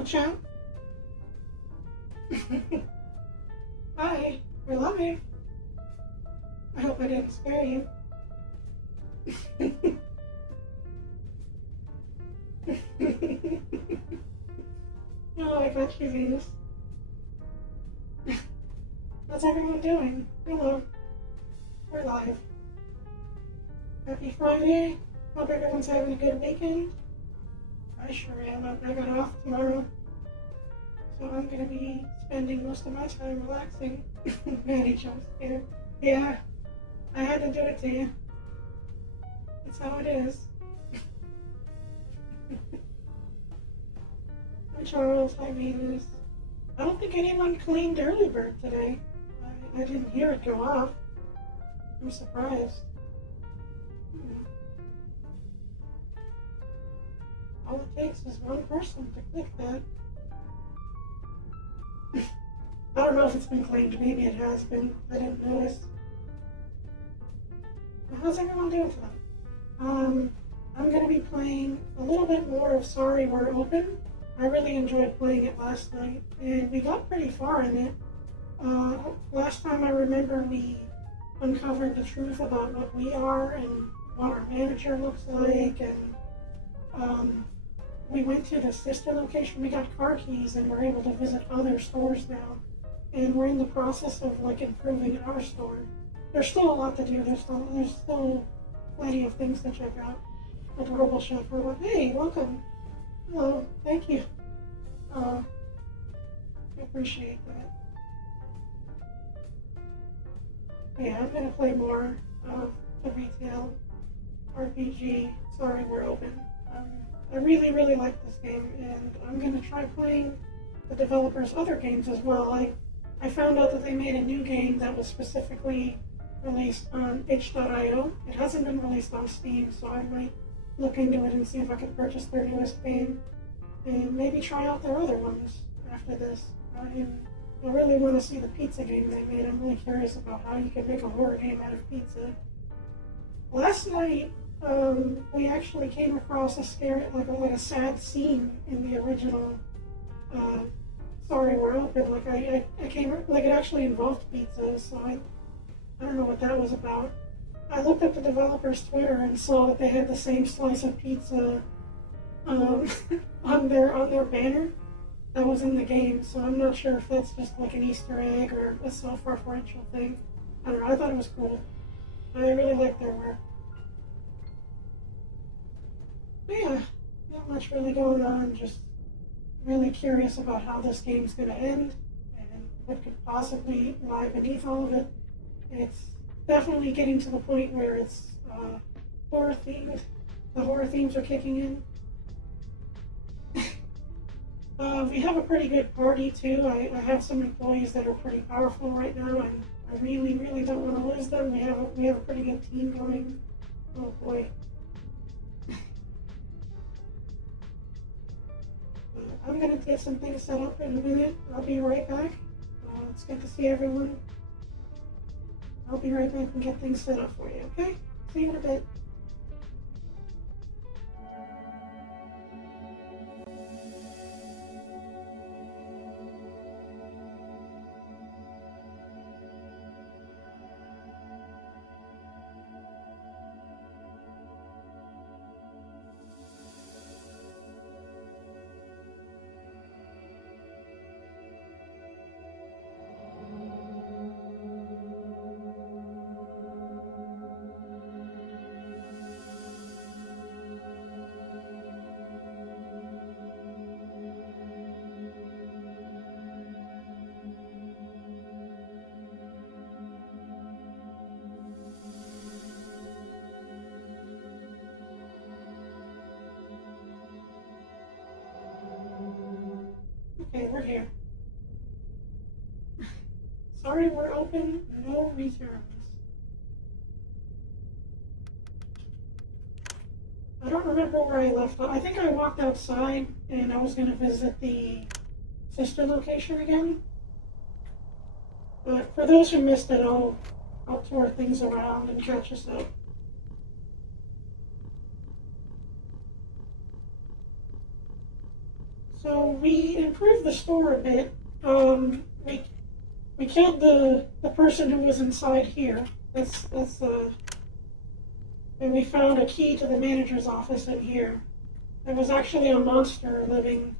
Hello, champ. Hi, we're live. I hope I didn't scare you. Oh, I got you, Venus. What's everyone doing? Hello. We're live. Happy Friday. Hope everyone's having a good weekend. I sure am. I got off tomorrow. So I'm going to be spending most of my time relaxing. Maddie jump scare. Yeah, I had to do it to you. That's how it is. Hi Charles, hi Venus. I don't think anyone claimed early bird today. I didn't hear it go off. I'm surprised. All it takes is one person to click that. I don't know if it's been claimed. Maybe it has been. I didn't notice. How's everyone doing tonight? I'm going to be playing a little bit more of Sorry We're Open. I really enjoyed playing it last night, and we got pretty far in it. Last time I remember we uncovered the truth about what we are and what our manager looks like, and we went to the sister location. We got car keys and we're able to visit other stores now, and we're in the process of like improving our store. There's still a lot to do. There's still plenty of things to check out. Adorable chef robot. Hey, welcome. Hello. Thank you. I appreciate that. Yeah, I'm gonna play more of the retail RPG. Sorry, We're Open. I really, really like this game, and I'm gonna try playing the developers' other games as well. I found out that they made a new game that was specifically released on itch.io. It hasn't been released on Steam, so I might look into it and see if I can purchase their newest game and maybe try out their other ones after this. I really want to see the pizza game they made. I'm really curious about how you can make a horror game out of pizza. Last night, we actually came across a like a sad scene in the original Sorry We're Open. Like I came like it actually involved pizza, so I don't know what that was about. I looked at the developer's Twitter and saw that they had the same slice of pizza on their banner that was in the game, so I'm not sure if that's just like an Easter egg or a self-referential thing. I don't know, I thought it was cool. I really liked their work. But yeah, not much really going on, just really curious about how this game's gonna end and what could possibly lie beneath all of it. It's definitely getting to the point where it's horror themed. The horror themes are kicking in. We have a pretty good party too. I have some employees that are pretty powerful right now, and I really, really don't want to lose them. We have a pretty good team going. Oh boy. I'm gonna get some things set up in a minute. I'll be right back. It's good to see everyone. I'll be right back and get things set up for you, okay? See you in a bit. Okay, we're here. Sorry, We're Open. No returns. I don't remember where I left off. I think I walked outside and I was going to visit the sister location again. But for those who missed it, I'll tour things around and catch us up. So we improved the store a bit. We killed the person who was inside here. And we found a key to the manager's office in here. There was actually a monster living.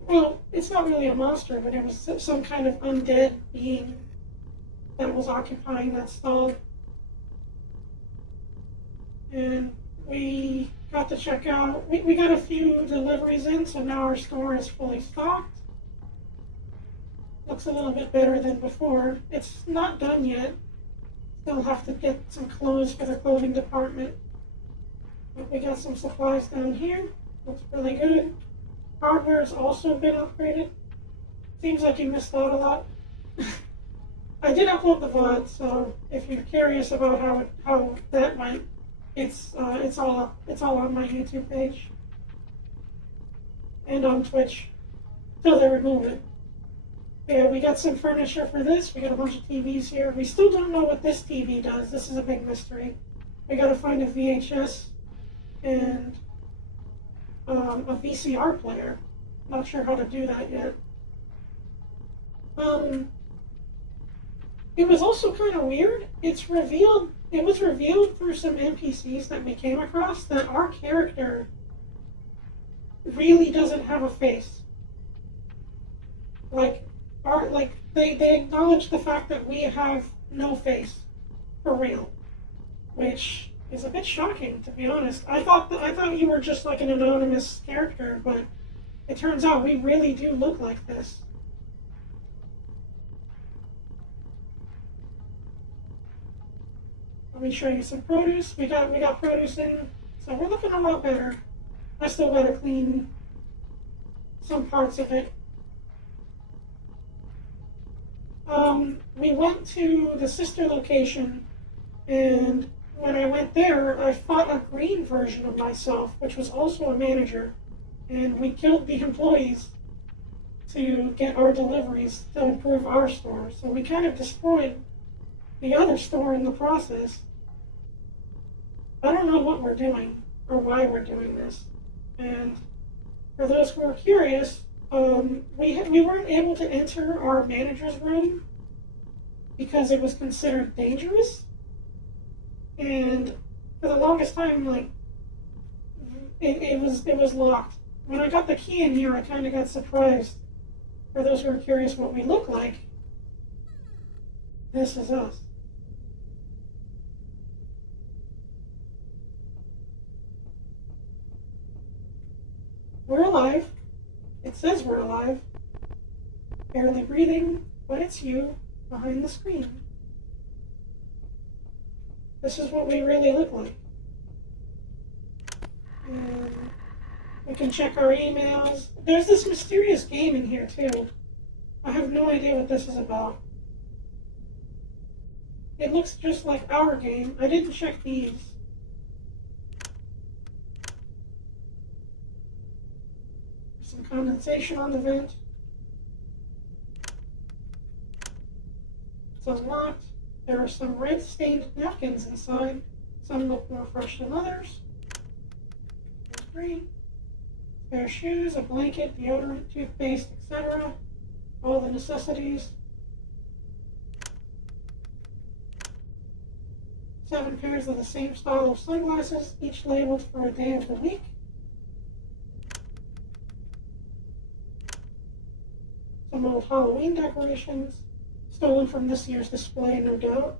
Well, it's not really a monster, but it was some kind of undead being that was occupying that stall. And we got to check out. We got a few deliveries in, so now our store is fully stocked. Looks a little bit better than before. It's not done yet. Still have to get some clothes for the clothing department. But we got some supplies down here. Looks really good. Hardware's also been upgraded. Seems like you missed out a lot. I did upload the VOD, so if you're curious about how that went, it's all on my YouTube page and on Twitch till they remove it. Yeah, we got some furniture for this. We got a bunch of TVs here. We still don't know what this TV does. This is a big mystery. We gotta find a VHS and a VCR player. Not sure how to do that yet. It was also kind of weird. It was revealed through some NPCs that we came across that our character really doesn't have a face. They acknowledge the fact that we have no face for real, which is a bit shocking, to be honest. I thought you were just like an anonymous character, but it turns out we really do look like this. Let me show you some produce. We got produce in, so we're looking a lot better. I still gotta clean some parts of it. We went to the sister location, and when I went there, I fought a green version of myself, which was also a manager, and we killed the employees to get our deliveries to improve our store. So we kind of destroyed the other store in the process. I don't know what we're doing or why we're doing this. And for those who are curious, we weren't able to enter our manager's room because it was considered dangerous. And for the longest time, it was locked. When I got the key in here, I kind of got surprised. For those who are curious what we look like, this is us. We're alive. It says we're alive. Barely breathing, but it's you behind the screen. This is what we really look like. And we can check our emails. There's this mysterious game in here too. I have no idea what this is about. It looks just like our game. I didn't check these. Some condensation on the vent. It's unlocked. There are some red stained napkins inside. Some look more fresh than others. There's green. Pair of shoes, a blanket, deodorant, toothpaste, etc. All the necessities. 7 pairs of the same style of sunglasses, each labeled for a day of the week. Some old Halloween decorations, stolen from this year's display, no doubt.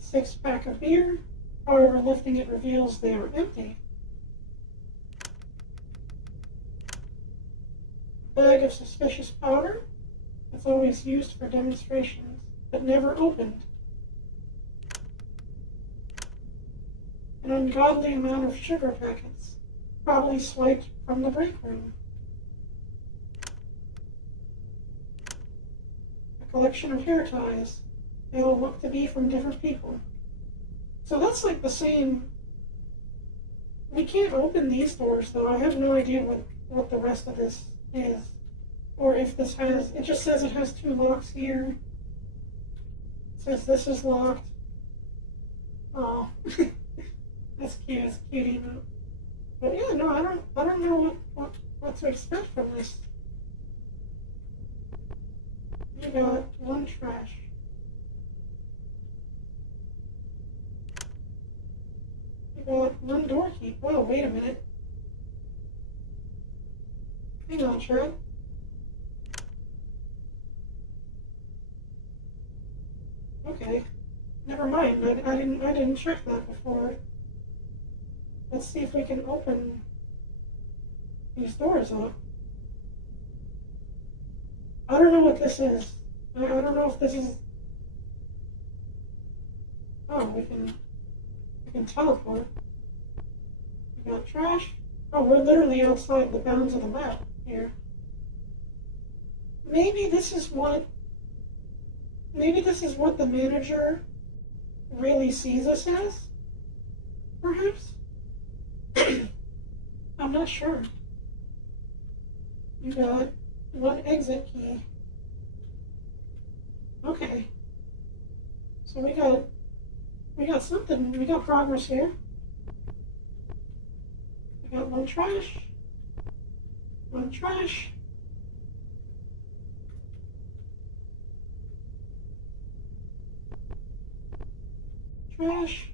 6-pack of beer, however, lifting it reveals they are empty. Bag of suspicious powder, that's always used for demonstrations, but never opened. An ungodly amount of sugar packets, probably swiped from the break room. A collection of hair ties. They all look to be from different people. So that's like the same. We can't open these doors though. I have no idea what the rest of this is. Or if this has, it just says it has 2 locks here. It says this is locked. Oh. That's cute. It's cute email. But yeah, no, I don't know what to expect from this. You got one trash. You got one door key. Whoa, wait a minute. Hang on, Chad. Okay. Never mind. I didn't check that before. Let's see if we can open these doors up. I don't know what this is. I don't know if this is. Oh, we can teleport. We got trash. Oh, we're literally outside the bounds of the map here. Maybe this is what the manager really sees us as? Perhaps? I'm not sure. You got one exit key. Okay. So we got something. We got progress here. We got one trash. One trash. Trash.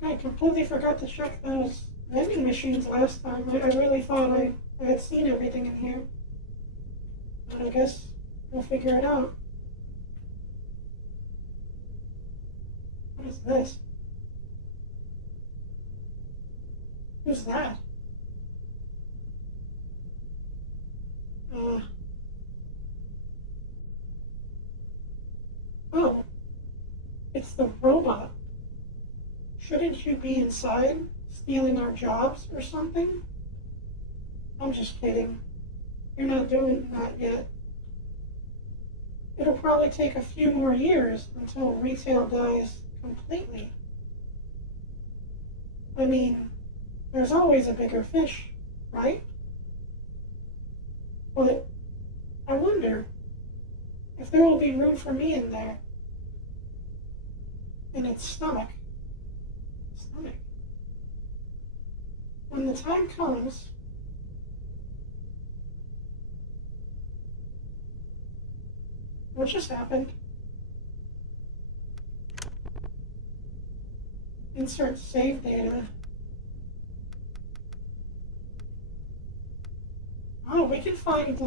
I completely forgot to check those vending machines last time. I really thought I had seen everything in here. But I guess we'll figure it out. What is this? Who's that? Oh, it's the robot. Shouldn't you be inside stealing our jobs or something? I'm just kidding. You're not doing that yet. It'll probably take a few more years until retail dies completely. I mean, there's always a bigger fish, right? But I wonder if there will be room for me in there. In its stomach. When the time comes, what just happened? Insert save data. Oh, we can find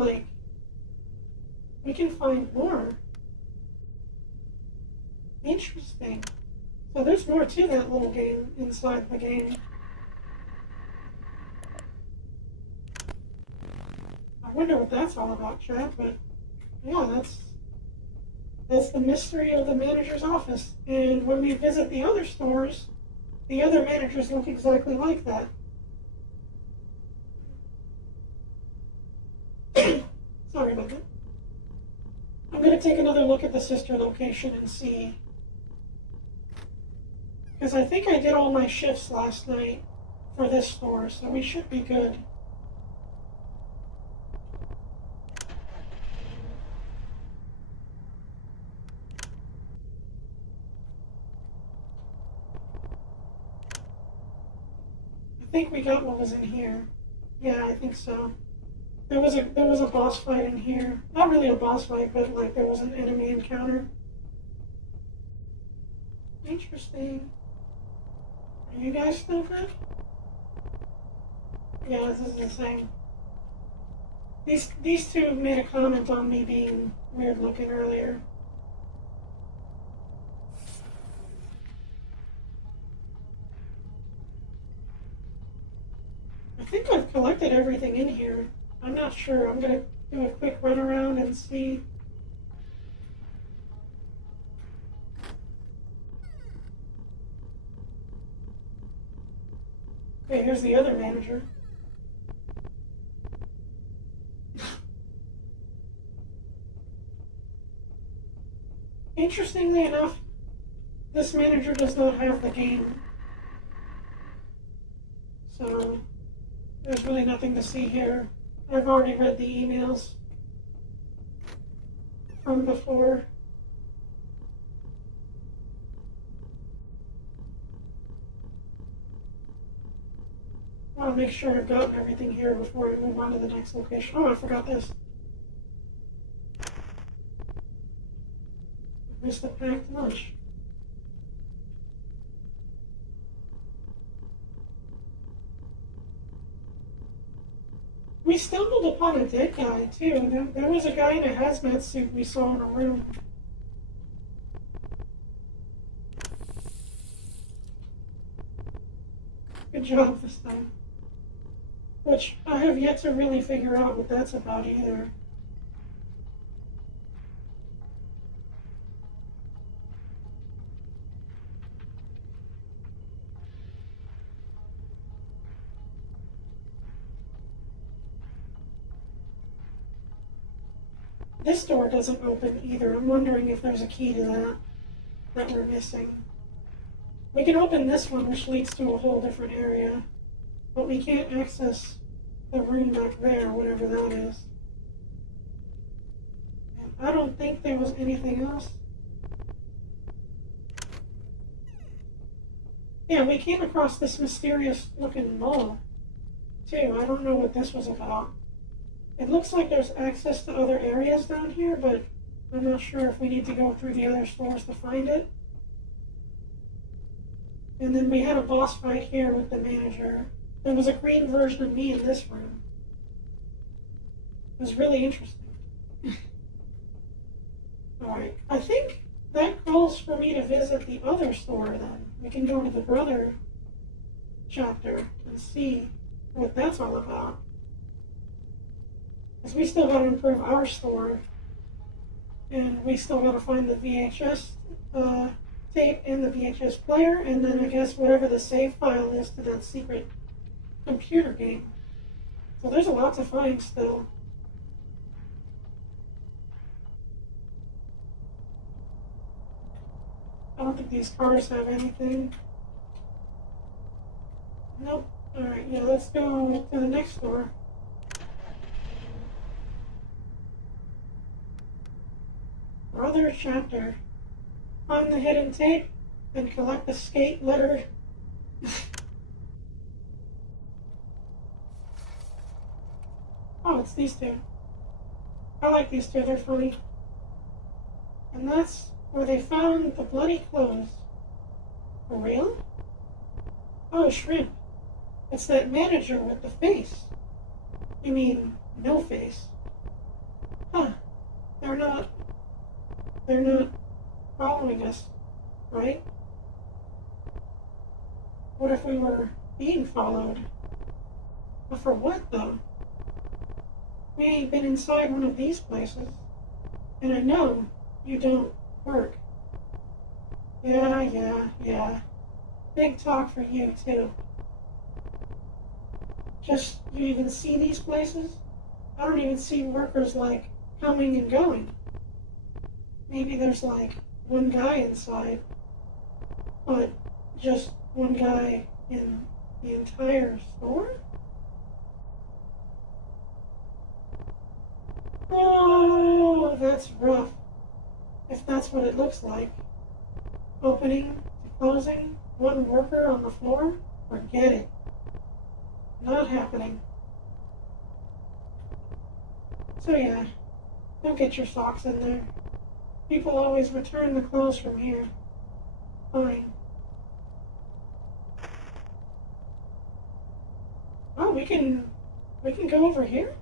more. Interesting. So there's more to that little game inside the game. I wonder what that's all about, Chad, but yeah, that's the mystery of the manager's office. And when we visit the other stores, the other managers look exactly like that. Sorry about that. I'm going to take another look at the sister location and see. Because I think I did all my shifts last night for this store, so we should be good. I think we got what was in here. Yeah, I think so. There was a boss fight in here. Not really a boss fight, but like there was an enemy encounter. Interesting. Are you guys still good? Yeah, this is the same. These two made a comment on me being weird looking earlier. I think I've collected everything in here. I'm not sure. I'm gonna do a quick run around and see. Okay, here's the other manager. Interestingly enough, this manager does not have the game. So there's really nothing to see here. I've already read the emails from before. want to make sure I've gotten everything here before we move on to the next location. Oh, I forgot this. Missed the packed lunch. We stumbled upon a dead guy, too. There was a guy in a hazmat suit we saw in a room. Good job this time. Which I have yet to really figure out what that's about either. This door doesn't open either. I'm wondering if there's a key to that we're missing. We can open this one, which leads to a whole different area, but we can't access the room back there, whatever that is. And I don't think there was anything else. Yeah, we came across this mysterious looking mall, too. I don't know what this was about. It looks like there's access to other areas down here, but I'm not sure if we need to go through the other stores to find it. And then we had a boss fight here with the manager. There was a green version of me in this room. It was really interesting. Alright, I think that calls for me to visit the other store then. We can go to the brother chapter and see what that's all about. Because we still gotta improve our store. And we still gotta find the VHS tape and the VHS player, and then I guess whatever the save file is to that secret computer game. So there's a lot to find still. I don't think these cars have anything. Nope. Alright, yeah, let's go to the next store. Brother chapter. Find the hidden tape and collect the skate letter. Oh, it's these two. I like these two, they're funny. And that's where they found the bloody clothes. For real? Oh, shrimp. It's that manager with the face. You mean, no face. Huh. They're not following us, right? What if we were being followed? But for what, though? We ain't been inside one of these places. And I know you don't work. Yeah. Big talk for you, too. Just, you even see these places? I don't even see workers, like, coming and going. Maybe there's, like, one guy inside, but just one guy in the entire store? Oh, that's rough. If that's what it looks like. Opening to closing, one worker on the floor? Forget it. Not happening. So yeah, don't get your socks in there. People always return the clothes from here. Fine. Oh, we can go over here?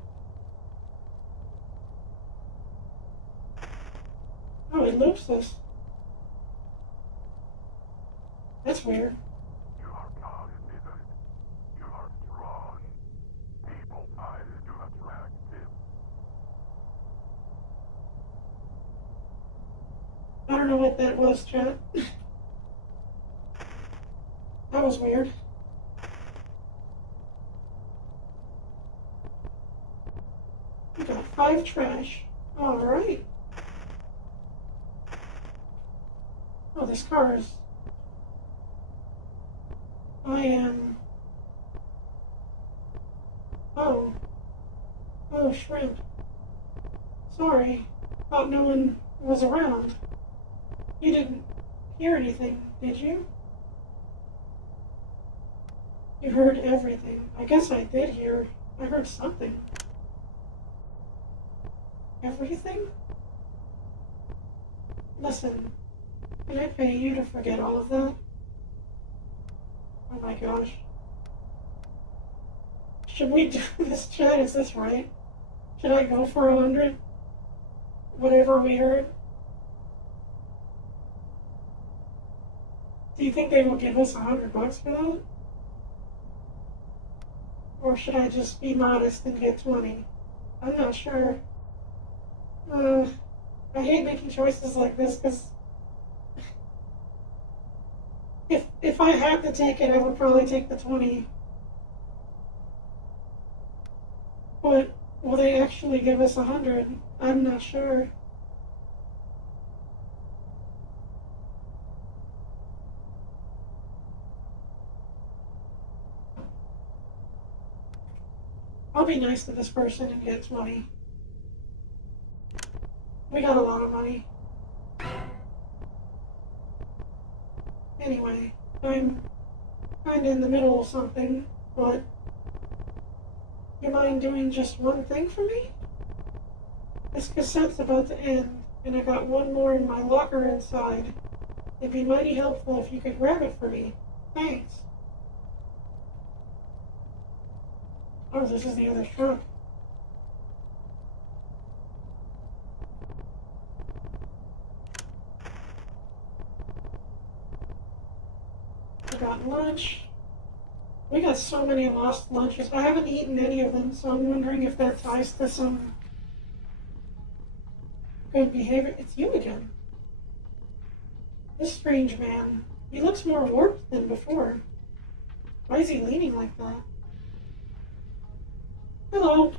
Oh, it loops us. That's weird. You are not admitted. You are drawn. People find you attractive. I don't know what that was, chat. That was weird. We got 5 trash. Alright. Oh, this car is... I am... Oh. Oh, shrimp. Sorry. Thought no one was around. You didn't hear anything, did you? You heard everything. I guess I did hear. I heard something. Everything? Listen, can I pay you to forget all of that? Oh my gosh. Should we do this, Chad? Is this right? Should I go for 100? Whatever we heard? Do you think they will give us $100 for that? Or should I just be modest and get 20? I'm not sure. I hate making choices like this because if I had to take it, I would probably take the 20. But will they actually give us 100? I'm not sure. I'll be nice to this person and get 20. We got a lot of money. Anyway, I'm kind of in the middle of something, but you mind doing just one thing for me? This cassette's about to end, and I got one more in my locker inside. It'd be mighty helpful if you could grab it for me. Thanks. Oh, this is the other trunk. I got lunch. We got so many lost lunches. I haven't eaten any of them, so I'm wondering if that ties to some good behavior. It's you again. This strange man. He looks more warped than before. Why is he leaning like that? Hello,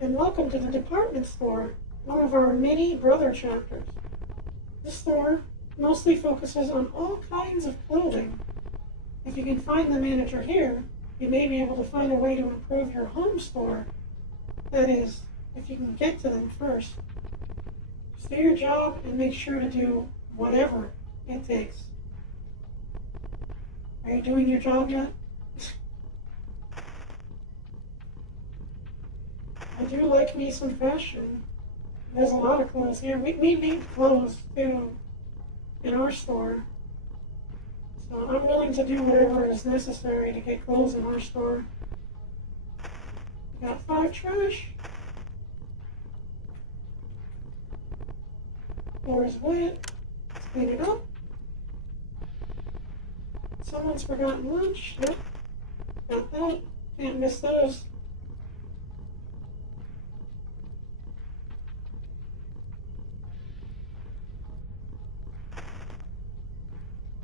and welcome to the department store, one of our many brother chapters. This store mostly focuses on all kinds of clothing. If you can find the manager here, you may be able to find a way to improve your home store. That is, if you can get to them first. Just do your job and make sure to do whatever it takes. Are you doing your job yet? I do like me some fashion. There's a lot of clothes here. We need clothes too in our store. So I'm willing to do whatever is necessary to get clothes in our store. Got 5 trash. Floor is wet. Let's clean it up. Someone's forgotten lunch. Yep. Got that. Can't miss those.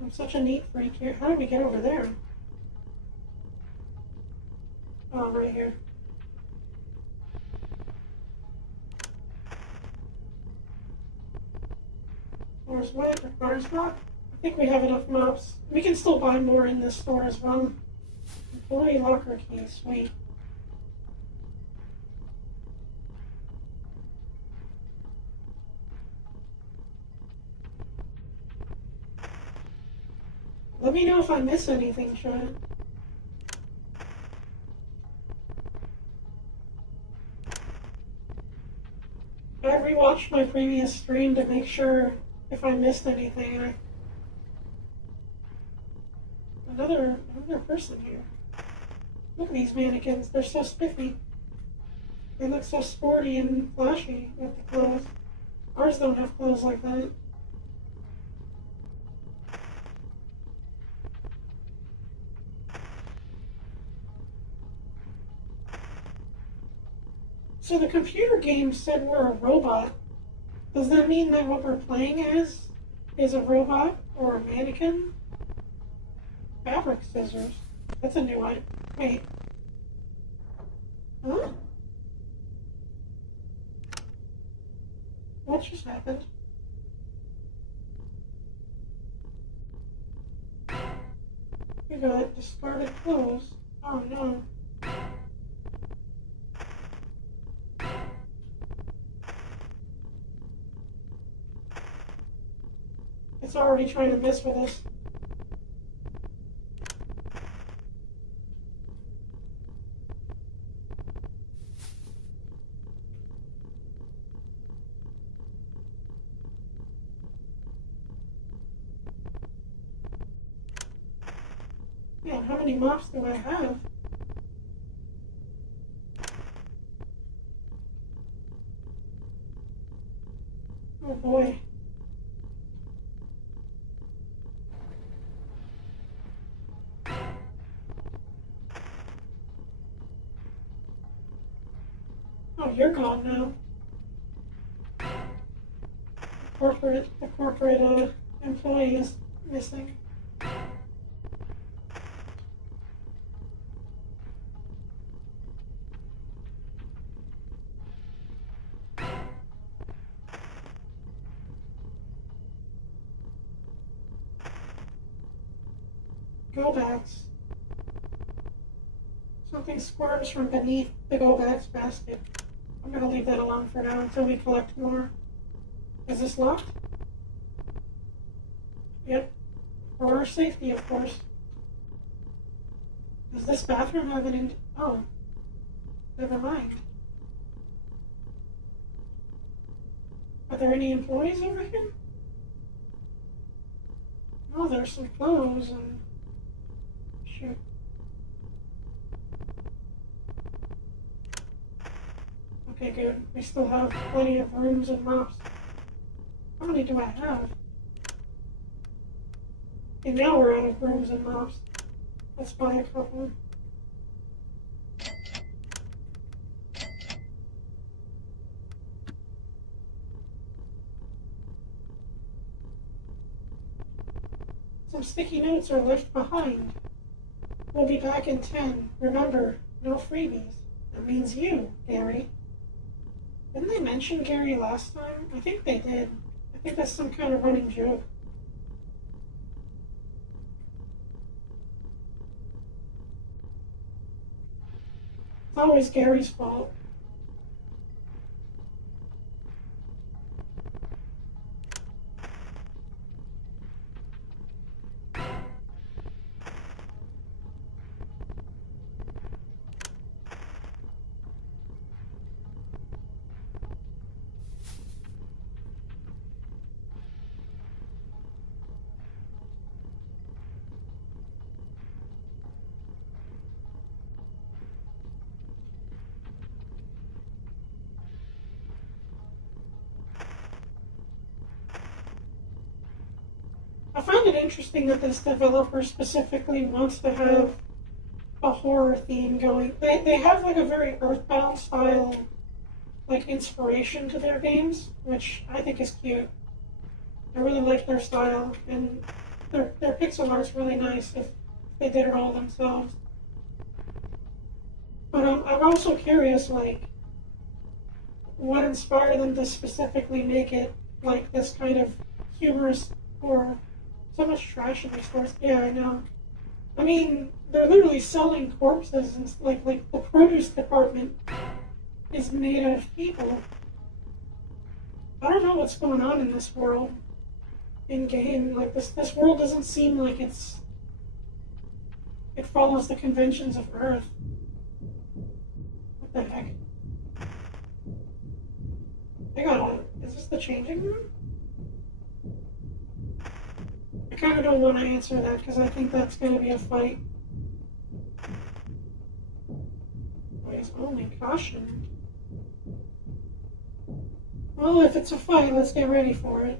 I'm such a neat freak here. How did we get over there? Oh, right here. Floor's wet, requires mop. I think we have enough mops. We can still buy more in this store as well. Employee locker key, sweet. Let me know if I miss anything, Chad. I rewatched my previous stream to make sure if I missed anything. Another person here. Look at these mannequins. They're so spiffy. They look so sporty and flashy with the clothes. Ours don't have clothes like that. So the computer game said we're a robot. Does that mean that what we're playing as is a robot or a mannequin? Fabric scissors. That's a new one. Wait. Huh? What just happened? We got discarded clothes. Oh no. It's already trying to mess with us. how many mops do I have? Oh boy. Oh, you're gone now. The corporate employee is missing. Go backs. Something squirms from beneath the go backs basket. I'm gonna leave that alone for now until we collect more. Is this locked? Yep. For our safety, of course. Does this bathroom have an oh. Never mind. Are there any employees over here? Oh, there's some clothes and... Shoot. Okay, good. We still have plenty of rooms and mops. How many do I have? And now we're out of rooms and mops. Let's buy a couple. Some sticky notes are left behind. We'll be back in 10. Remember, no freebies. That means you, Gary. Didn't they mention Gary last time? I think they did. I think that's some kind of running joke. It's always Gary's fault. I find it interesting that this developer specifically wants to have a horror theme going. They have like a very Earthbound style like inspiration to their games, which I think is cute. I really like their style, and their pixel art's really nice if they did it all themselves. But I'm also curious, like, what inspired them to specifically make it like this kind of humorous horror. So much trash in these stores. Yeah, I know. I mean, they're literally selling corpses, and like the produce department is made out of people. I don't know what's going on in this world. In game, like this world doesn't seem like it follows the conventions of Earth. What the heck? Hang on, is this the changing room? I kind of don't want to answer that because I think that's going to be a fight. Wait, only caution. Well, if it's a fight, let's get ready for it.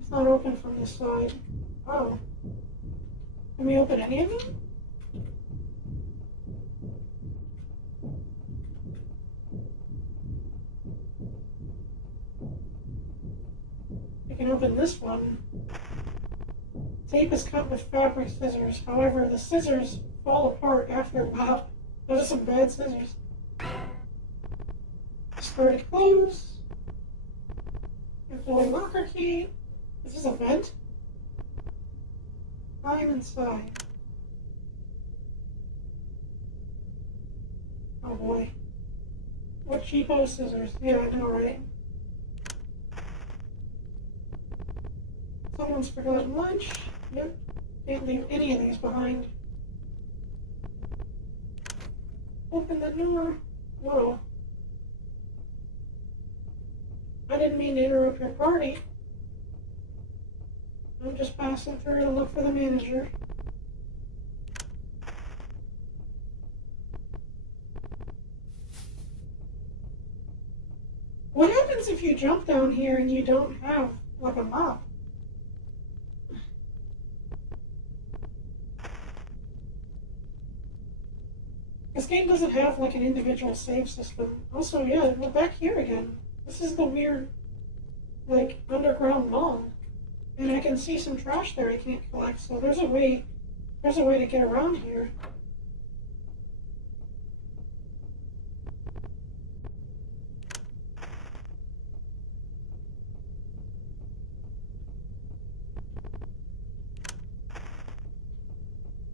It's not open from this side. Oh. Can we open any of them? We can open this one. Tape is cut with fabric scissors. However, the scissors fall apart after a while. Those are some bad scissors. Discarded clothes. Employee locker key. Is this a vent? Climb inside. Oh boy. What cheapo scissors? Yeah, I know, right? Someone's forgotten lunch. Yep. Can't leave any of these behind. Open the door. Whoa. I didn't mean to interrupt your party. I'm just passing through to look for the manager. happens if you jump down here and you don't have, like, a mop? This game doesn't have, like, an individual save system. Also, yeah, we're back here again. This is the weird, like, underground mall. And I can see some trash there I can't collect, so there's a way to get around here.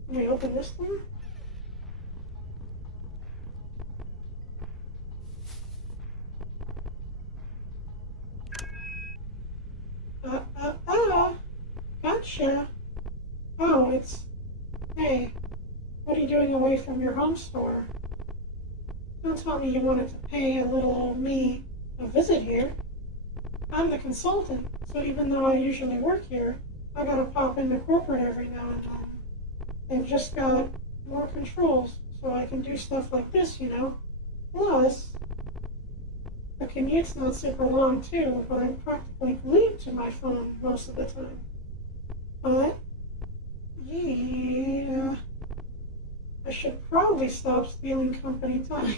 Can we open this one? Gotcha. Oh, it's... Hey, what are you doing away from your home store? Don't tell me you wanted to pay a little old me a visit here. I'm the consultant, so even though I usually work here, I gotta pop into corporate every now and then. They've just got more controls, so I can do stuff like this, you know? Plus, the commute's not super long too, but I'm practically glued to my phone most of the time. But, yeah, I should probably stop stealing company time.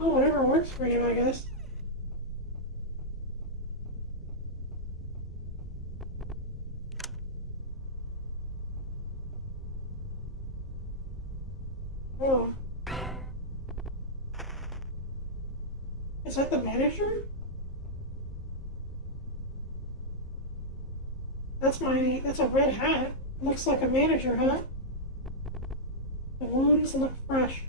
Oh, whatever works for you, I guess. Oh. Is that the manager? That's a red hat. Looks like a manager hat. The wounds look fresh.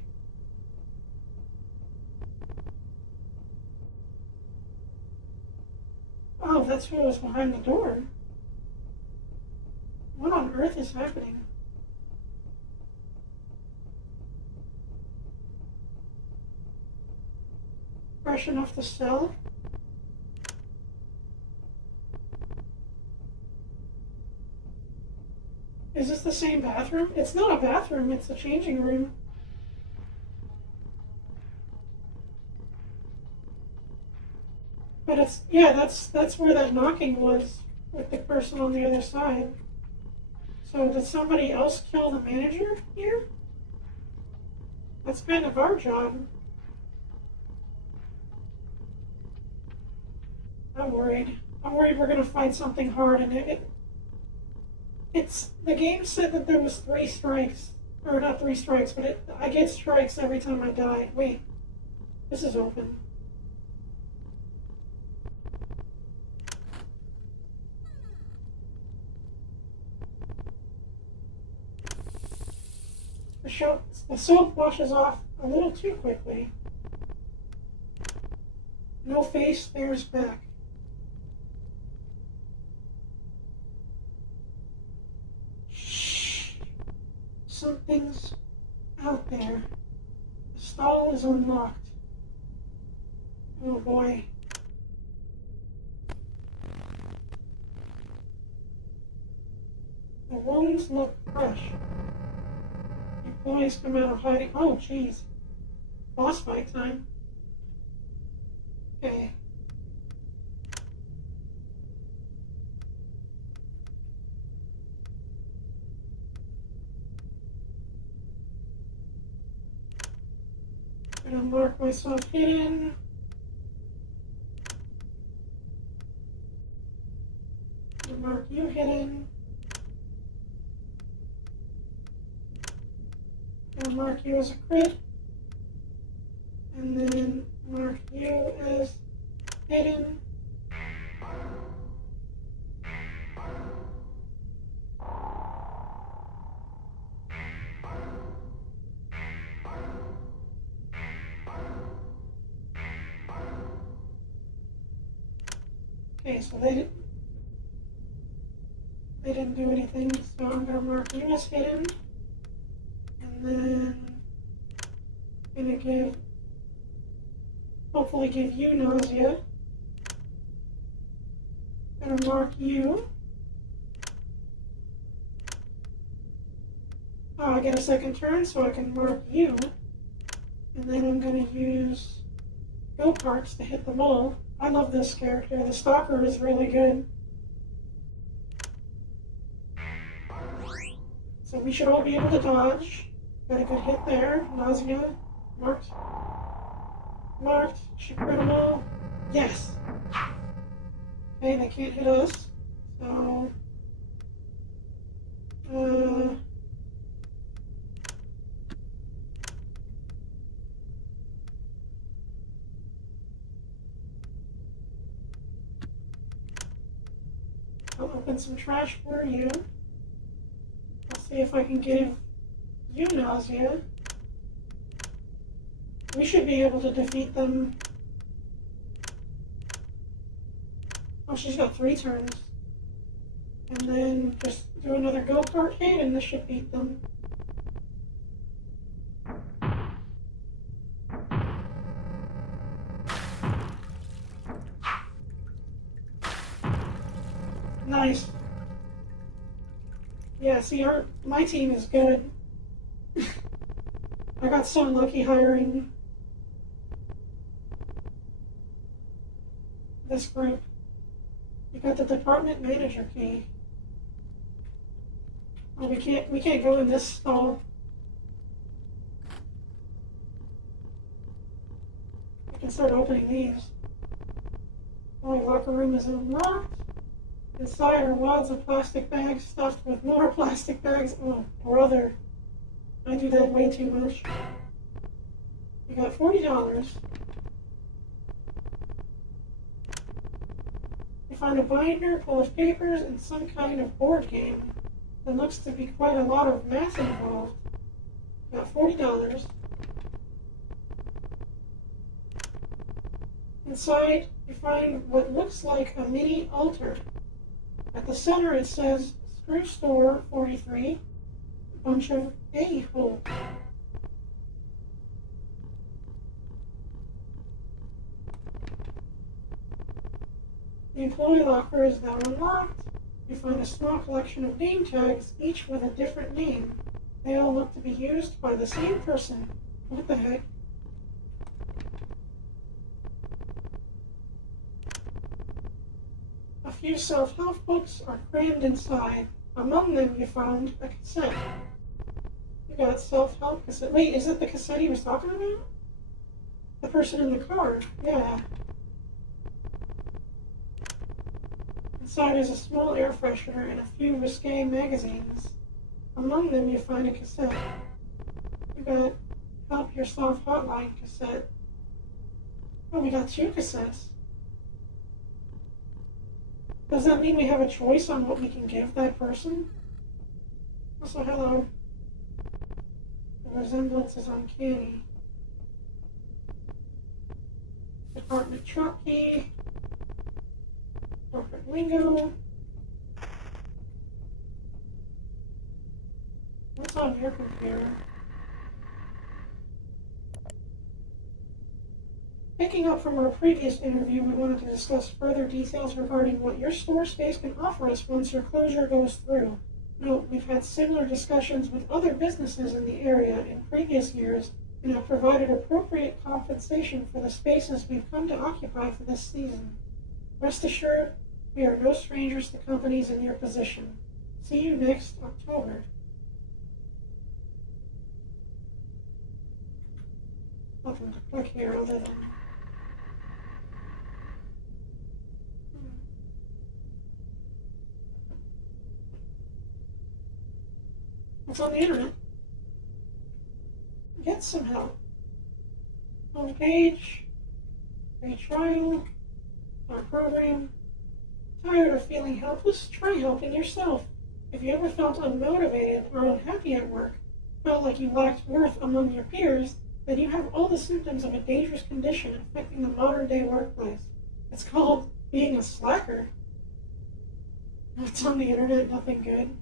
Oh, that's who was behind the door. What on earth is happening? Fresh enough to sell? Is this the same bathroom? It's not a bathroom, it's a changing room. But it's, yeah, that's where that knocking was with the person on the other side. So did somebody else kill the manager here? That's kind of our job. I'm worried. I'm worried we're gonna find something hard and it's, the game said that there was 3 strikes. Or not 3 strikes, but I get strikes every time I die. Wait, this is open. The soap washes off a little too quickly. No face stares back. Shh. Something's out there. The stall is unlocked. Oh boy. The wounds look fresh. Employees come out of hiding. Oh, jeez. Boss fight time. Okay. I'm gonna mark myself hidden. I'm gonna mark you hidden. I'm gonna mark you as a crit. And then mark you as hidden. Okay, so they didn't do anything, so I'm gonna mark you as hidden. And then I'm gonna hopefully give you nausea. I'm gonna mark you. Oh, I get a second turn, so I can mark you. And then I'm gonna use go-karts to hit them all. I love this character. The stalker is really good. So we should all be able to dodge. Got a good hit there. Nausea. Marked. Marked. Should crit them all. Yes! Okay, they can't hit us. So... I'll open some trash for you. I'll see if I can give you nausea. We should be able to defeat them. Oh, she's got 3 turns. And then just do another go-kart hit and this should beat them. Nice. Yeah, see, my team is good. I got so lucky hiring this group. You got the department manager key. Oh, we can't go in this stall. We can start opening these. Oh, the locker room is unlocked. Inside are wads of plastic bags stuffed with more plastic bags. Oh, brother. I do that way too much. We got $40. You find a binder full of papers and some kind of board game. There looks to be quite a lot of math involved. Got $40. Inside, you find what looks like a mini altar. At the center it says, Screw Store 43, bunch of a-hole. The employee locker is now unlocked. You find a small collection of name tags, each with a different name. They all look to be used by the same person. What the heck? A few self-help books are crammed inside. Among them you found a cassette. You got self-help cassette. Wait, is it the cassette he was talking about? The person in the car. Yeah. Inside is a small air freshener and a few risque magazines. Among them you find a cassette. You got Help Yourself Hotline cassette. Oh, we got 2 cassettes. Does that mean we have a choice on what we can give that person? Also, hello. The resemblance is uncanny. Department truck key. Corporate lingo. What's on your computer? Picking up from our previous interview, we wanted to discuss further details regarding what your store space can offer us once your closure goes through. Note, we've had similar discussions with other businesses in the area in previous years and have provided appropriate compensation for the spaces we've come to occupy for this season. Rest assured, we are no strangers to companies in your position. See you next October. Nothing to click here other than... It's on the internet. Get some help. Homepage, free trial, our program. Tired of feeling helpless? Try helping yourself. If you ever felt unmotivated or unhappy at work, felt like you lacked worth among your peers, then you have all the symptoms of a dangerous condition affecting the modern day workplace. It's called being a slacker. It's on the internet, nothing good.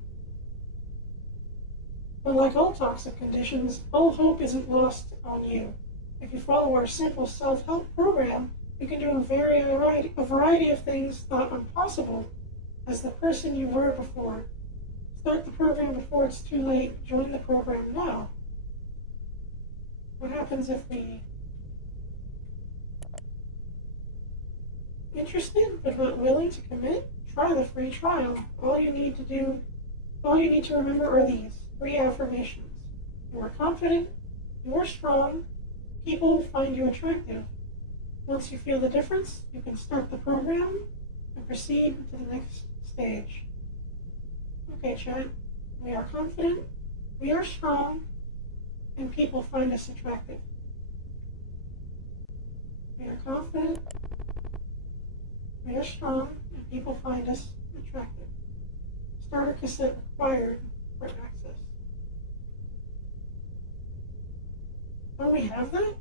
But like all toxic conditions, all hope isn't lost on you. If you follow our simple self-help program, you can do a variety of things thought impossible as the person you were before. Start the program before it's too late. Join the program now. What happens if we Interested but not willing to commit? Try the free trial. All you need to remember are these 3 affirmations. You are confident, you are strong, people will find you attractive. Once you feel the difference, you can start the program and proceed to the next stage. Okay, chat. We are confident, we are strong, and people find us attractive. We are confident, we are strong, and people find us attractive. Starter cassette required for access. Don't we have that?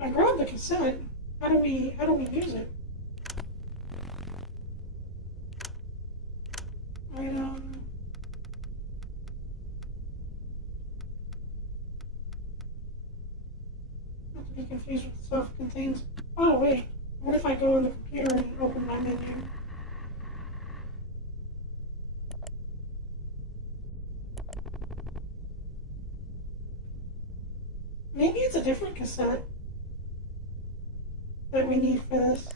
I grabbed the cassette. How do we use it? Not to be confused with self-contained. Oh wait, what if I go on the computer and open my menu? Maybe it's a different cassette that we need for this.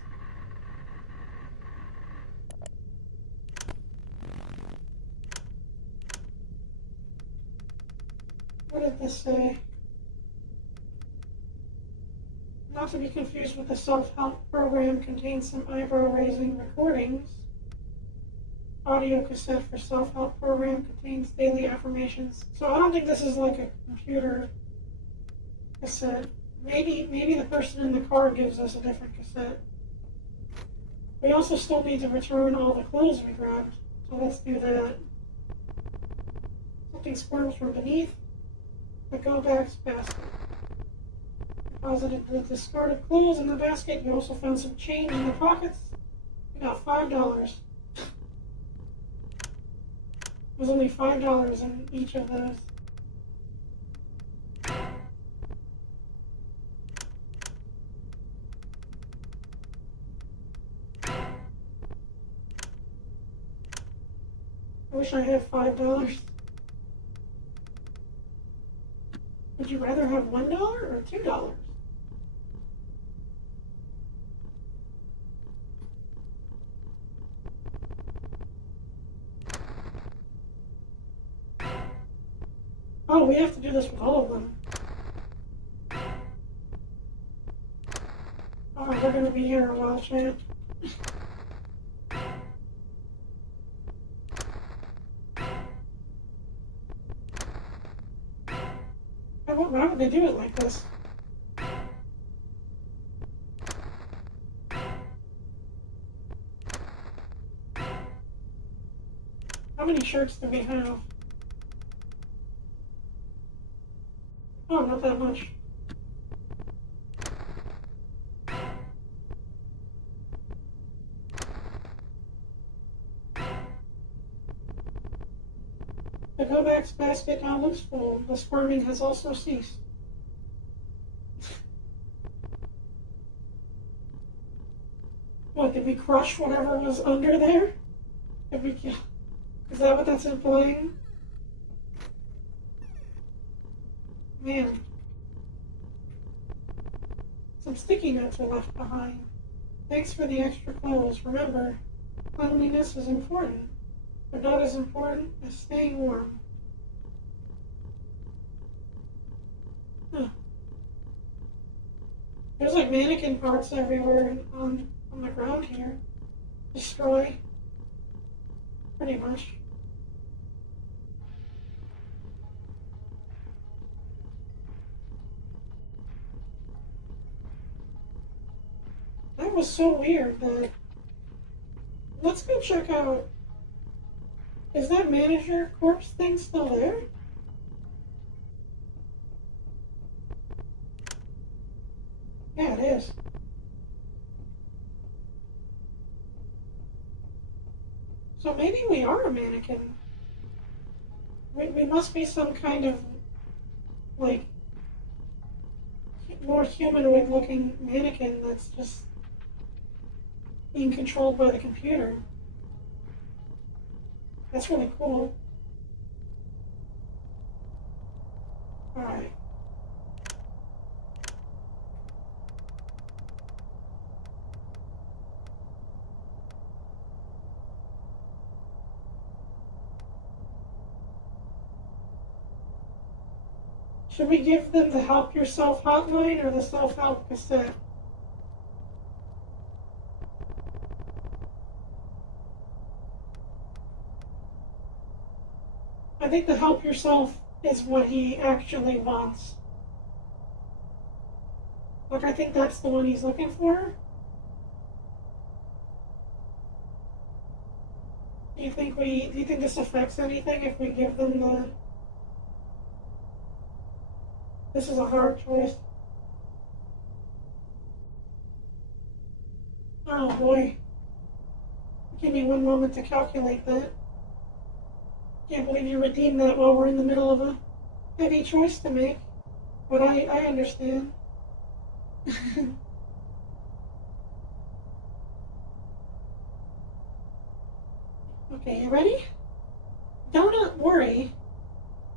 What did this say? Not to be confused with the self-help program, contains some eyebrow-raising recordings. Audio cassette for self-help program contains daily affirmations. So I don't think this is like a computer cassette. Maybe the person in the car gives us a different cassette. We also still need to return all the clothes we grabbed, so let's do that. Something squirms from beneath the go-back's basket. Deposited the discarded clothes in the basket. You also found some change in the pockets. You got $5. It was only $5 in each of those. I wish I had $5. Would you rather have $1 or $2? Oh, we have to do this with all of them. Oh, we're gonna be here a while, chat. Why would they do it like this? How many shirts do we have? Oh, not that much. The go-back's basket now looks full. The squirming has also ceased. What, did we crush whatever was under there? Did we kill? Is that what that's implying? Man. Some sticky notes are left behind. Thanks for the extra clothes. Remember, cleanliness is important, but not as important as staying warm. Huh. There's like mannequin parts everywhere on the ground here. Destroy. Pretty much. That was so weird that... Let's go check out... Is that manager corpse thing still there? Yeah, it is. So maybe we are a mannequin. We must be some kind of, like, more humanoid looking mannequin that's just being controlled by the computer. That's really cool. Alright. Should we give them the Help Yourself hotline or the self-help cassette? I think the Help Yourself is what he actually wants. Like, I think that's the one he's looking for. Do you think this affects anything if we give them the... This is a hard choice. Oh boy. Give me one moment to calculate that. Can't believe you redeemed that while we're in the middle of a heavy choice to make. But I understand. Okay, you ready? Don't worry.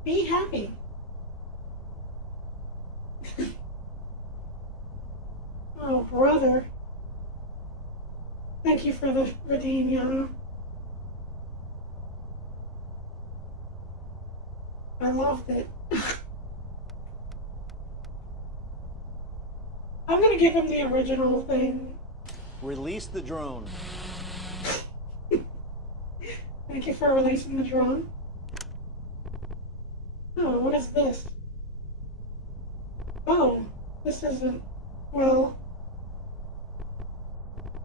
Be happy. Oh, brother. Thank you for the redeem, Yana. I loved it. I'm gonna give him the original thing. Release the drone. Thank you for releasing the drone. Oh, what is this? Oh, this isn't... Well...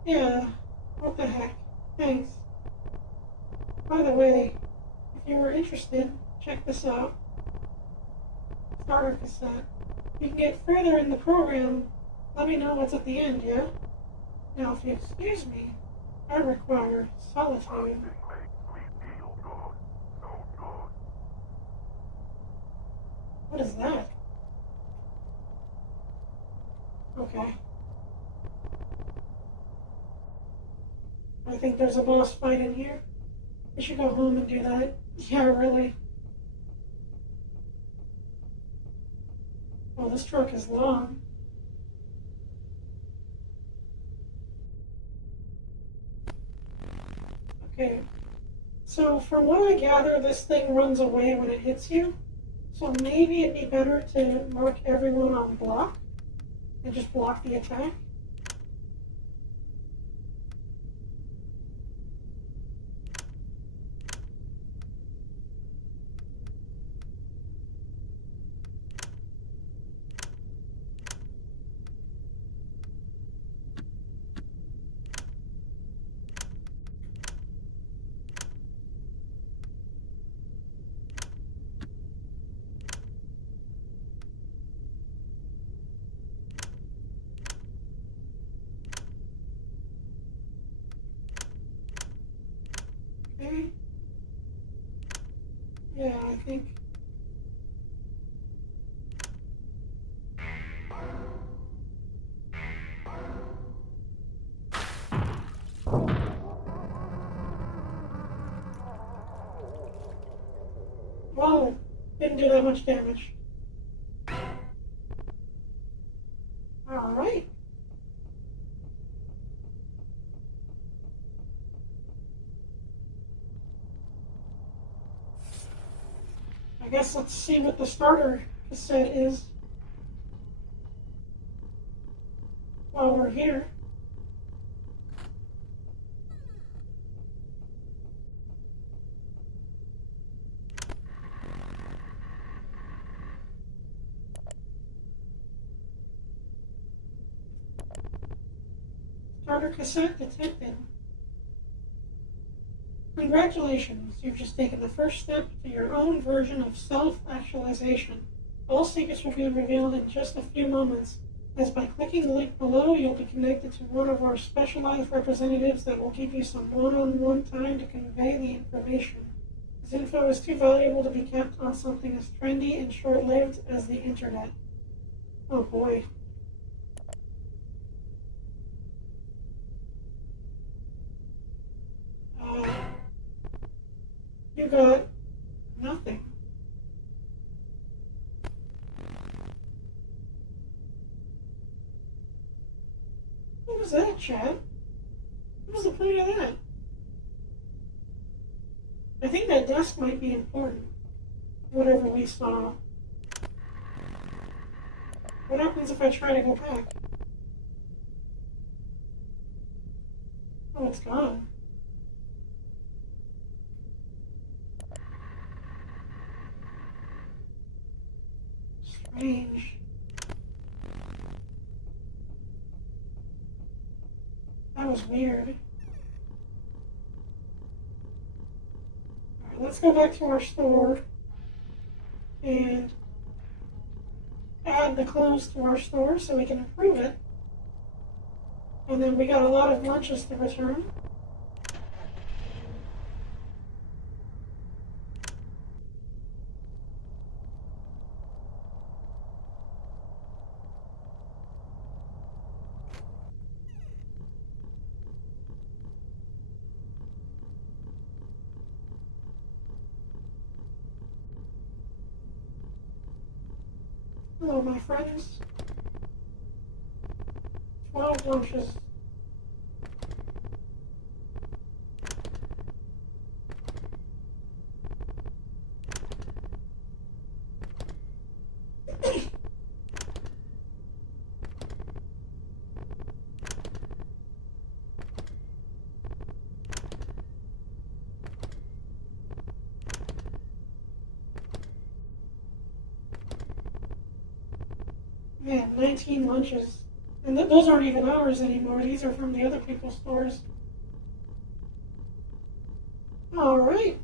Yeah, what the heck. Thanks. By the way, if you were interested, check this out. Starter cassette. You can get further in the program. Let me know what's at the end, yeah? Now, if you excuse me, I require solitude. Something makes me feel good. So good. What is that? Okay. I think there's a boss fight in here. We should go home and do that. Yeah, really. Well, this truck is long. Okay. So, from what I gather, this thing runs away when it hits you. So maybe it'd be better to mark everyone on block and just block the attack. Okay. Yeah, I think. Whoa, didn't do that much damage. Alright. I guess let's see what the starter cassette is while we're here. Starter cassette detected. Congratulations, you've just taken the first step to your own version of self-actualization. All secrets will be revealed in just a few moments, as by clicking the link below, you'll be connected to one of our specialized representatives that will give you some one-on-one time to convey the information. This info is too valuable to be kept on something as trendy and short-lived as the internet. Oh boy. You got nothing. chat. What was the point of that? I think that desk might be important. Whatever we saw. What happens if I try to go back? Oh, it's gone. Strange. That was weird. Alright, let's go back to our store and add the clothes to our store so we can improve it. And then we got a lot of lunches to return. Hello, my friends. 12 lunches. Man, 19 lunches. And those aren't even ours anymore. These are from the other people's stores. Alright.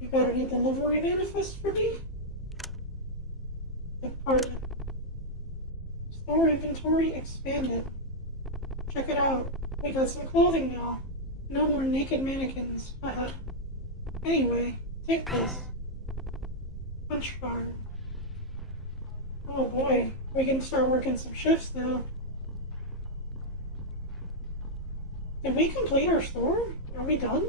You got any delivery manifest for me? Department. Store inventory expanded. Check it out. We got some clothing now. No more naked mannequins. Haha. Anyway, take this. Punch card. Oh boy, we can start working some shifts now. Did we complete our store? Are we done?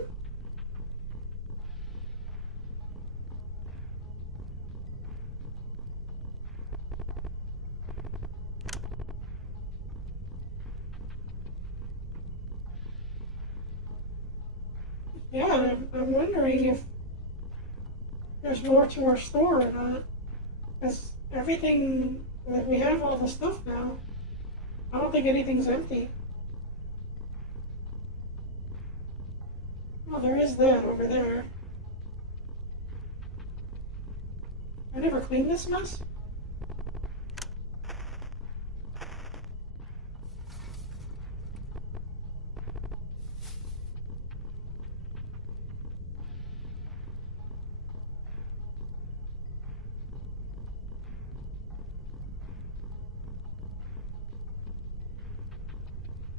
Yeah, I'm wondering if there's more to our store or not. Because everything, like, we have all the stuff now. I don't think anything's empty. Oh, there is that over there. I never cleaned this mess?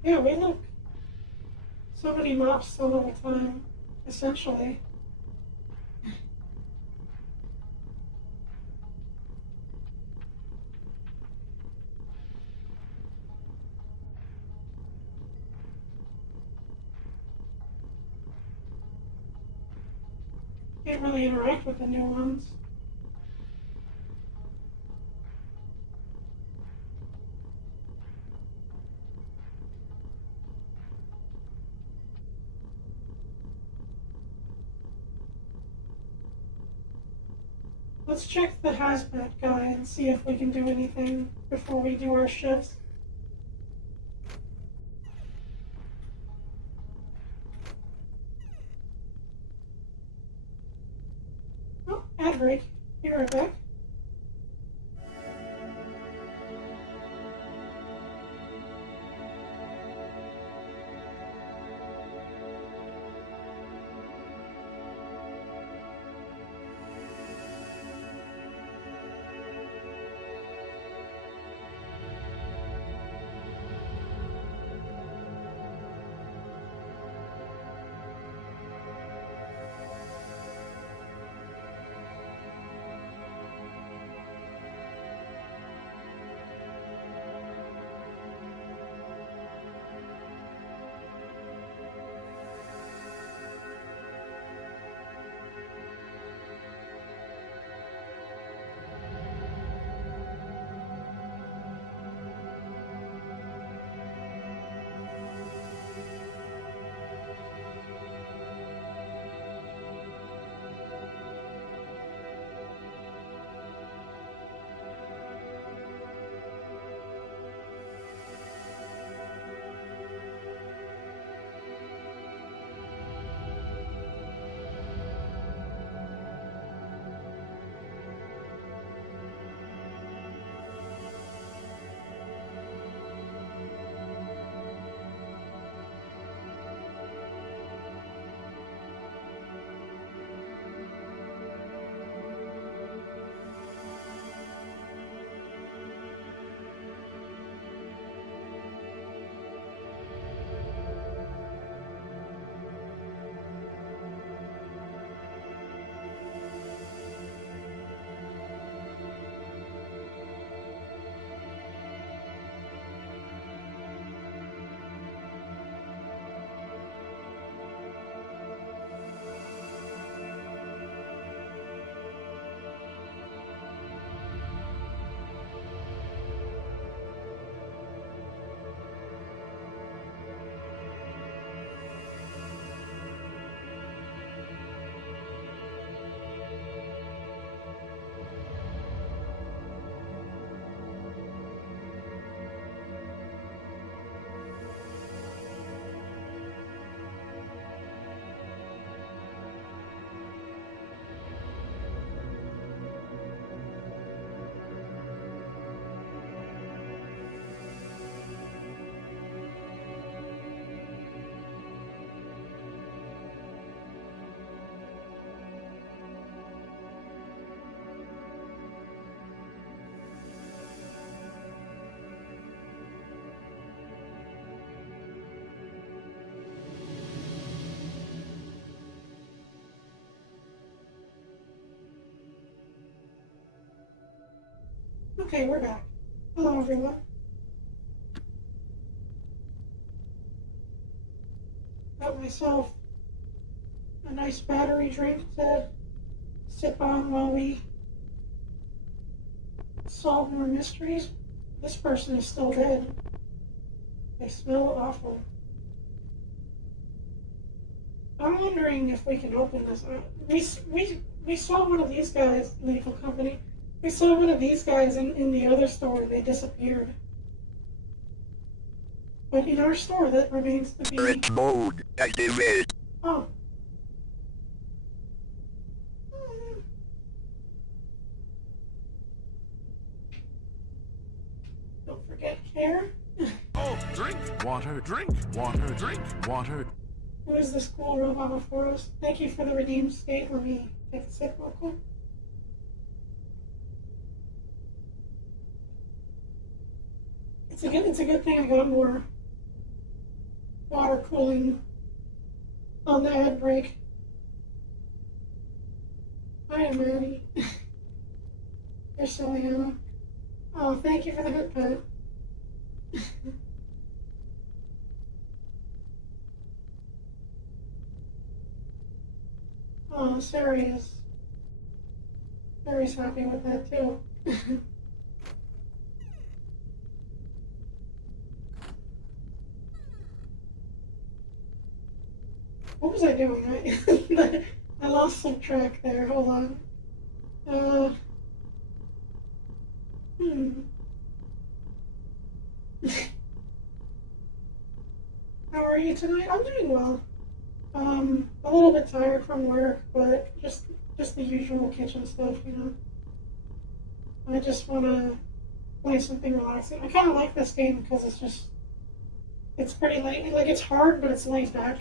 Yeah, we look. So many mops, so little time, essentially. Can't really interact with the new ones. Let's check the hazmat guy and see if we can do anything before we do our shifts. Oh, ad break. Be right back. Okay, we're back. Hello, everyone. Got myself a nice battery drink to sip on while we solve more mysteries. This person is still dead. They smell awful. I'm wondering if we can open this. We saw one of these guys, Lethal Company. We saw one of these guys in the other store and they disappeared. But in our store, that remains to be... Turret mode activate. Oh. Don't forget care. Oh, drink water, drink water, drink water. Who is this cool robot before us? Thank you for the redeemed state. Let me take a sip real quick. It's a good thing I got more water cooling on the ad break. Hi, Maddie. You're silly, Hannah. Oh, thank you for the hip pet. Oh, Sari's happy with that too. What was I doing? I lost some track there. Hold on. Hmm. How are you tonight? I'm doing well. A little bit tired from work, but just the usual kitchen stuff, you know. I just want to play something relaxing. I kind of like this game because it's pretty late. Like it's hard, but it's laid back.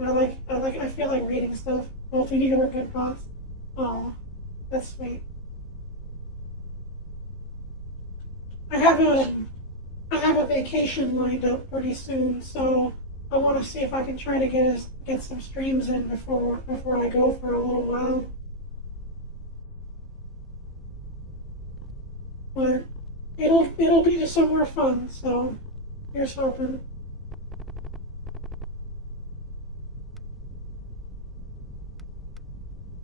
I feel like reading stuff. Both of you are good bots. Oh, that's sweet. I have a vacation lined up pretty soon, so I want to see if I can try to get some streams in before I go for a little while. But it'll be somewhere fun. So here's hoping.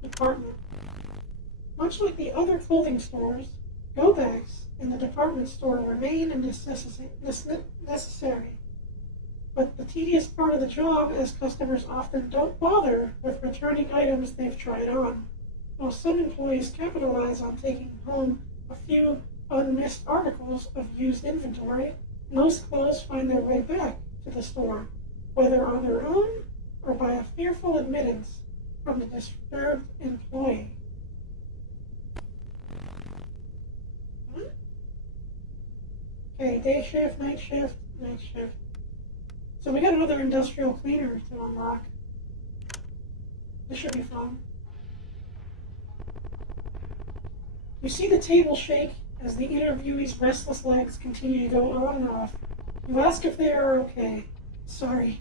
Department. Much like the other clothing stores, go bags in the department store remain necessary. But the tedious part of the job is customers often don't bother with returning items they've tried on. While some employees capitalize on taking home a few unmissed articles of used inventory, most clothes find their way back to the store, whether on their own or by a fearful admittance from the disturbed employee. Okay, day shift, night shift, night shift. So we got another industrial cleaner to unlock. This should be fun. You see the table shake as the interviewee's restless legs continue to go on and off. You ask if they are okay. Sorry,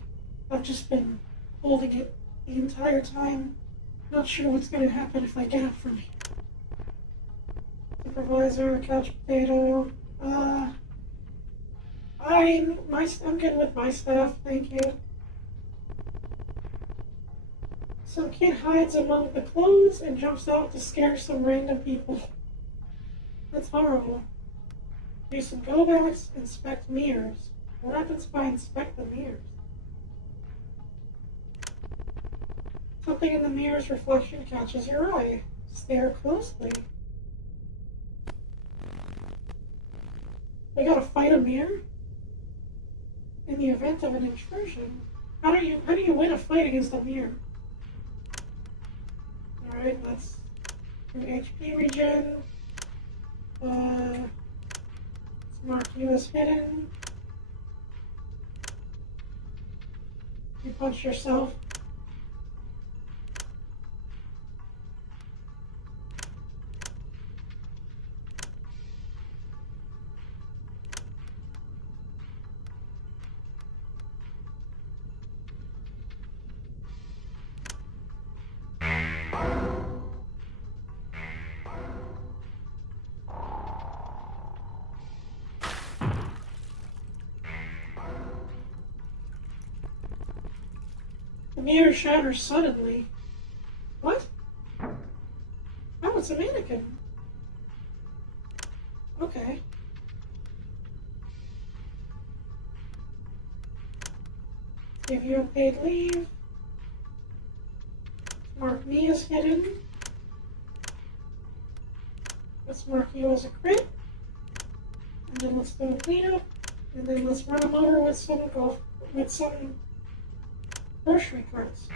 I've just been holding it the entire time. Not sure what's going to happen if I get up from here. Supervisor, couch potato. I'm good with my staff, thank you. Some kid hides among the clothes and jumps out to scare some random people. That's horrible. Do some go-backs, inspect mirrors. What happens if I inspect the mirrors? Something in the mirror's reflection catches your eye. Stare closely. We gotta fight a mirror? In the event of an intrusion, how do you win a fight against a mirror? Alright, let's do HP regen. Let's mark you as hidden. You punch yourself. mirror shatters suddenly. What? Oh, it's a mannequin. Okay. Give you a paid leave. Mark me as hidden. Let's mark you as a crit. And then let's do a cleanup. And then let's run them over with some grocery carts.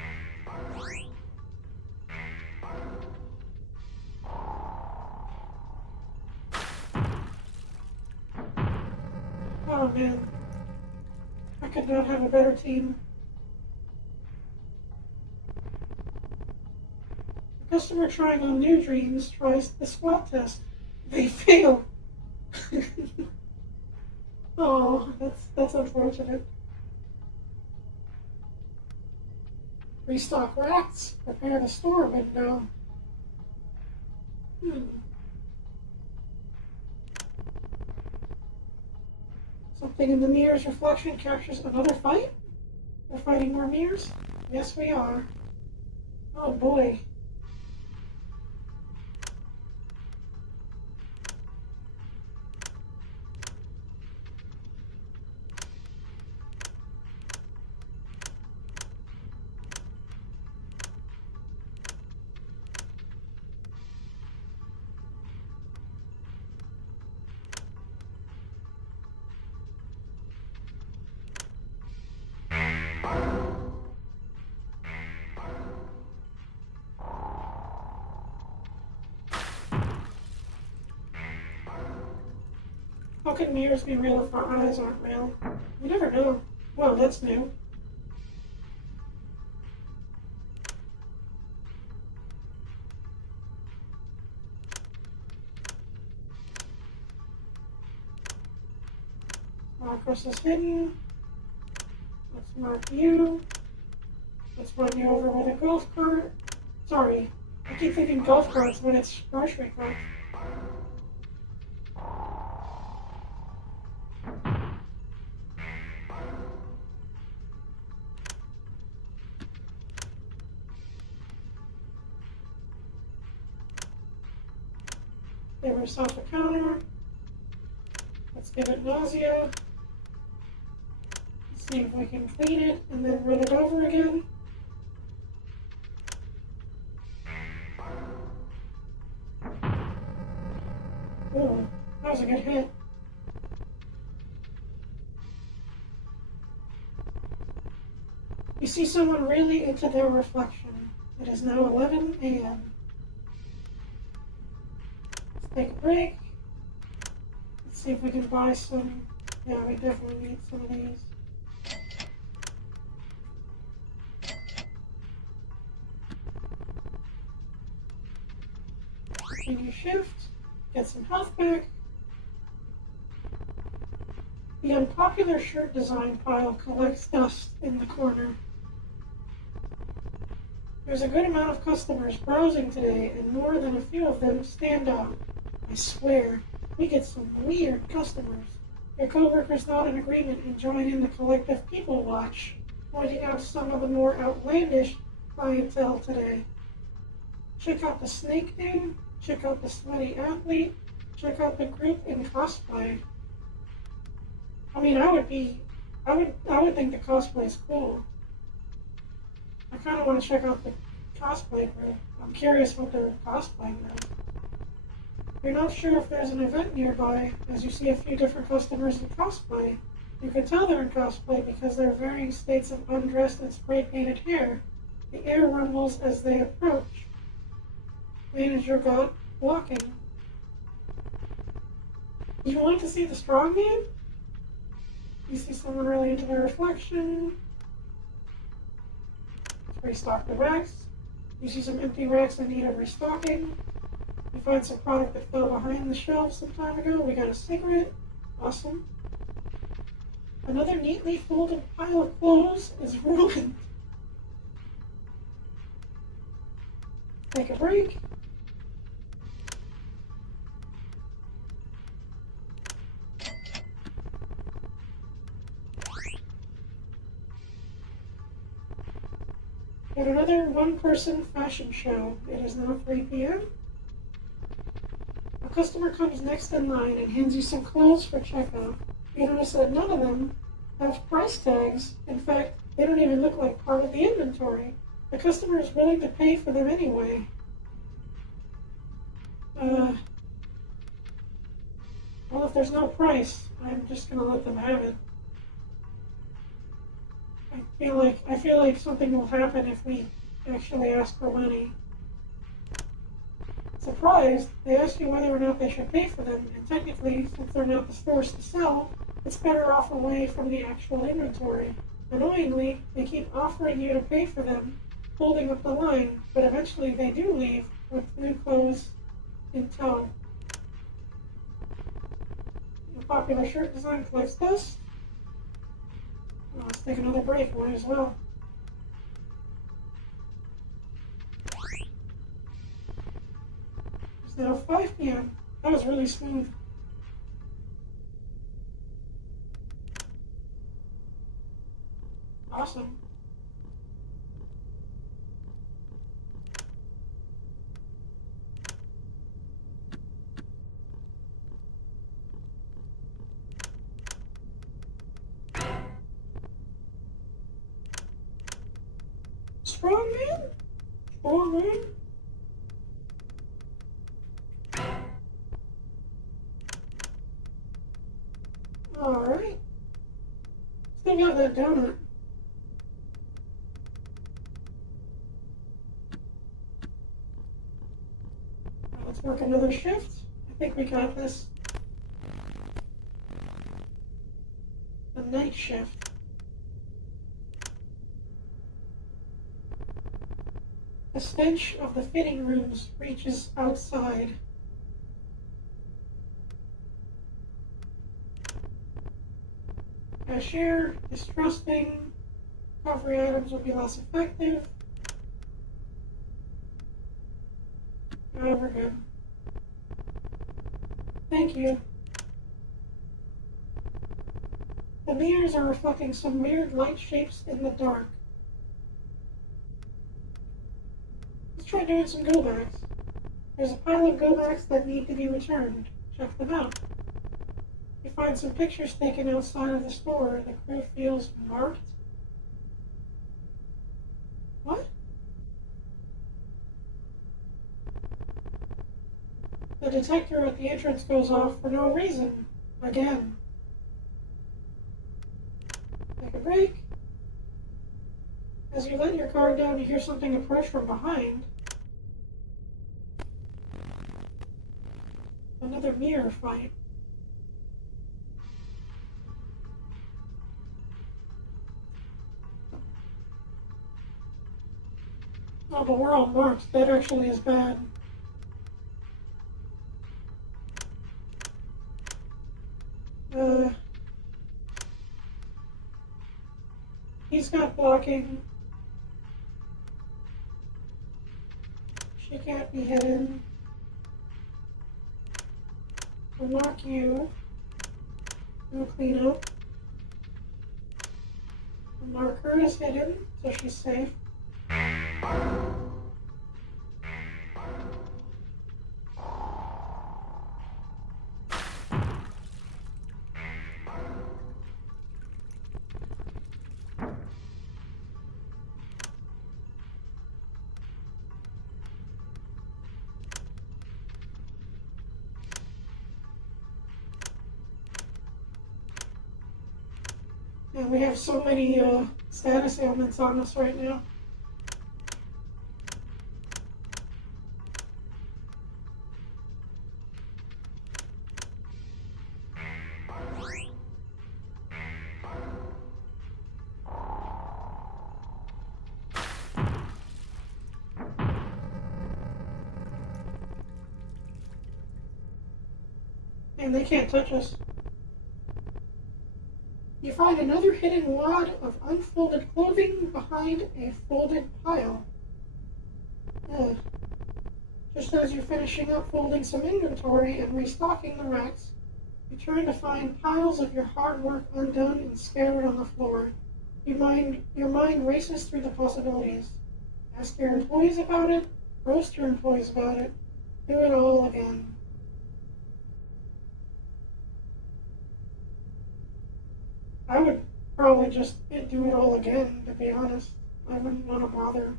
Oh man. I could not have a better team. A customer trying on new dreams tries the squat test. They fail. Oh, that's unfortunate. Restock racks. Prepare the store window. Something in the mirror's reflection captures another fight? We're fighting more mirrors? Yes, we are. Oh boy. How can mirrors be real if our eyes aren't real? You never know. Well, that's new. Marcos is hidden. Let's mark you. Let's run you over with a golf cart. Sorry, I keep thinking golf carts when it's grocery carts. Give herself a counter. Let's give it nausea. Let's see if we can clean it and then run it over again. Ooh, that was a good hit. You see someone really into their reflection. It is now 11 a.m. Let's take a break. Let's see if we can buy some. Yeah, we definitely need some of these. Continue shift. Get some health back. The unpopular shirt design pile collects dust in the corner. There's a good amount of customers browsing today, and more than a few of them stand out. I swear, we get some weird customers. Your coworkers nod in agreement and join in the collective people watch, pointing out some of the more outlandish clientele today. Check out the snake dude, check out the sweaty athlete, check out the group in cosplay. I mean, I would think the cosplay is cool. I kind of want to check out the cosplay group. I'm curious what they're cosplaying now. You're not sure if there's an event nearby, as you see a few different customers in cosplay. You can tell they're in cosplay because they're varying states of undressed and spray-painted hair. The air rumbles as they approach. Manager got walking. You want to see the strongman? You see someone really into their reflection. Restock the racks. You see some empty racks in need of restocking. You find some product that fell behind the shelf some time ago. We got a cigarette. Awesome. Another neatly folded pile of clothes is ruined. Take a break. At another one-person fashion show, it is now 3 p.m. A customer comes next in line and hands you some clothes for checkout. You notice that none of them have price tags. In fact, they don't even look like part of the inventory. The customer is willing to pay for them anyway. Well, if there's no price, I'm just gonna let them have it. I feel like something will happen if we actually ask for money. Surprised, they ask you whether or not they should pay for them, and technically, since they're not the stores to sell, it's better off away from the actual inventory. Annoyingly, they keep offering you to pay for them, holding up the line, but eventually they do leave with new clothes in tow. A popular shirt design collects dust. Well, let's take another break, might as well. It's now 5 p.m. That was really smooth. Awesome. Strong man? Strong man? Alright. Still got that donut. Let's work another shift. I think we got this. The night shift. The stench of the fitting rooms reaches outside. Cashier, distrusting. Recovery items will be less effective. Oh, we're good. Thank you. The mirrors are reflecting some weird light shapes in the dark. Let's try doing some go-backs. There's a pile of go-backs that need to be returned. Check them out. You find some pictures taken outside of the store. The crew feels marked. What? The detector at the entrance goes off for no reason. Again. Take a break. As you let your guard down, you hear something approach from behind. Another mirror fight. Oh, but we're all marked. That actually is bad. He's got blocking. She can't be hidden. We'll mark you. We'll clean up. The marker is hidden, so she's safe. And we have so many status ailments on us right now. And they can't touch us. You find another hidden wad of unfolded clothing behind a folded pile. Ugh. Just as you're finishing up folding some inventory and restocking the racks, you turn to find piles of your hard work undone and scattered on the floor. Your mind races through the possibilities. Ask your employees about it, roast your employees about it, do it all again. I would probably just do it all again, to be honest. I wouldn't want to bother,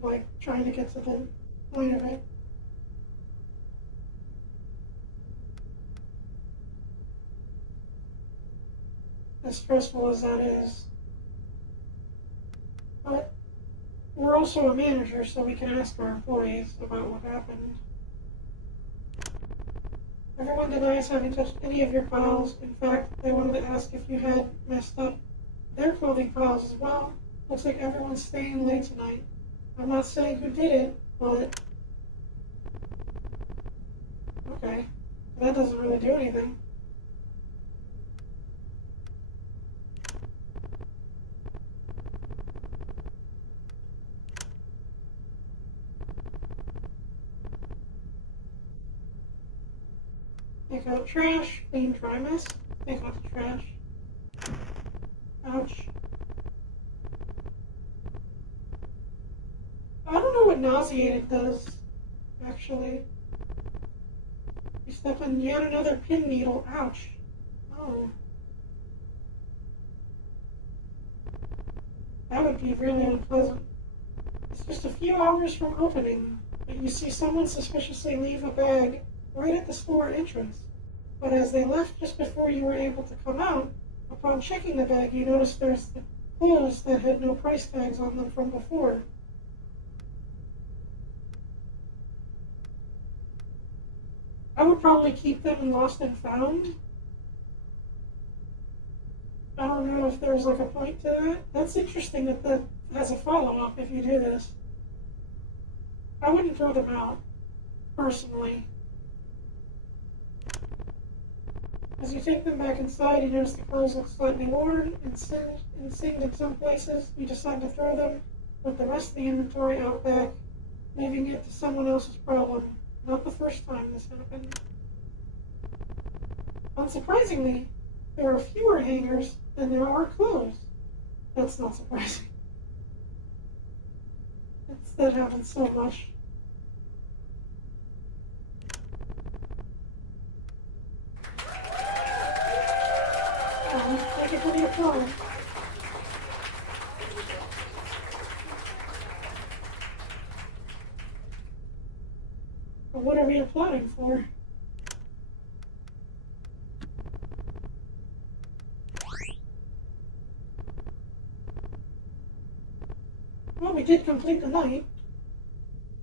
like, trying to get to the point of it. As stressful as that is. But we're also a manager, so we can ask our employees about what happened. Everyone denies having touched any of your files. In fact, they wanted to ask if you had messed up their clothing files as well. Looks like everyone's staying late tonight. I'm not saying who did it, but... Okay. That doesn't really do anything. Take out trash, clean dry mess, take out the trash. Ouch. I don't know what nauseated does, actually. You step on yet another pin needle, ouch. Oh. That would be really unpleasant. It's just a few hours from opening, but you see someone suspiciously leave a bag right at the store entrance. But as they left just before you were able to come out, upon checking the bag, you notice there's the clothes that had no price tags on them from before. I would probably keep them in Lost and Found. I don't know if there's like a point to that. That's interesting that that has a follow-up if you do this. I wouldn't throw them out, personally. As you take them back inside, you notice the clothes look slightly worn and singed in some places. You decide to throw them with the rest of the inventory out back, leaving it to someone else's problem. Not the first time this happened. Unsurprisingly, there are fewer hangers than there are clothes. That's not surprising. That happens so much. Thank you for the applause. But what are we applauding for? Well, we did complete the night.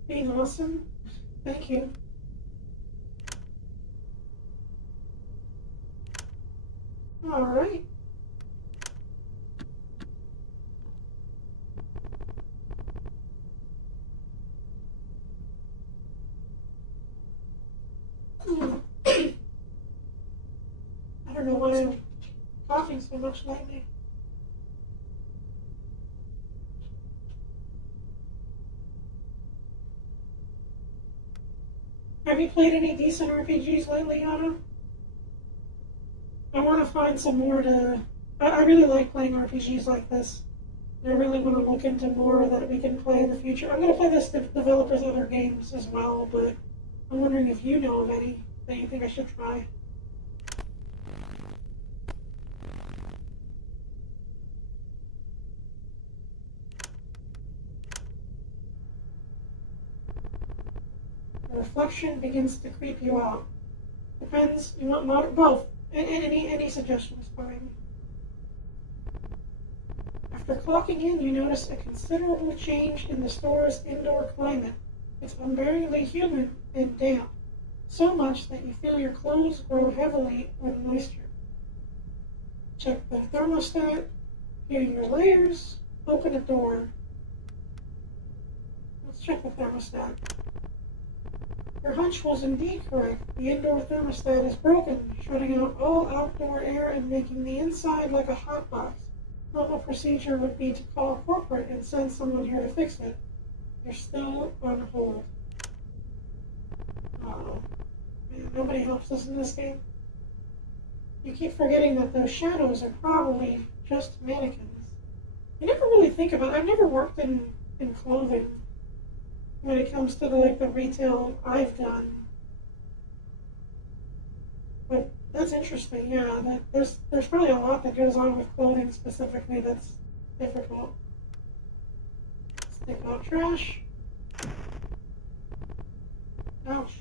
Being awesome. Thank you. Alright. I don't know why I'm coughing so much lately. Have you played any decent RPGs lately, Anna? I want to find some more to... I really like playing RPGs like this. I really want to look into more that we can play in the future. I'm going to play this developer's other games as well, but I'm wondering if you know of any that you think I should try. The reflection begins to creep you out. Depends, you want both. Any suggestion is fine. After clocking in, you notice a considerable change in the store's indoor climate. It's unbearably humid and damp, so much that you feel your clothes grow heavily with moisture. Check the thermostat, view your layers, open a door. Let's check the thermostat. Your hunch was indeed correct. The indoor thermostat is broken, shutting out all outdoor air and making the inside like a hotbox. Normal procedure would be to call corporate and send someone here to fix it. You're still on hold. Oh, man, nobody helps us in this game. You keep forgetting that those shadows are probably just mannequins. You never really think about it. I've never worked in clothing when it comes to the retail I've done. But that's interesting, yeah. There's probably a lot that goes on with clothing specifically that's difficult. Stick out trash. Ouch.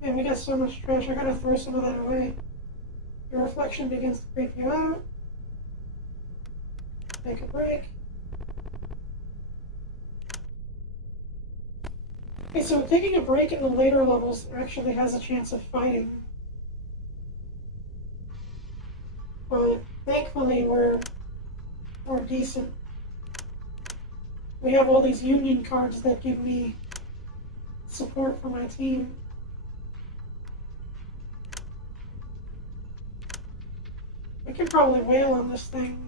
Man, we got so much trash. I gotta throw some of that away. Your reflection begins to creep you out. Take a break. Okay, so taking a break in the later levels actually has a chance of fighting. But thankfully we're decent. We have all these union cards that give me support for my team. I can probably wail on this thing.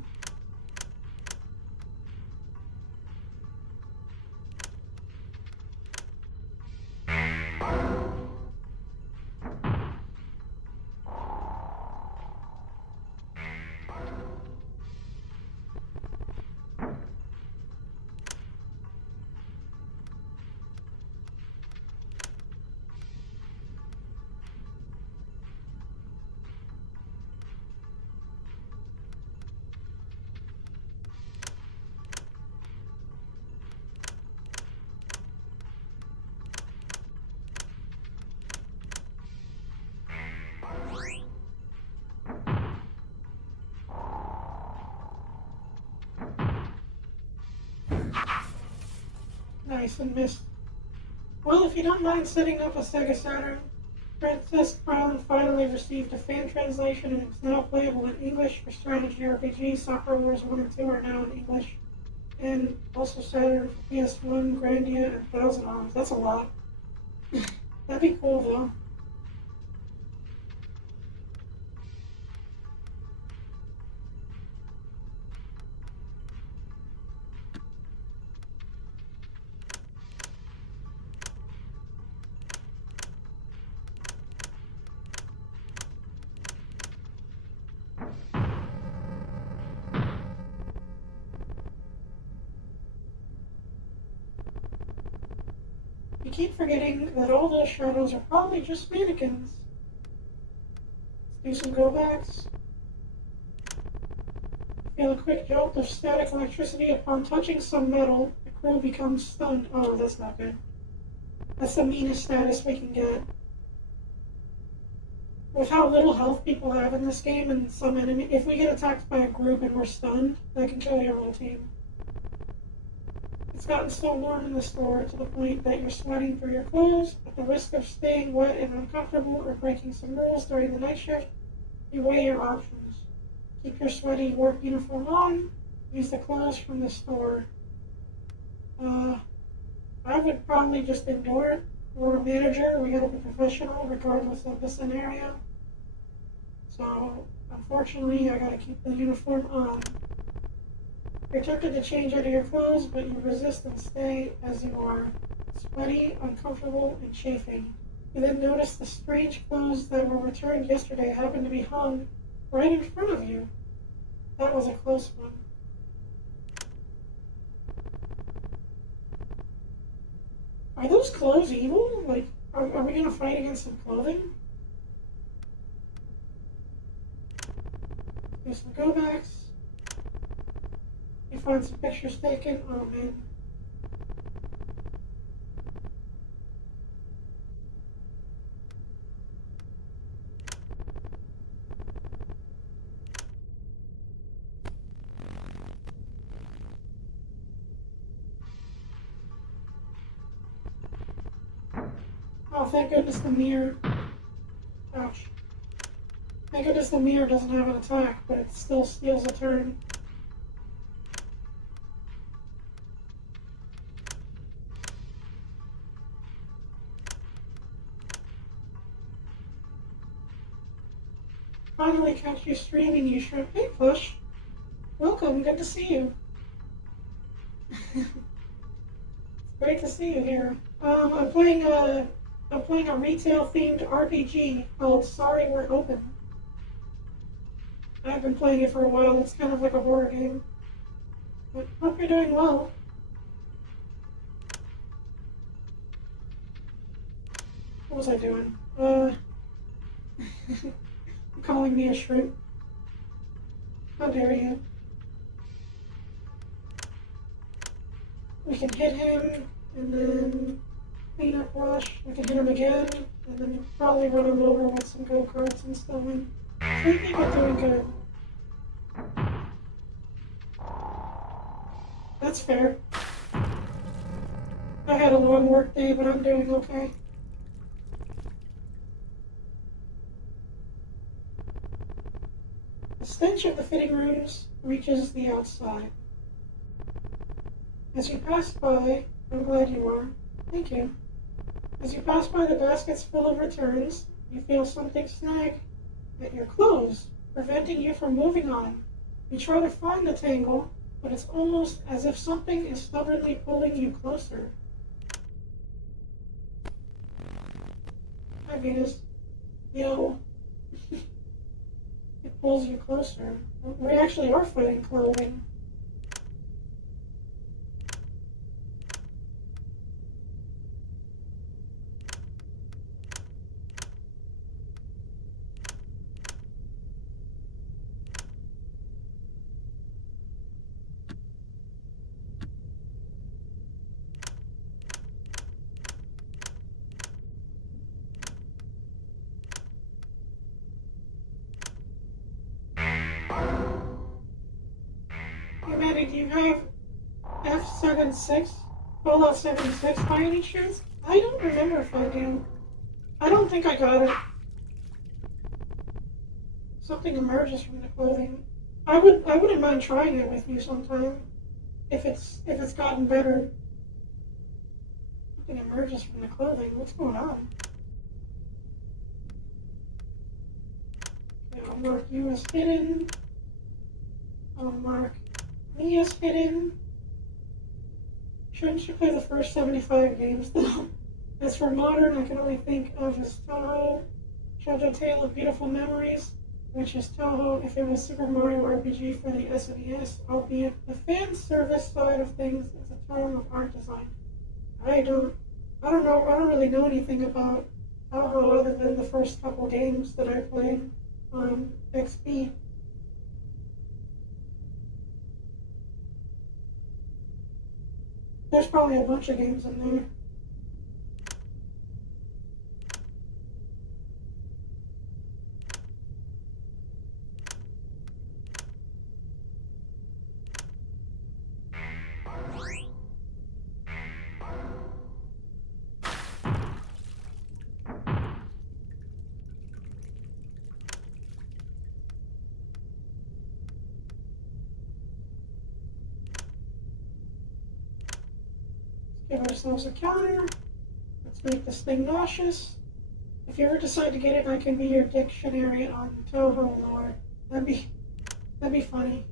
Nice and missed. Well, if you don't mind setting up a Sega Saturn, Princess Crown finally received a fan translation and is now playable in English for strategy RPG. Soccer Wars 1 and 2 are now in English. And also Saturn for PS1, Grandia, and Thousand Arms. That's a lot. That'd be cool though. You keep forgetting that all those shadows are probably just mannequins. Let's do some go-backs. Feel a quick jolt of static electricity upon touching some metal. The crew becomes stunned. Oh, that's not good. That's the meanest status we can get. With how little health people have in this game and some enemy, if we get attacked by a group and we're stunned, that can kill your whole team. It's gotten so warm in the store to the point that you're sweating through your clothes. At the risk of staying wet and uncomfortable or breaking some rules during the night shift, you weigh your options. Keep your sweaty work uniform on. Use the clothes from the store. I would probably just endure it. We're a manager. We gotta be professional regardless of the scenario. So, unfortunately, I gotta keep the uniform on. You're tempted to change out of your clothes, but you resist and stay as you are, sweaty, uncomfortable, and chafing. You then notice the strange clothes that were returned yesterday happen to be hung right in front of you. That was a close one. Are those clothes evil? Like, are we gonna fight against some clothing? Do some go-backs. You find some pictures taken. Oh man. Oh, thank goodness the mirror. Ouch. Thank goodness the mirror doesn't have an attack, but it still steals a turn. Finally catch you streaming, you shrimp. Hey, Push. Welcome, good to see you. It's great to see you here. I'm playing a retail-themed RPG called Sorry We're Open. I've been playing it for a while. It's kind of like a horror game. But hope you're doing well. What was I doing? Calling me a shrimp. How dare you? We can hit him, and then clean up rush. We can hit him again, and then probably run him over with some go-karts and stuff. I think we're doing good. That's fair. I had a long work day, but I'm doing okay. The stench of the fitting rooms reaches the outside. As you pass by, I'm glad you are. Thank you. As you pass by the baskets full of returns, you feel something snag at your clothes, preventing you from moving on. You try to find the tangle, but it's almost as if something is stubbornly pulling you closer. Hi, Venus. Yo. It pulls you closer. We actually are finding clothing. Humanity, do you have F76? Fallout 76 by any chance? I don't remember if I do. I don't think I got it. Something emerges from the clothing. I wouldn't mind trying it with you sometime. If it's gotten better. Something emerges from the clothing. What's going on? Okay, I'll mark you as hidden. I'll mark me as hidden. Shouldn't you play the first 75 games though? As for modern, I can only think of as Toho, JoJo Tale of Beautiful Memories, which is Toho if it was Super Mario RPG for the SNES, albeit the fan service side of things is a term of art design. I don't really know anything about Toho other than the first couple games that I played on XP. There's probably a bunch of games in there. Give ourselves a counter. Let's make this thing nauseous. If you ever decide to get it, I can be your dictionary on Toho lore. That'd be funny.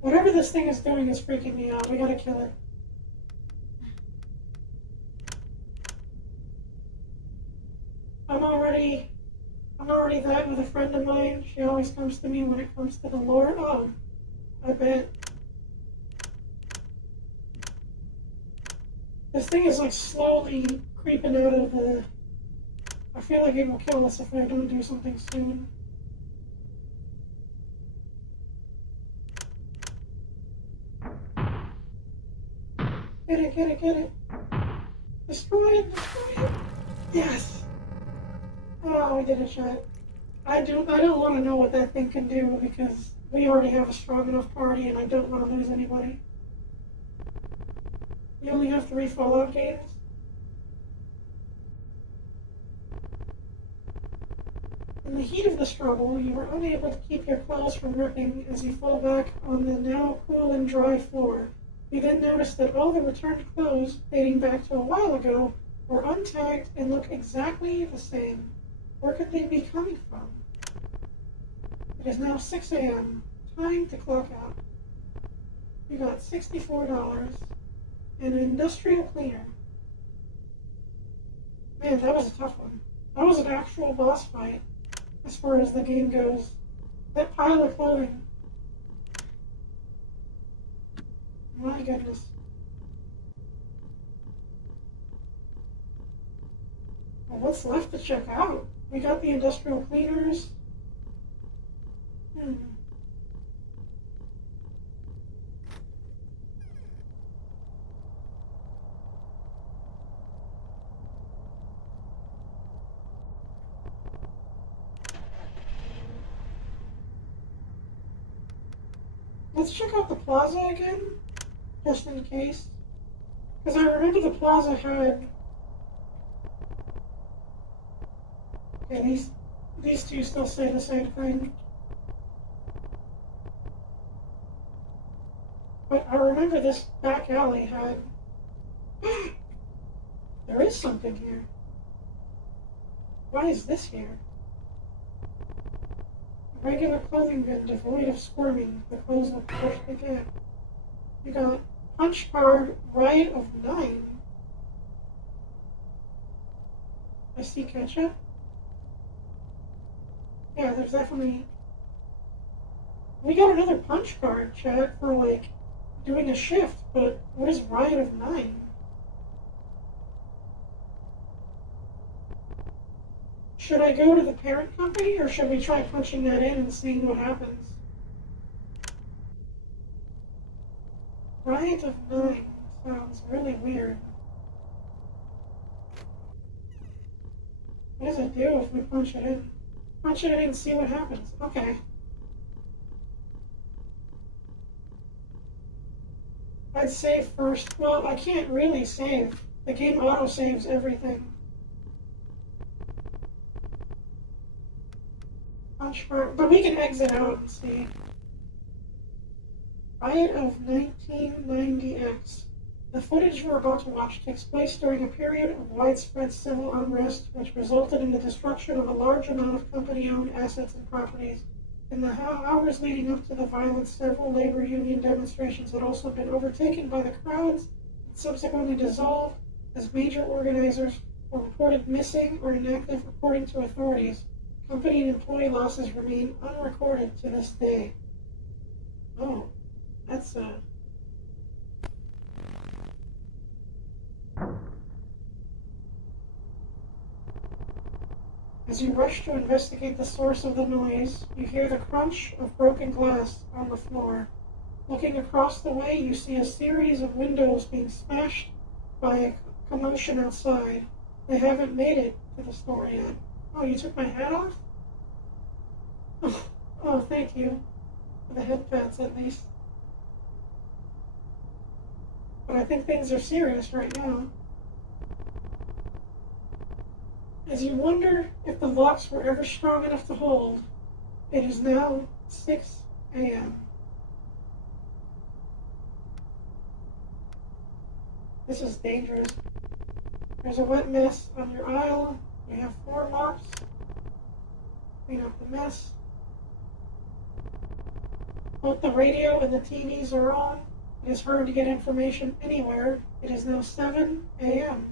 Whatever this thing is doing is freaking me out. We gotta kill it. I'm already that with a friend of mine. She always comes to me when it comes to the lore. Oh, I bet. This thing is like slowly creeping out of the... I feel like it will kill us if I don't do something soon. Get it, get it, get it. Destroy it, destroy it. Yes. Oh, we did a shot. I don't want to know what that thing can do because we already have a strong enough party and I don't want to lose anybody. You only have 3 Fallout games? In the heat of the struggle, you were unable to keep your clothes from ripping as you fall back on the now cool and dry floor. You then noticed that all the returned clothes, dating back to a while ago, were untagged and look exactly the same. Where could they be coming from? It is now 6 a.m. Time to clock out. You got $64 and an industrial cleaner. Man, that was a tough one. That was an actual boss fight as far as the game goes. That pile of clothing. My goodness. Well, what's left to check out? We got the industrial cleaners. Let's check out the plaza again, just in case. Because I remember the plaza had... Okay, these two still say the same thing. But I remember this back alley had... There is something here. Why is this here? A regular clothing bin devoid of squirming. The clothes look perfectly good. You got punch card riot of 9. I see ketchup. Yeah, there's definitely... We got another punch card, Chad, for like doing a shift, but what is riot of 9? Should I go to the parent company, or should we try punching that in and seeing what happens? Riot of 9 sounds really weird. What does it do if we punch it in? Punch it in and see what happens. Okay. I'd save first. Well, I can't really save. The game auto-saves everything. But we can exit out and see. Riot of 1990X. The footage we're about to watch takes place during a period of widespread civil unrest, which resulted in the destruction of a large amount of company-owned assets and properties. In the hours leading up to the violence, several labor union demonstrations had also been overtaken by the crowds and subsequently dissolved, as major organizers were reported missing or inactive, according to authorities. Company and employee losses remain unrecorded to this day. Oh, that's As you rush to investigate the source of the noise, you hear the crunch of broken glass on the floor. Looking across the way, you see a series of windows being smashed by a commotion outside. They haven't made it to the store yet. Oh, you took my hat off? Oh, thank you. For the head pats, at least. But I think things are serious right now. As you wonder if the locks were ever strong enough to hold, it is now 6 a.m. This is dangerous. There's a wet mess on your aisle. You have 4 mops. Clean up the mess. Both the radio and the TVs are on. It is hard to get information anywhere. It is now 7 a.m.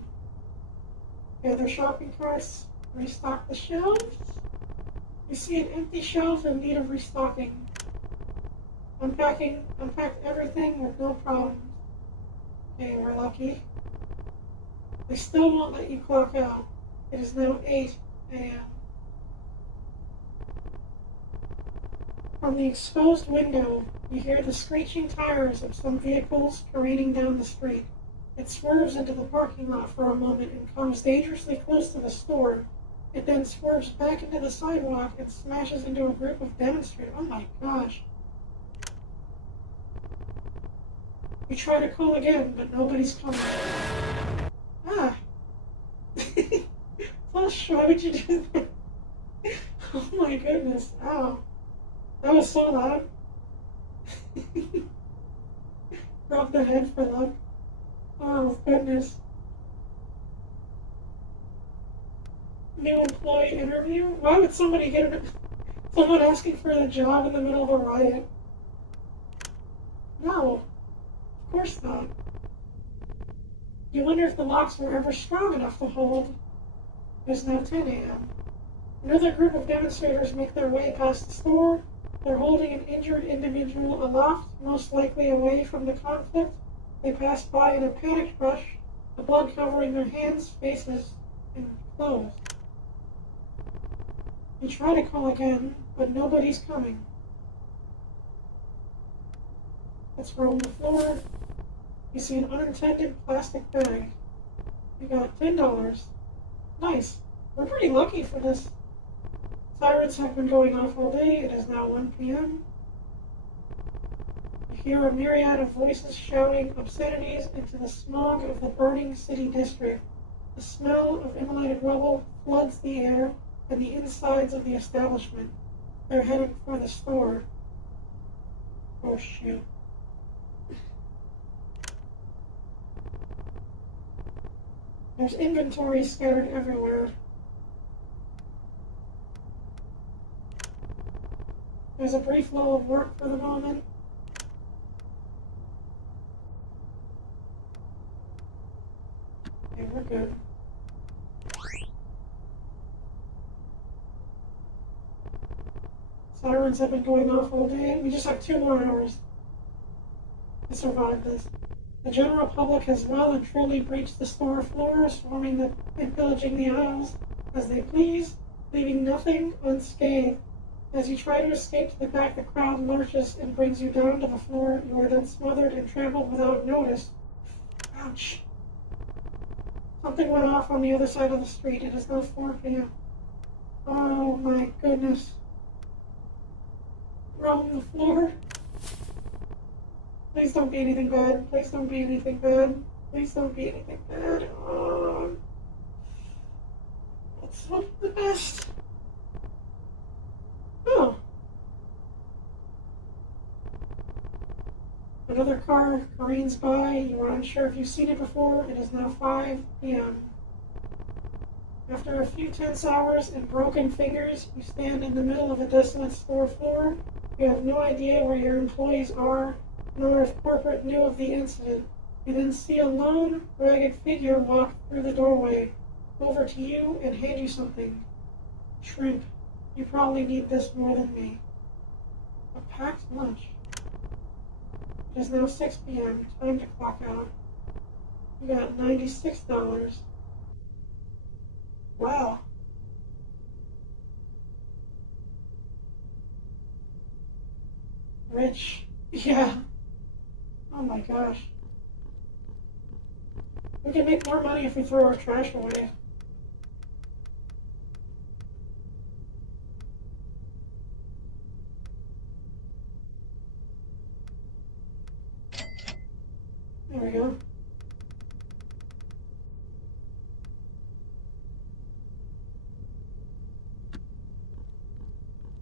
Gather shopping carts. Restock the shelves. You see an empty shelf in need of restocking. Unpacked everything with no problems. Okay, we're lucky. They still won't let you clock out. It is now 8 a.m. From the exposed window, you hear the screeching tires of some vehicles careening down the street. It swerves into the parking lot for a moment and comes dangerously close to the store. It then swerves back into the sidewalk and smashes into a group of demonstrators. Oh my gosh. You try to call again, but nobody's coming. Ah. Flush, why would you do that? Oh my goodness. Ow. That was so loud. Drop the head for luck. Oh goodness. employee interview? Why would somebody someone asking for a job in the middle of a riot? No, of course not. You wonder if the locks were ever strong enough to hold. It is now 10 a.m. Another group of demonstrators make their way past the store. They're holding an injured individual aloft, most likely away from the conflict. They pass by in a panicked rush, the blood covering their hands, faces, and clothes. You try to call again, but nobody's coming. Let's roam the floor. You see an unintended plastic bag. You got $10. Nice. We're pretty lucky for this. Sirens have been going off all day. It is now 1 p.m. You hear a myriad of voices shouting obscenities into the smog of the burning city district. The smell of immolated rubble floods the air and the insides of the establishment. They're headed for the store. Oh, shoot. There's inventory scattered everywhere. There's a brief lull of work for the moment. Okay, we're good. Sirens have been going off all day. We just have 2 more hours to survive this. The general public has well and truly breached the store floor, swarming and pillaging the aisles as they please, leaving nothing unscathed. As you try to escape to the back, the crowd lurches and brings you down to the floor. You are then smothered and trampled without notice. Ouch. Something went off on the other side of the street. It is now 4 p.m. Oh my goodness. Roam the floor. Please don't be anything bad. Please don't be anything bad. Please don't be anything bad. Let's hope the best. Oh. Another car careens by. You are unsure if you've seen it before. It is now 5 p.m. After a few tense hours and broken fingers, you stand in the middle of a desolate store floor. You have no idea where your employees are, nor if corporate knew of the incident. You then see a lone, ragged figure walk through the doorway, over to you and hand you something. Shrimp. You probably need this more than me. A packed lunch. It is now 6 p.m. Time to clock out. You got $96. Wow. Rich. Yeah. Oh my gosh. We can make more money if we throw our trash away. There we go.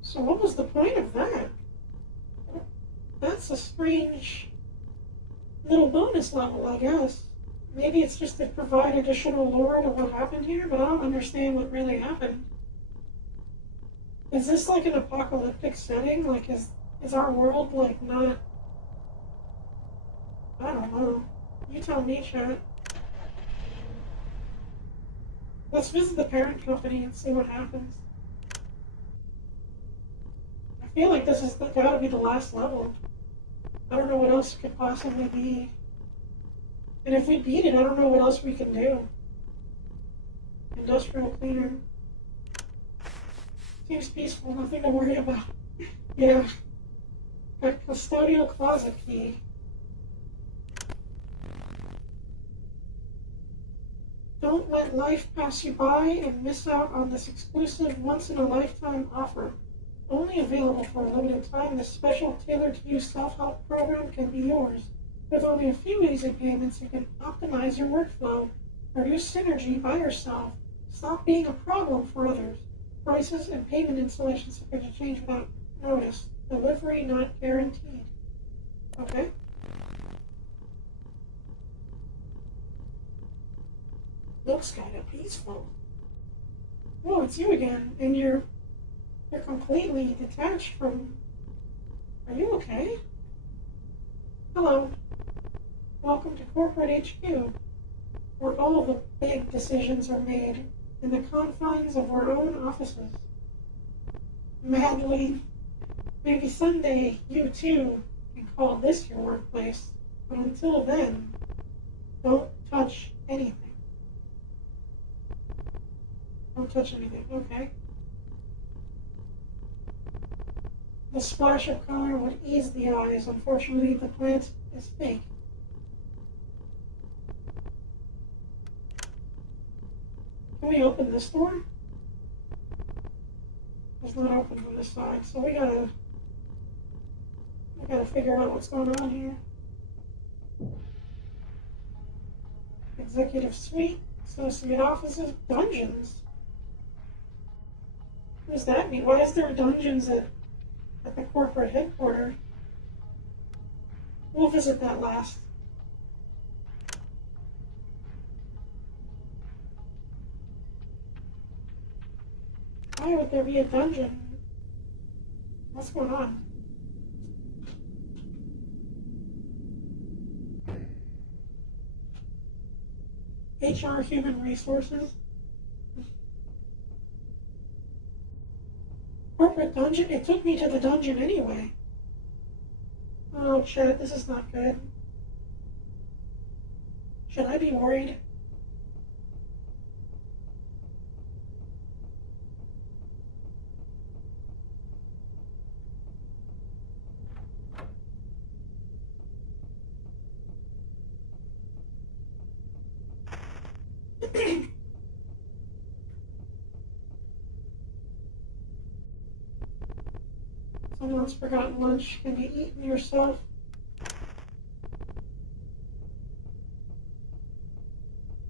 So what was the point of that? That's a strange little bonus level, I guess. Maybe it's just to provide additional lore to what happened here, but I don't understand what really happened. Is this like an apocalyptic setting? Like, is our world, like, not... I don't know. You tell me, chat. Let's visit the parent company and see what happens. I feel like this is gotta be the last level. I don't know what else it could possibly be. And if we beat it, I don't know what else we can do. Industrial cleaner. Seems peaceful, nothing to worry about. Yeah. Got custodial closet key. Don't let life pass you by and miss out on this exclusive once-in-a-lifetime offer. Only available for a limited time, this special tailored-to-you self-help program can be yours. With only a few easy payments, you can optimize your workflow, reduce synergy by yourself, stop being a problem for others. Prices and payment installations are going to change without notice. Delivery not guaranteed. Okay. Looks kind of peaceful. Whoa, it's you again, and you're completely detached from. Are you okay? Hello. Welcome to Corporate HQ, where all the big decisions are made in the confines of our own offices. Madly, maybe someday you too can call this your workplace, but until then, don't touch anything. Don't touch anything, okay? The splash of color would ease the eyes. Unfortunately, the plant is fake. Can we open this door? It's not open from this side, so we gotta figure out what's going on here. Executive suite, associate offices, dungeons. What does that mean? Why is there dungeons at the corporate headquarters? We'll visit that last. Why would there be a dungeon? What's going on? HR Human Resources. Corporate dungeon? It took me to the dungeon anyway. Oh, shit, this is not good. Should I be worried? Someone's forgotten lunch can be eaten yourself.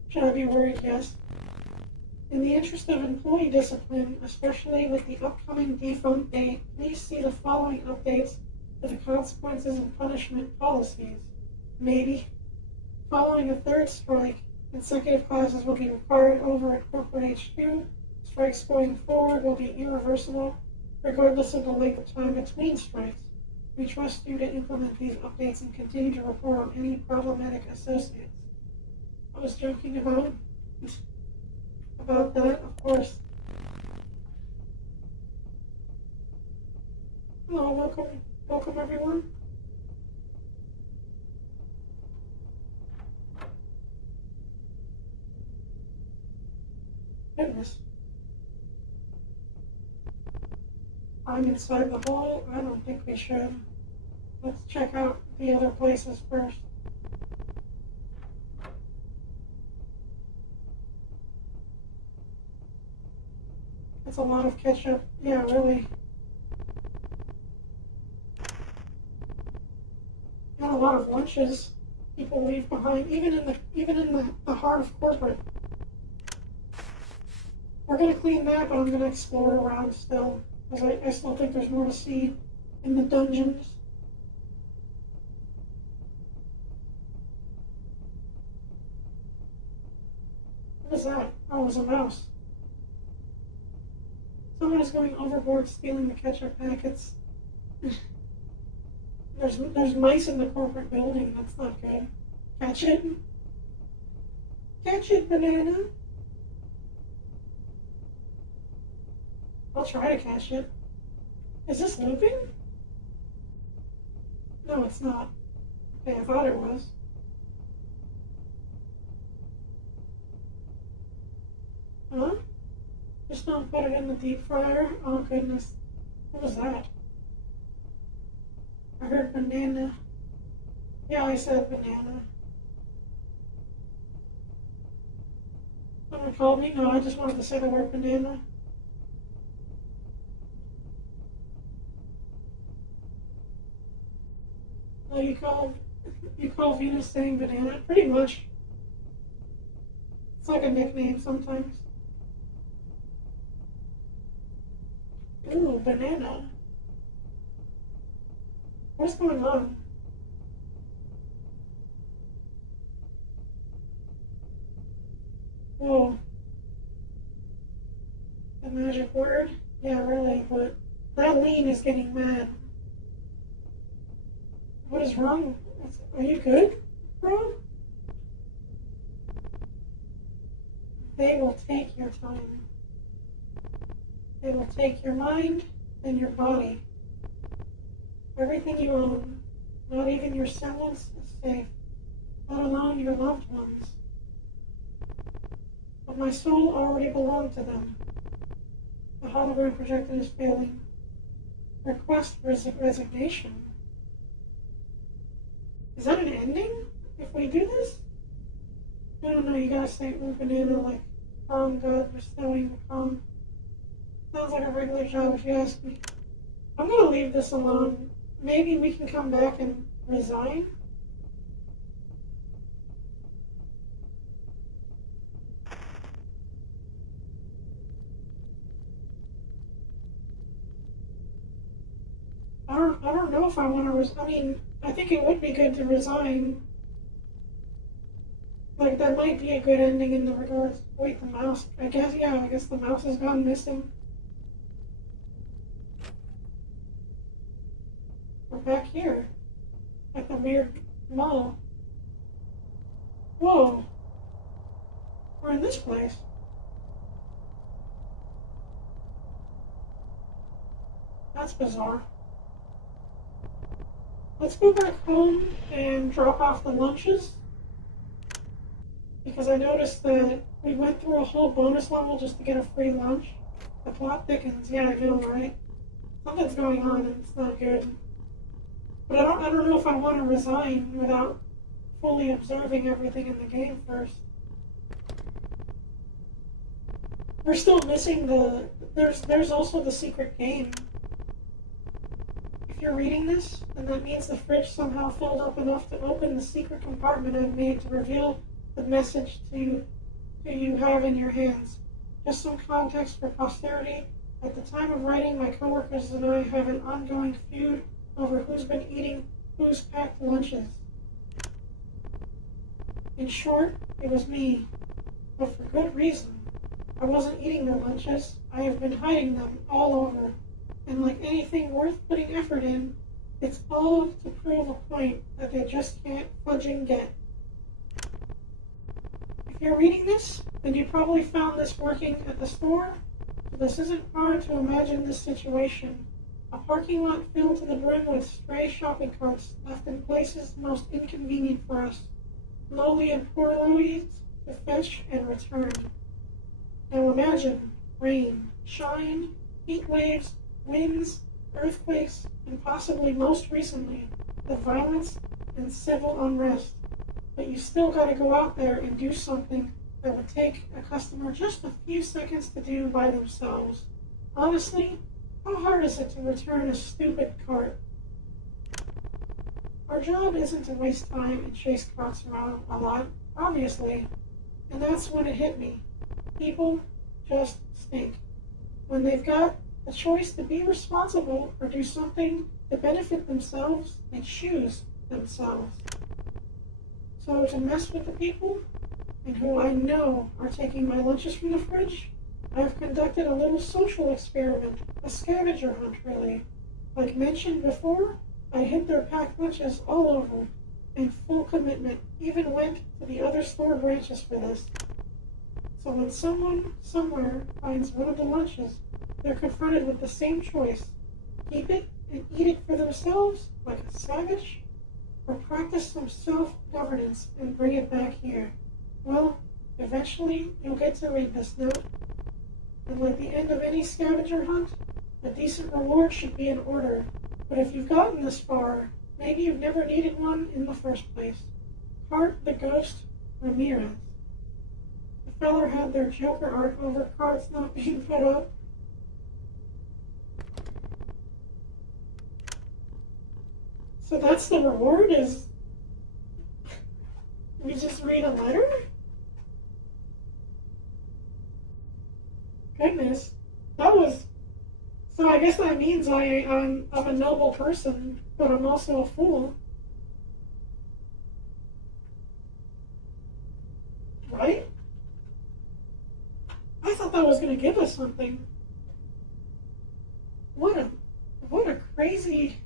Should I be worried? Yes. In the interest of employee discipline, especially with the upcoming defunct date, please see the following updates to the consequences and punishment policies. Maybe. Following a third strike, consecutive classes will be required over at Corporate HQ. Strikes going forward will be irreversible, regardless of the length of time between strikes. We trust you to implement these updates and continue to report on any problematic associates. I was joking about that, of course. Hello, welcome everyone. Goodness. I'm inside the hole. I don't think we should. Let's check out the other places first. That's a lot of ketchup. Yeah, really. Got a lot of lunches people leave behind, even in the heart of corporate. We're gonna clean that, but I'm gonna explore around still, because I still think there's more to see in the dungeons. What is that? Oh, it was a mouse. Someone is going overboard stealing the ketchup packets. There's mice in the corporate building. That's not good. Catch it. Catch it, banana. I'll try to catch it. Is this looping? No, it's not. Okay, I thought it was. Huh? Just don't put it in the deep fryer? Oh goodness. What was that? I heard banana. Yeah, I said banana. Someone called me? No, I just wanted to say the word banana. Oh, you call Venus saying banana? Pretty much. It's like a nickname sometimes. Ooh, banana. What's going on? Whoa. word? Yeah, really, but that lean is getting mad. What is wrong? Are you good, bro? They will take your time. They will take your mind and your body. Everything you own, not even your semblance, is safe, let alone your loved ones. But my soul already belonged to them. The hologram projector is failing. Request resignation. Is that an ending? If we do this? No, you gotta say ooh banana like calm God bestowing calm. Sounds like a regular job if you ask me. I'm gonna leave this alone. Maybe we can come back and resign? I don't know if I want to I mean, I think it would be good to resign. Like, that might be a good ending in the regards. Wait, the mouse. I guess the mouse has gone missing. We're back here. At the weird mall. Whoa. We're in this place. That's bizarre. Let's go back home and drop off the lunches. Because I noticed that we went through a whole bonus level just to get a free lunch. The plot thickens. Yeah, I know, right? Something's going on and it's not good. But I don't know if I want to resign without fully observing everything in the game first. We're still missing the... There's also the secret game. If you're reading this, then that means the fridge somehow filled up enough to open the secret compartment I've made to reveal the message to you have in your hands. Just some context for posterity. At the time of writing, my coworkers and I have an ongoing feud over who's been eating who's packed lunches. In short, it was me, but for good reason. I wasn't eating their lunches. I have been hiding them all over. And like anything worth putting effort in, it's all to prove a point that they just can't fudging get. If you're reading this, then you probably found this working at the store. So this isn't hard to imagine this situation. A parking lot filled to the brim with stray shopping carts left in places most inconvenient for us, lowly and poor Louis to fetch and return. Now imagine rain, shine, heat waves, winds, earthquakes, and possibly most recently, the violence and civil unrest. But you still gotta go out there and do something that would take a customer just a few seconds to do by themselves. Honestly, how hard is it to return a stupid cart? Our job isn't to waste time and chase carts around a lot, obviously. And that's when it hit me. People just stink. When they've got the choice to be responsible or do something to benefit themselves, they choose themselves. So to mess with the people, and who I know are taking my lunches from the fridge, I have conducted a little social experiment, a scavenger hunt really. Like mentioned before, I hid their packed lunches all over, and full commitment, even went to the other store branches for this. So when someone, somewhere, finds one of the lunches, they're confronted with the same choice. Keep it and eat it for themselves, like a savage, or practice some self-governance and bring it back here. Well, eventually you'll get to read this note. And like the end of any scavenger hunt, a decent reward should be in order. But if you've gotten this far, maybe you've never needed one in the first place. Hart the Ghost Ramirez. The feller had their Joker art over cards not being put up. So that's the reward, is we just read a letter? Goodness. That was... So I guess that means I'm a noble person, but I'm also a fool. Right? I thought that was going to give us something. crazy,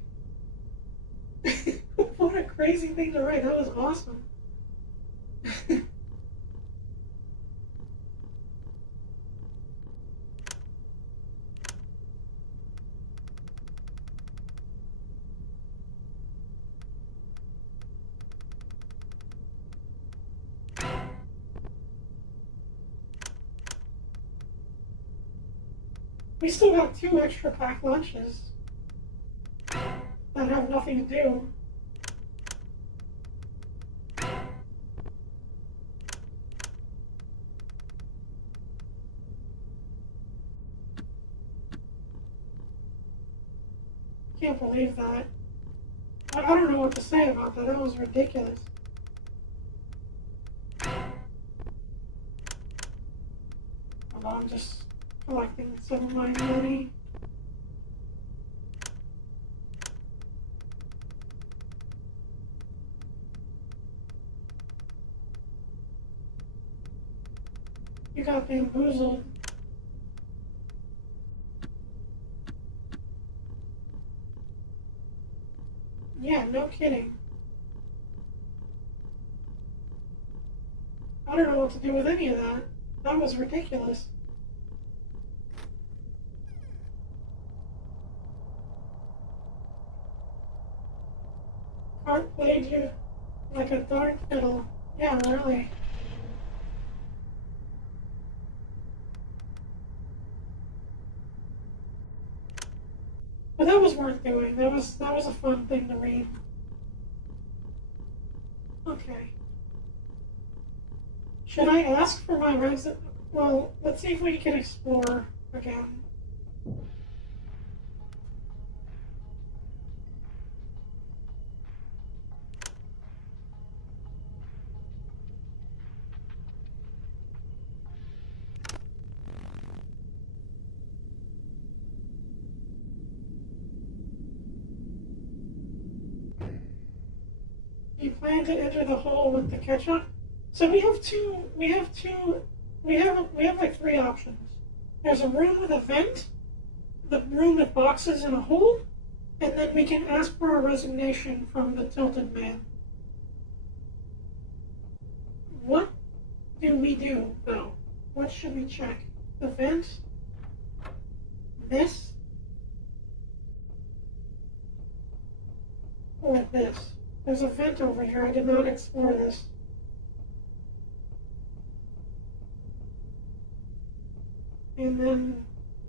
what a crazy thing to write. That was awesome. We still got 2 extra packed lunches that have nothing to do. Can't believe that. I don't know what to say about that. That was ridiculous. I'm just collecting some of my money. You got bamboozled. Yeah, no kidding. I don't know what to do with any of that. That was ridiculous. Heart played you like a darn fiddle. Yeah, really. But that was worth doing. That was a fun thing to read. Okay. Should I ask for my resident? Well, let's see if we can explore again. You plan to enter the hole with the ketchup? So we have like 3 options. There's a room with a vent, the room with boxes and a hole, and then we can ask for a resignation from the tilted man. What do we do, though? What should we check? The vent? This? Or this? There's a vent over here. I did not explore this. And then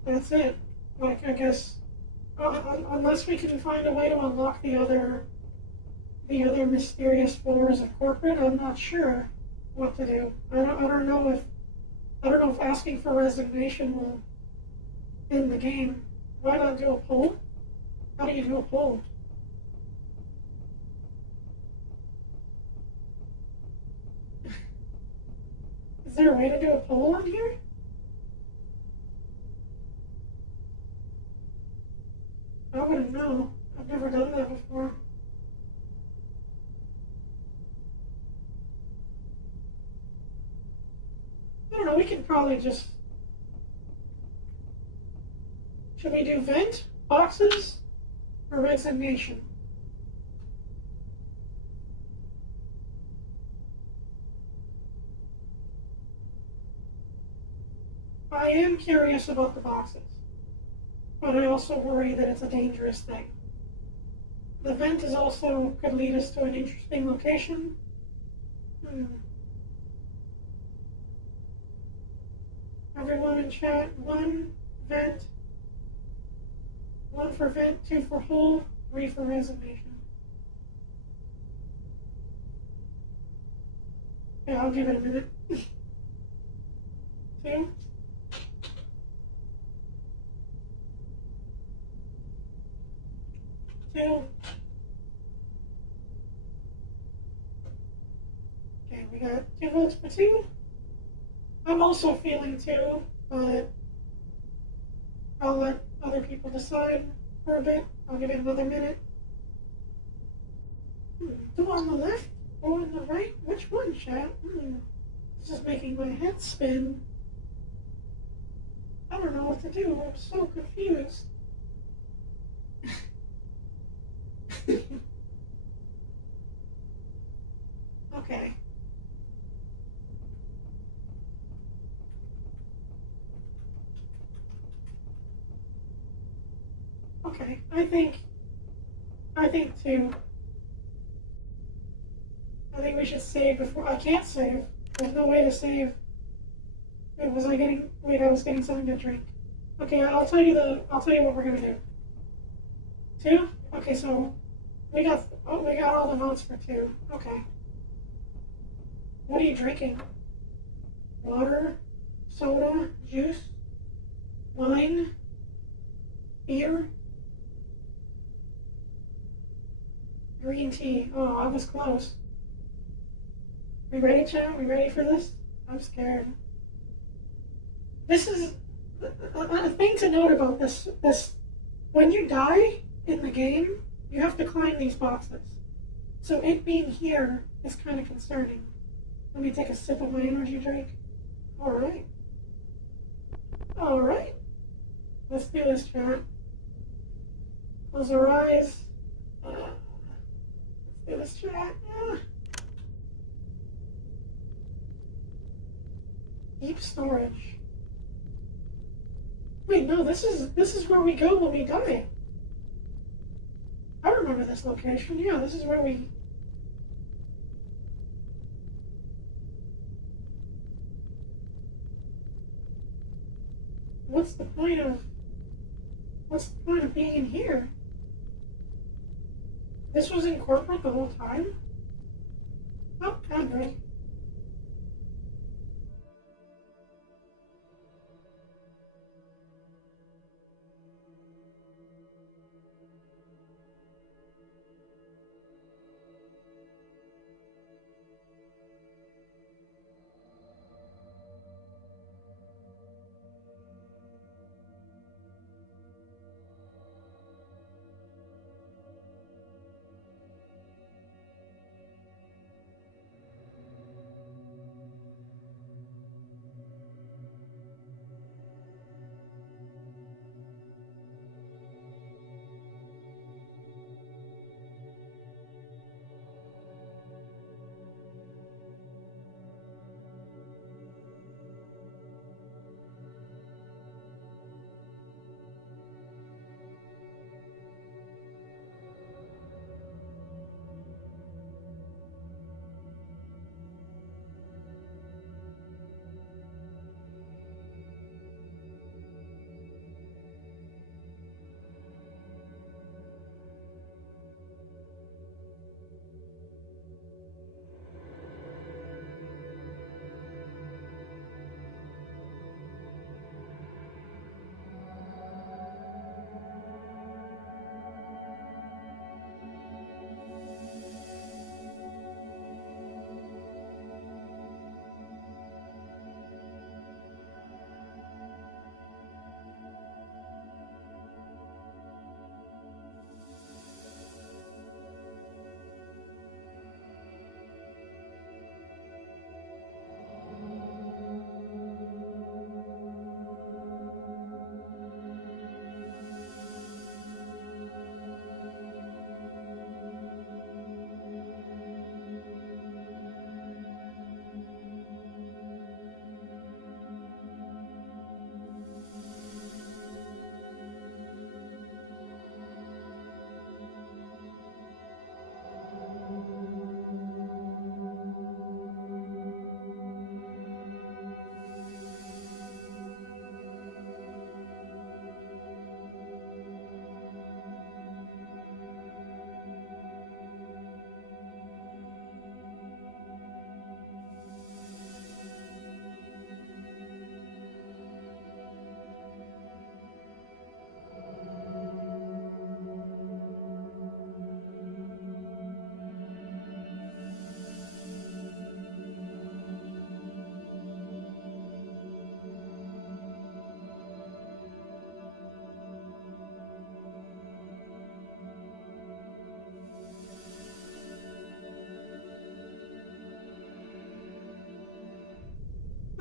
that's it. Like, I guess, unless we can find a way to unlock the other mysterious floors of corporate, I'm not sure what to do. I don't know if asking for resignation will end the game. Why not do a poll? How do you do a poll? Is there a way to do a poll on here? I wouldn't know. I've never done that before. I don't know, we can probably just... Should we do vent, boxes, or resignation? I am curious about the boxes, but I also worry that it's a dangerous thing. The vent is also could lead us to an interesting location. Everyone in chat, 1 vent, 1 for vent, 2 for hole, 3 for resignation. Yeah, I'll give it a minute. 2. Okay, we got 2 votes for 2. I'm also feeling 2, but I'll let other people decide for a bit. I'll give it another minute. 2 on the left or on the right? Which one, chat? This is making my head spin. I don't know what to do. I'm so confused. Okay. Okay, I think too. I think we should save before. I can't save. There's no way to save. Wait, was I getting? Wait, I was getting something to drink. Okay, I'll tell you what we're gonna do. Two? Okay, so we got all the votes for two. Okay. What are you drinking? Water, soda, juice, wine, beer, green tea. Oh, I was close. We ready, chat? We ready for this? I'm scared. This is a thing to note about this. When you die in the game, you have to climb these boxes. So it being here is kind of concerning. Let me take a sip of my energy drink. All right. All right. Let's do this, chat. Close our eyes. Let's do this, chat. Deep storage. Wait, no, this is where we go when we die. I remember this location. Yeah, this is where we. What's the point of being in here? This was in corporate the whole time? Oh, Henry.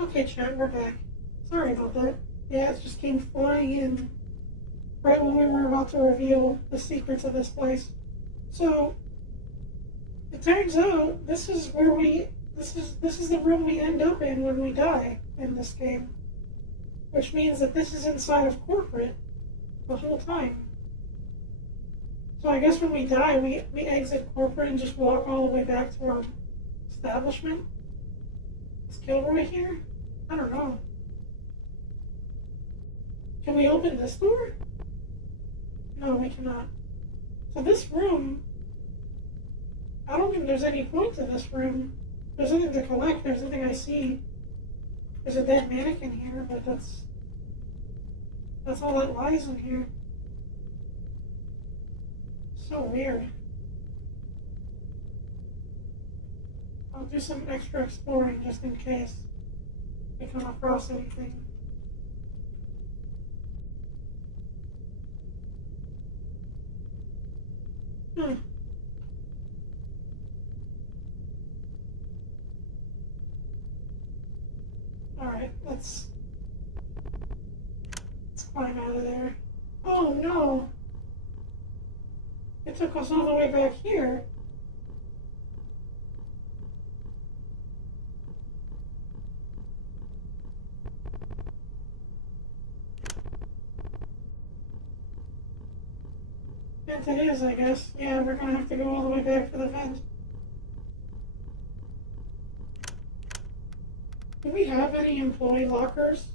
Okay, chat, we're back. Sorry about that. Yeah, it just came flying in right when we were about to reveal the secrets of this place. So, It turns out this is where this is the room we end up in when we die in this game. Which means that this is inside of corporate the whole time. So I guess when we die, we exit corporate and just walk all the way back to our establishment. Is Kilroy here? I don't know. Can we open this door? No, we cannot. So this room, I don't think there's any point to this room. There's nothing to collect, there's nothing I see. There's a dead mannequin here, but that's all that lies in here. So weird. I'll do some extra exploring just in case we come across anything. Alright, let's climb out of there. Oh no! It took us all the way back here. Yes, it is, I guess. Yeah, we're gonna have to go all the way back for the vent. Do we have any employee lockers?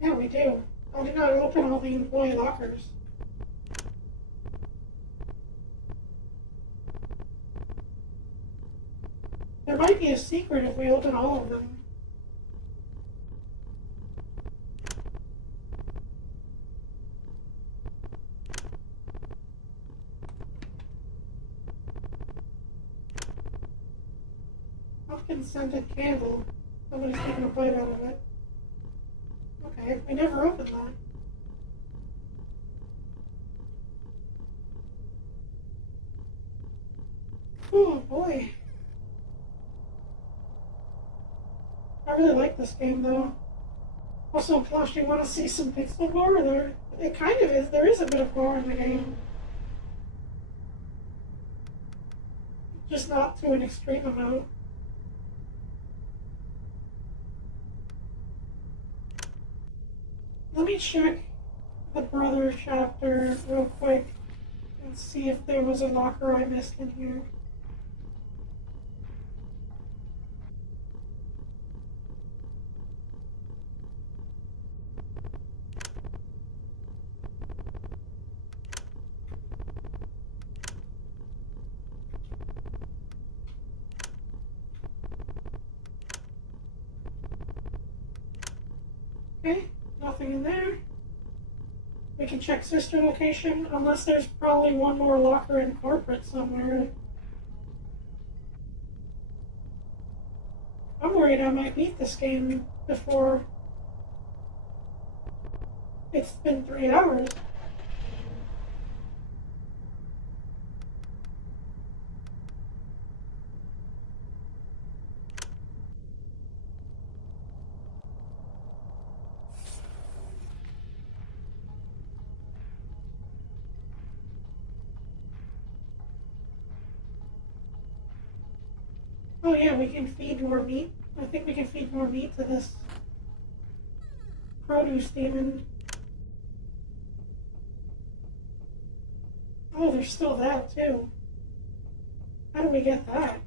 Yeah, we do. I did not open all the employee lockers. There might be a secret if we open all of them. Scented candle. Somebody's taking a bite out of it. Okay, we never opened that. Oh boy. I really like this game though. Also, Plush, do you want to see some pixel gore? It kind of is. There is a bit of gore in the game. Just not to an extreme amount. Let me check the brother chapter real quick and see if there was a locker I missed in here. Okay, nothing in there. We can check sister location, unless there's probably one more locker in corporate somewhere. I'm worried I might beat this game before it's been 3 hours. Oh yeah, we can feed more meat. I think we can feed more meat to this produce demon. Oh, there's still that too. How do we get that?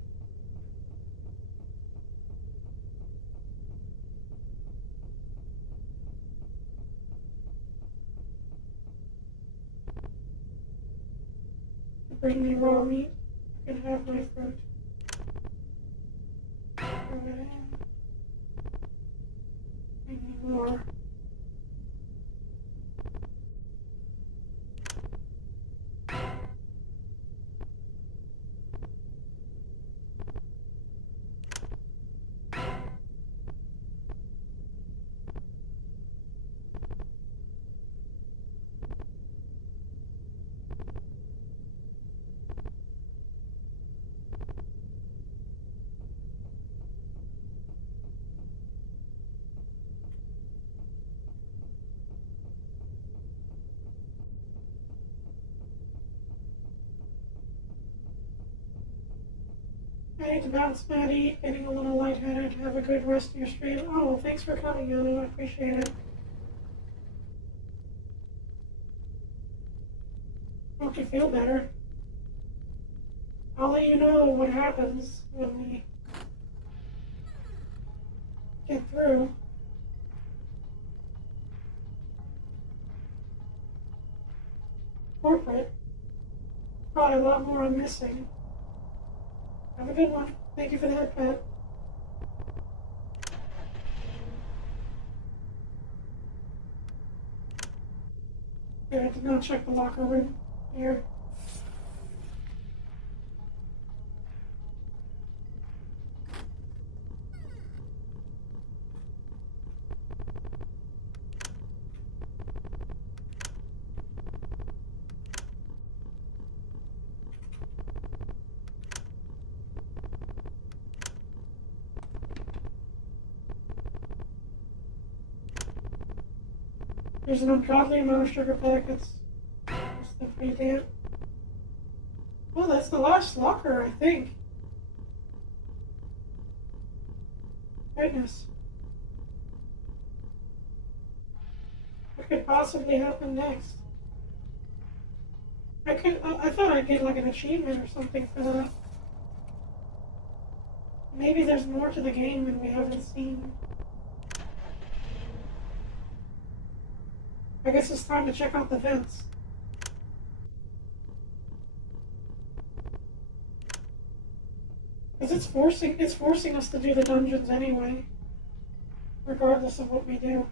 Bring me raw meat. I can have my fruit. Bring me more. I need to bounce, Maddie. Getting a little lightheaded. Have a good rest of your stream. Oh, well, thanks for coming, Anna. I appreciate it. Hope you feel better. I'll let you know what happens when we get through. Corporate. Probably a lot more I'm missing. Have a good one. Thank you for the head pat. Yeah, I did not check the locker room here. There's an ungodly amount of sugar packets. That's the pretty damn. Well, that's the last locker, I think. Goodness. What could possibly happen next? I thought I'd get like an achievement or something for that. Maybe there's more to the game than we haven't seen. I guess it's time to check out the vents. Because it's forcing us to do the dungeons anyway. Regardless of what we do.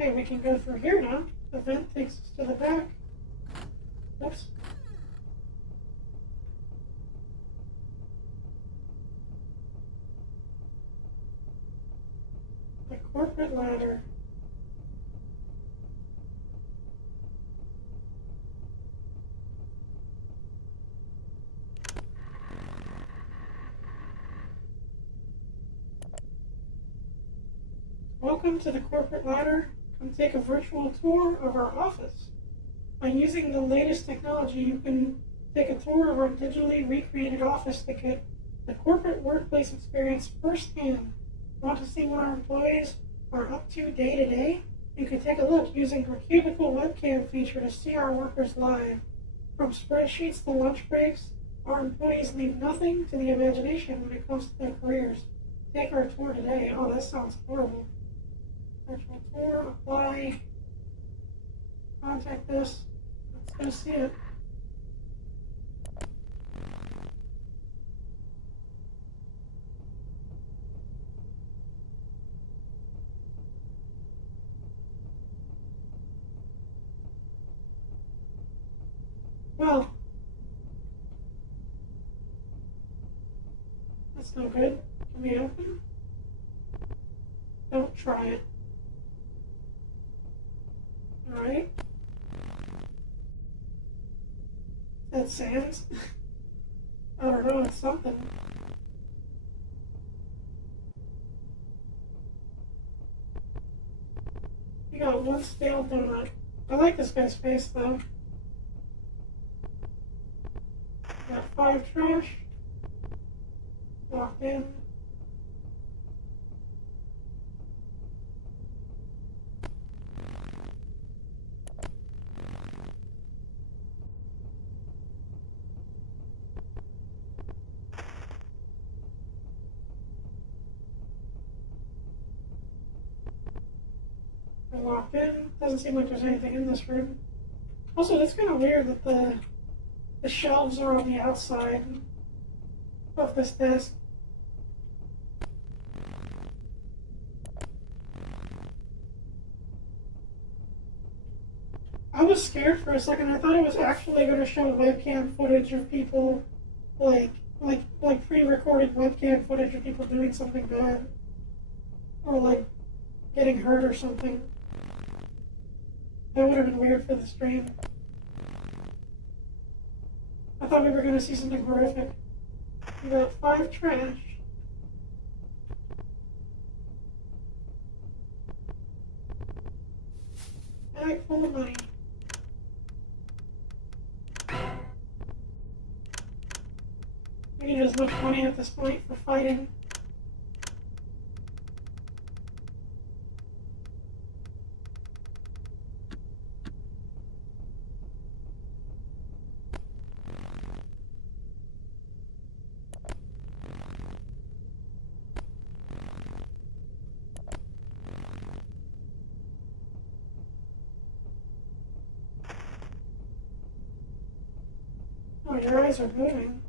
Okay, we can go through here now. The vent takes us to the back. Oops. The corporate ladder. Welcome to the corporate ladder. Come take a virtual tour of our office. By using the latest technology, you can take a tour of our digitally recreated office to get the corporate workplace experience firsthand. Want to see what our employees are up to day to day? You can take a look using our cubicle webcam feature to see our workers live. From spreadsheets to lunch breaks, our employees leave nothing to the imagination when it comes to their careers. Take our tour today. Oh, that sounds horrible. Virtual tour, apply, contact us. Let's go see it. Well, that's no good. Can we open? Don't try it. Alright. That sands? I don't know, it's something. You got one stale donut. I like this guy's face though. Got 5 trash. Locked in. We're locked in. Doesn't seem like there's anything in this room. Also, it's kind of weird that the shelves are on the outside of this desk. was scared for a second. I thought it was actually going to show webcam footage of people, like pre-recorded webcam footage of people doing something bad, or like getting hurt or something. That would have been weird for the stream. I thought we were going to see something horrific. We got 5 trash. Bag full of money. We need as much money at this point for fighting. Oh, your eyes are moving.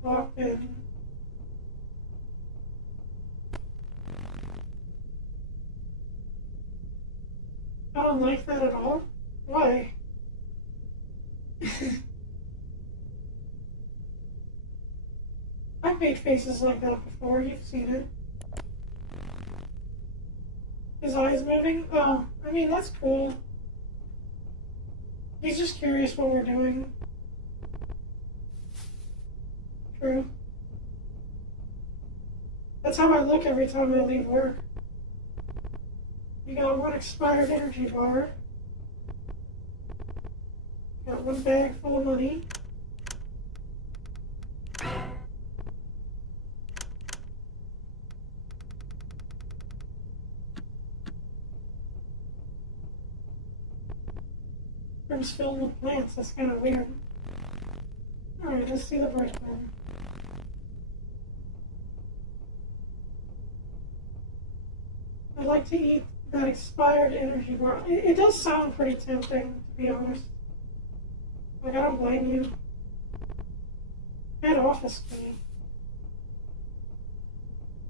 Walk in. I don't like that at all. Why? I've made faces like that before. You've seen it. His eyes moving? Oh, I mean, that's cool. He's just curious what we're doing. True. That's how I look every time I leave work. You got 1 expired energy bar. Got 1 bag full of money. Room's filled with plants. That's kind of weird. Alright, let's see the breakdown. I'd like to eat that expired energy bar. It does sound pretty tempting, to be honest. Like, I don't blame you. Head office key.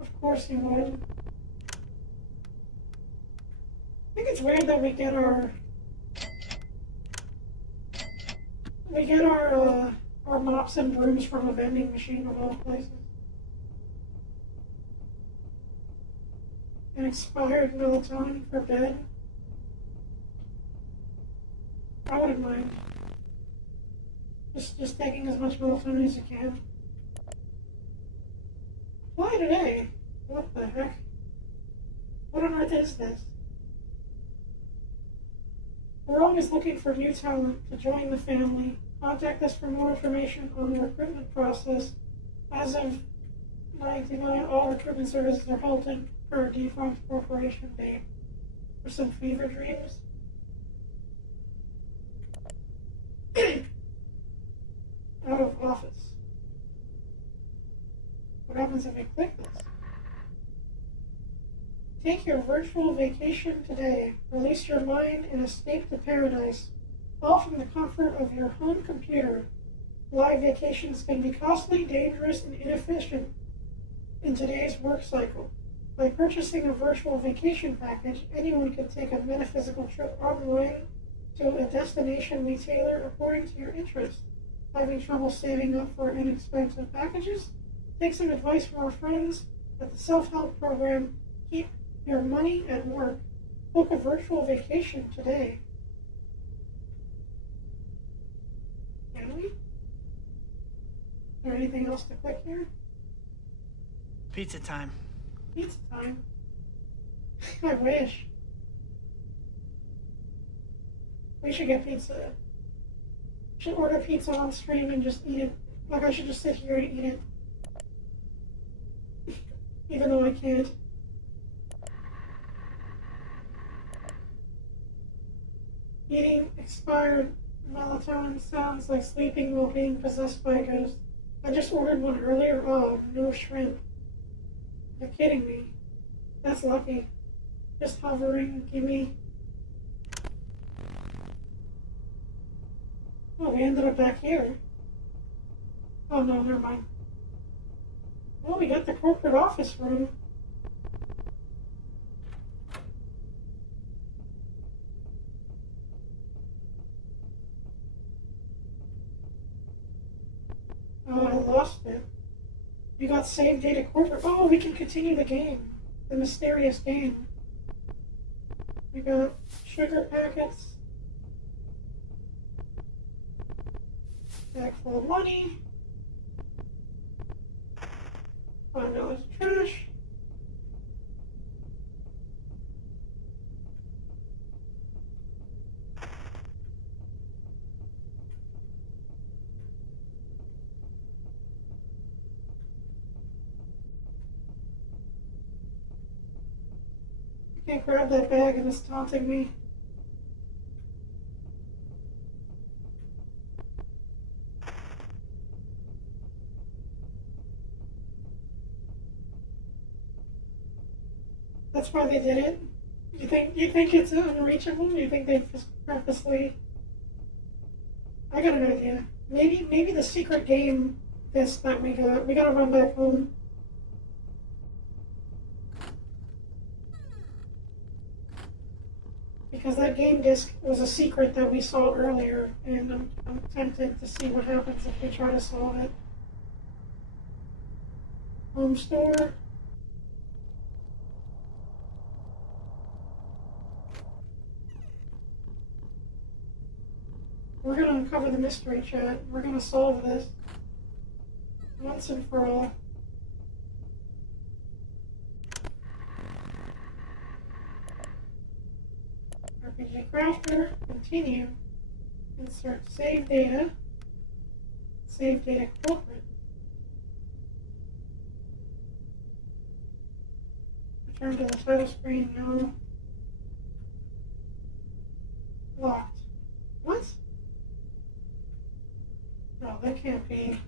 Of course you would. I think it's weird that we get our mops and brooms from a vending machine of all places. An expired melatonin for bed. I wouldn't mind. Just taking as much melatonin as you can. Apply today. What the heck? What on earth is this? We're always looking for new talent to join the family. Contact us for more information on the recruitment process. As of 99, all recruitment services are halted per defunct corporation date. For some fever dreams. Out of office. What happens if I click this? Take your virtual vacation today. Release your mind and escape to paradise. All from the comfort of your home computer. Live vacations can be costly, dangerous, and inefficient in today's work cycle. By purchasing a virtual vacation package, anyone can take a metaphysical trip online to a destination we tailor according to your interests. Having trouble saving up for inexpensive packages? Take some advice from our friends at the self-help program. Keep your money at work. Book a virtual vacation today. Can we? Is there anything else to click here? Pizza time. Pizza time? I wish. We should get pizza. Should order pizza on stream and just eat it. Like, I should just sit here and eat it. Even though I can't. Eating expired melatonin sounds like sleeping while being possessed by a ghost. I just ordered one earlier. Oh, no shrimp. You're kidding me. That's lucky. Just hovering, gimme. Oh, we ended up back here. Oh no, never mind. Well, we got the corporate office room. We got save data corporate. Oh, we can continue the game. The mysterious game. We got sugar packets. Bag full of money. $5 of trash. I can't grab that bag and it's taunting me. That's why they did it. You think it's unreachable? You think they just purposely? I got an idea. Maybe the secret game disc that we gotta run back home. Because that game disc was a secret that we saw earlier, and I'm tempted to see what happens if we try to solve it. Home store. We're gonna uncover the mystery, chat. We're gonna solve this once and for all. RPG Crafter, continue. Insert save data. Save data corporate. Return to the title screen, no. Locked. What? No, that can't be.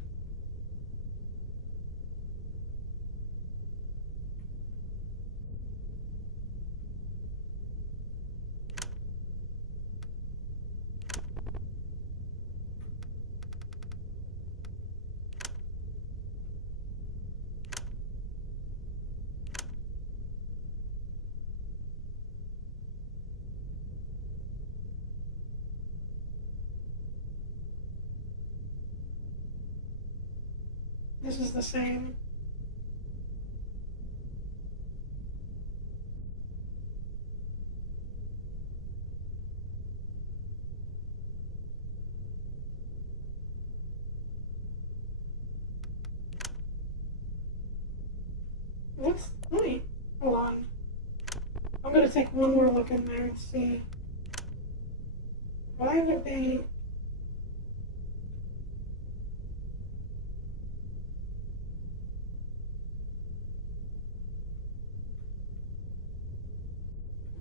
This is the same. Wait, hold on. I'm gonna take one more look in there and see. Why would they...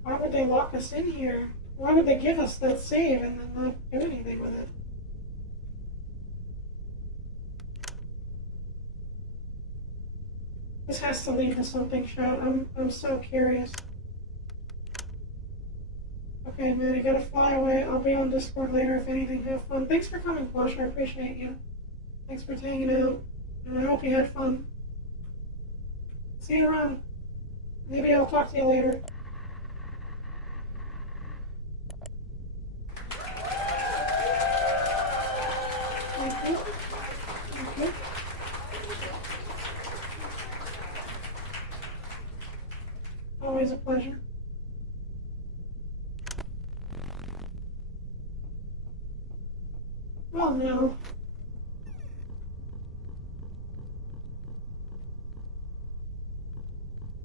Why would they lock us in here? Why would they give us that save and then not do anything with it? This has to lead to something, chat. I'm so curious. Okay, man, I gotta fly away. I'll be on Discord later if anything. Have fun. Thanks for coming, Flush. I appreciate you. Thanks for hanging out. And I hope you had fun. See you around. Maybe I'll talk to you later. Thank you. Thank you. Always a pleasure. Well, no.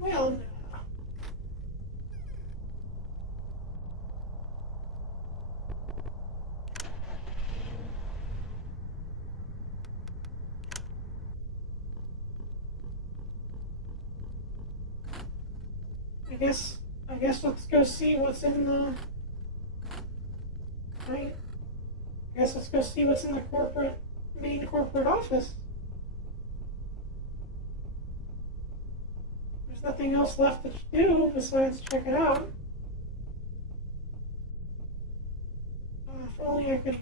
Well, no. I guess let's go see what's in the... Right? I guess let's go see what's in the main corporate office. There's nothing else left to do besides check it out. If only I could...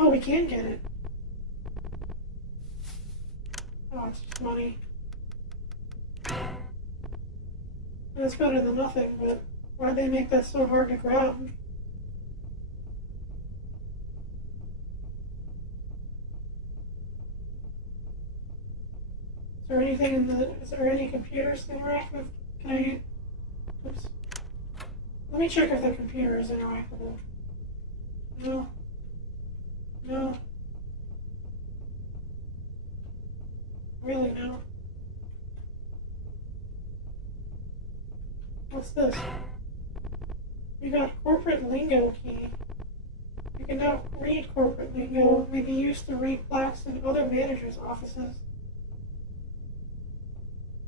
Oh, we can get it. wants his money. And it's better than nothing, but why'd they make that so hard to grab? Is there anything is there any computers to interact with? Oops. Let me check if the computer is interactable. No. No. Really, no. What's this? We got corporate lingo key. You can now read corporate lingo, maybe used to read plaques in other managers' offices.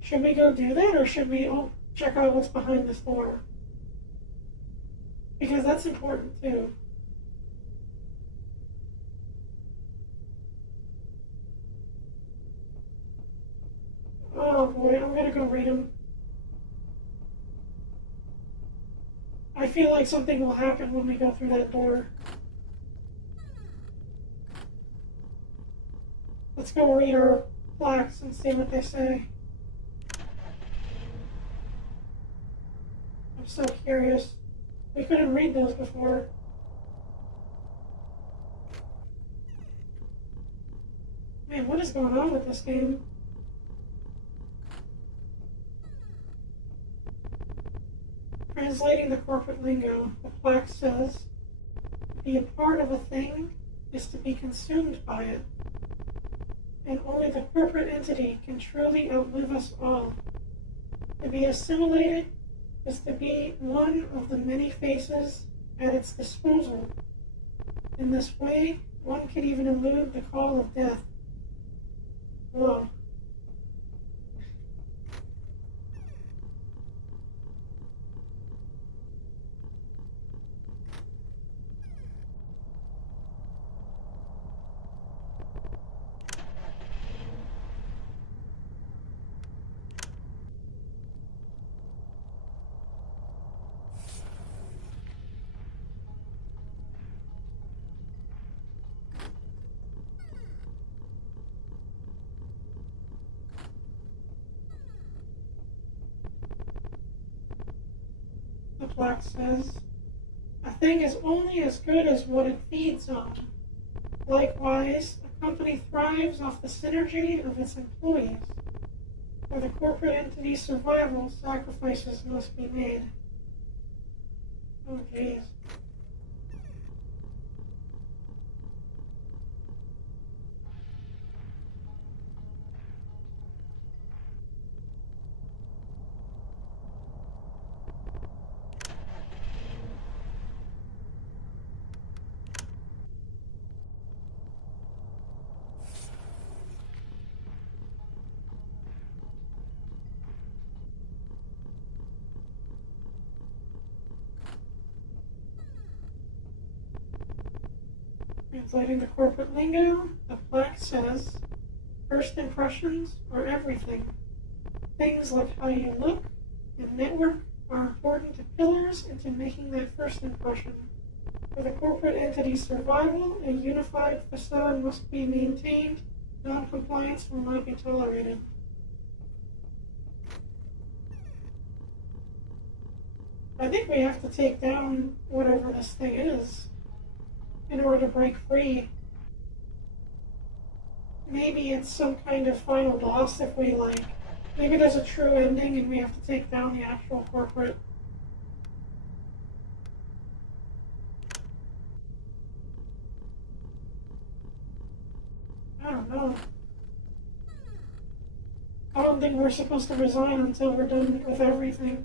Should we go do that, or should we check out what's behind this door? Because that's important too. Oh boy, I'm gonna go read them. I feel like something will happen when we go through that door. Let's go read our plaques and see what they say. I'm so curious. We couldn't read those before. Man, what is going on with this game? Translating the corporate lingo, the plaque says, to be a part of a thing is to be consumed by it. And only the corporate entity can truly outlive us all. To be assimilated is to be one of the many faces at its disposal. In this way, one can even elude the call of death. Whoa. The plaque says, a thing is only as good as what it feeds on. Likewise, a company thrives off the synergy of its employees. For the corporate entity's survival, sacrifices must be made. Oh, jeez. Translating the corporate lingo, the plaque says, first impressions are everything. Things like how you look and network are important to pillars into making that first impression. For the corporate entity's survival, a unified facade must be maintained. Non-compliance will not be tolerated. I think we have to take down whatever this thing is in order to break free. Maybe it's some kind of final boss if we maybe there's a true ending and we have to take down the actual corporate. I don't know. I don't think we're supposed to resign until we're done with everything.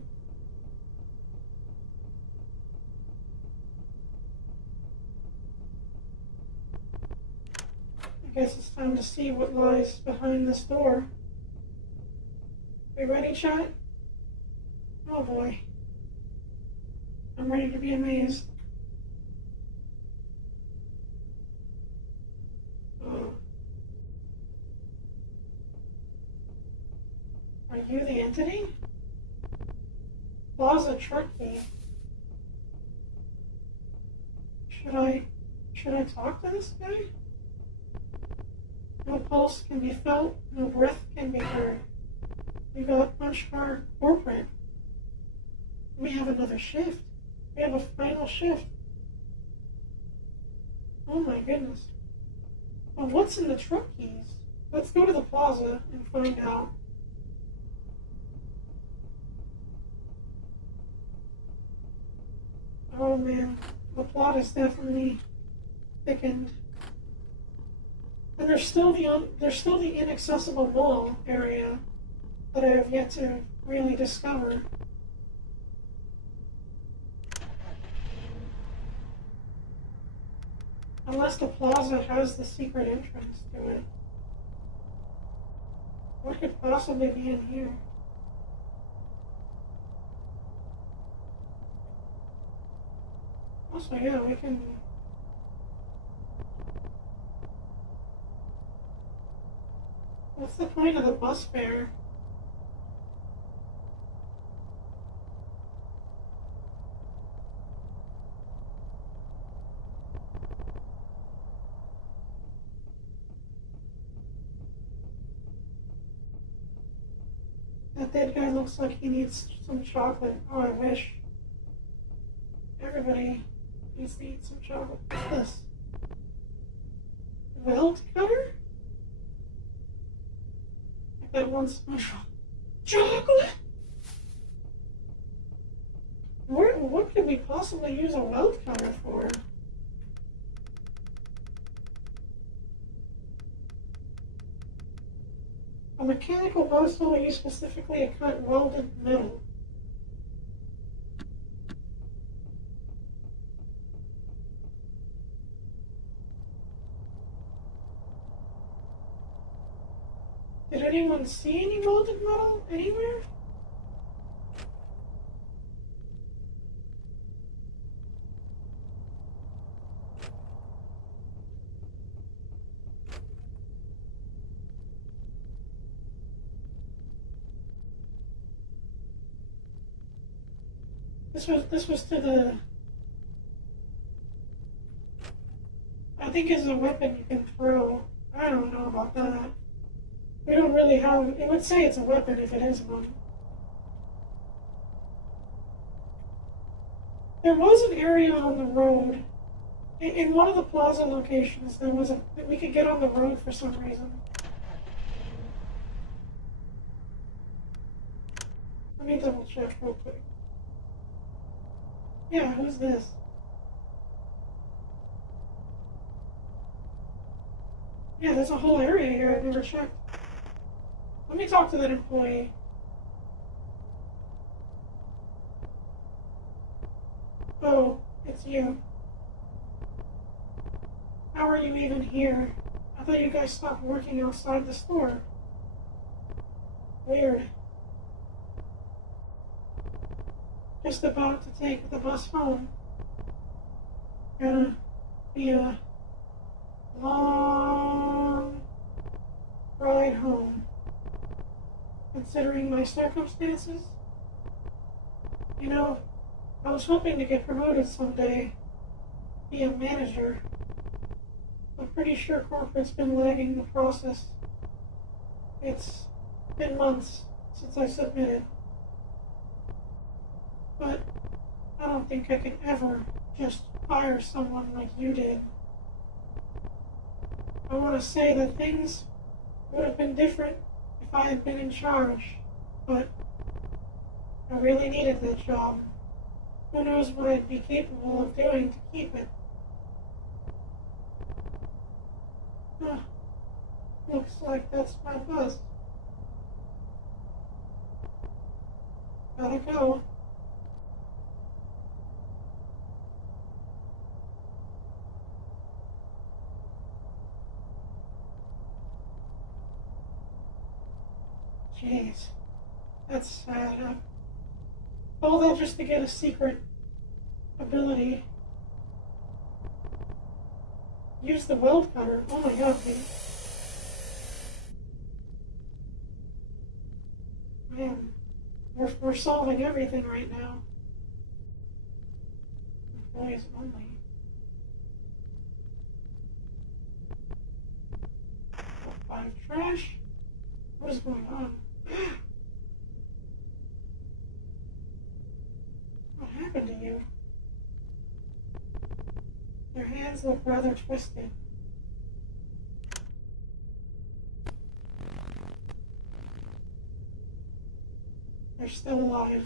I guess it's time to see what lies behind this door. We ready, chat? Oh boy. I'm ready to be amazed. Oh. Are you the entity? Plaza Turkey. Should I talk to this guy? No pulse can be felt, no breath can be heard. We got punch card corporate. We have another shift. We have a final shift. Oh my goodness. Well, what's in the truck keys? Let's go to the plaza and find out. Oh man, the plot is definitely thickened. And there's still the inaccessible mall area that I have yet to really discover. Unless the plaza has the secret entrance to it. What could possibly be in here? Also, yeah, we can... What's the point of the bus fare? That dead guy looks like he needs some chocolate. Oh, I wish. Everybody needs to eat some chocolate. What's this? Weld cutter? Like that one special. Chocolate? What could we possibly use a weld cutter for? A mechanical bus tool used specifically to cut welded metal. Did anyone see any welded metal anywhere? This was to the... I think it's a weapon you can throw. I don't know about that. We don't really have... It would say it's a weapon if it is one. There was an area on the road. In one of the plaza locations, there was we could get on the road for some reason. Let me double check real quick. Yeah, who's this? Yeah, there's a whole area here I've never checked. Let me talk to that employee. Oh, it's you. How are you even here? I thought you guys stopped working outside the store. Weird. Just about to take the bus home. Gonna be a long ride home. Considering my circumstances, you know, I was hoping to get promoted someday, be a manager. I'm pretty sure corporate's been lagging the process. It's been months since I submitted. But I don't think I can ever just fire someone like you did. I want to say that things would have been different if I had been in charge, but I really needed that job. Who knows what I'd be capable of doing to keep it. Huh. Looks like that's my bus. Gotta go. Jeez, that's sad. All that just to get a secret ability. Use the weld cutter. Oh my god, dude. Man, we're solving everything right now. Employees only. trash? What is going on? What happened to you? Your hands look rather twisted. They're still alive.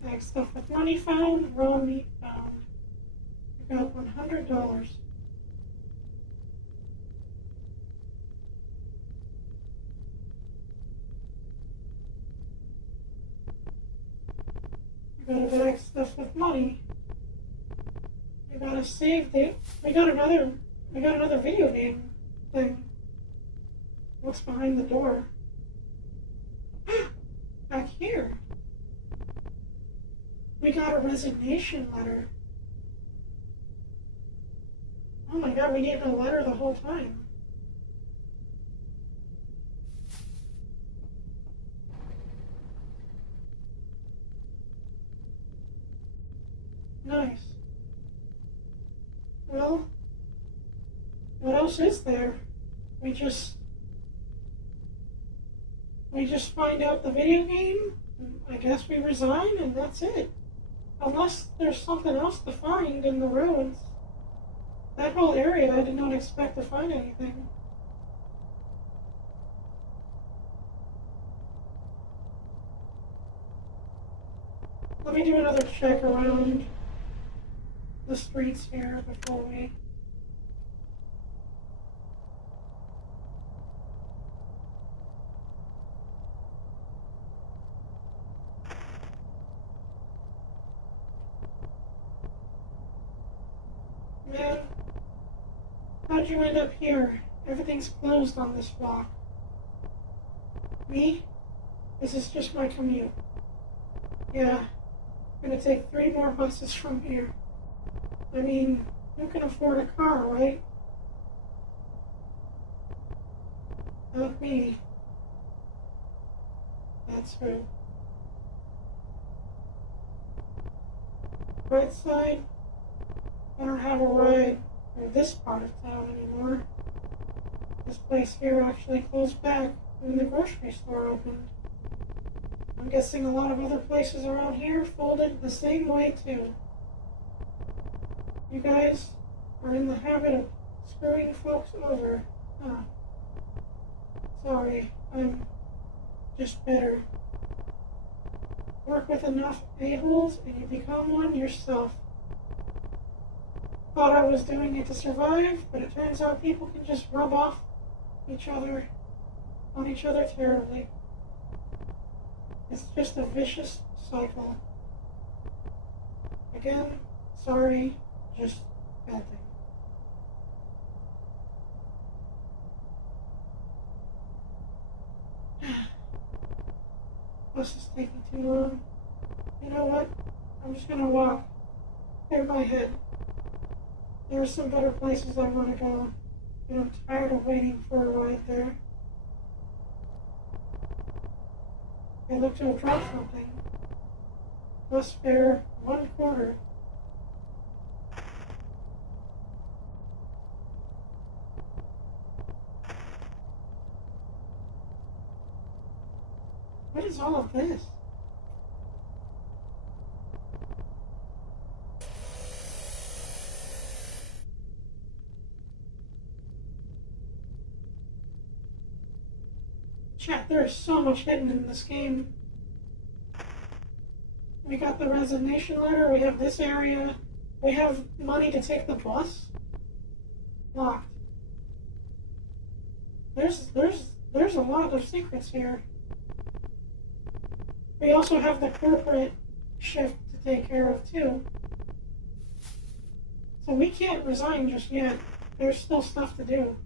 Bag stuff with money found, raw meat found. I got $100. I got a bag stuff with money. I got a save date. We got another video game thing. What's behind the door? Back here. We got a resignation letter. Oh my god, we needed a letter the whole time. Nice. Well, what else is there? We just find out the video game, I guess we resign, and that's it. Unless there's something else to find in the ruins. That whole area, I did not expect to find anything. Let me do another check around the streets here before we... Man, how'd you end up here? Everything's closed on this block. Me? This is just my commute. Yeah, I'm gonna take 3 more buses from here. I mean, who can afford a car, right? Not me. That's true. Right side? I don't have a ride through this part of town anymore. This place here actually closed back when the grocery store opened. I'm guessing a lot of other places around here folded the same way too. You guys are in the habit of screwing folks over. Huh. Sorry, I'm just bitter. Work with enough a-holes and you become one yourself. Thought I was doing it to survive, but it turns out people can just rub off on each other terribly. It's just a vicious cycle. Again, sorry, just bad thing. This is taking too long. You know what? I'm just gonna walk. Clear my head. There are some better places I want to go, and I'm tired of waiting for a ride there. I look to have dropped something. Bus fare 1/4. What is all of this? Chat, there is so much hidden in this game. We got the resignation letter, we have this area, we have money to take the bus. Locked. There's a lot of secrets here. We also have the corporate shift to take care of too. So we can't resign just yet. There's still stuff to do.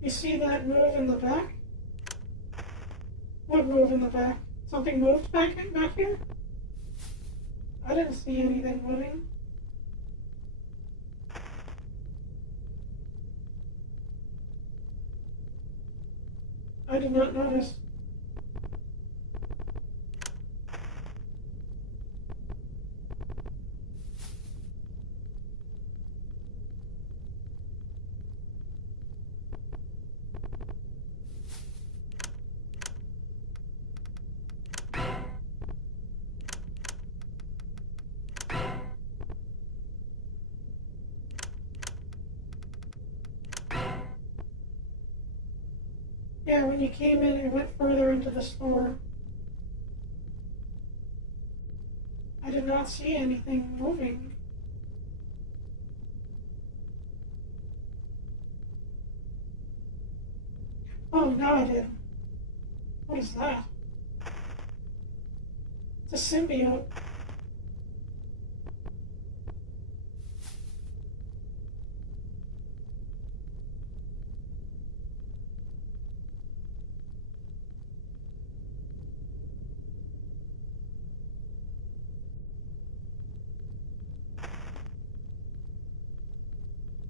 You see that move in the back? What move in the back? Something moved back here? I didn't see anything moving. I did not notice. Yeah, when you came in, it went further into the store. I did not see anything moving. Oh, now I did. What is that? It's a symbiote.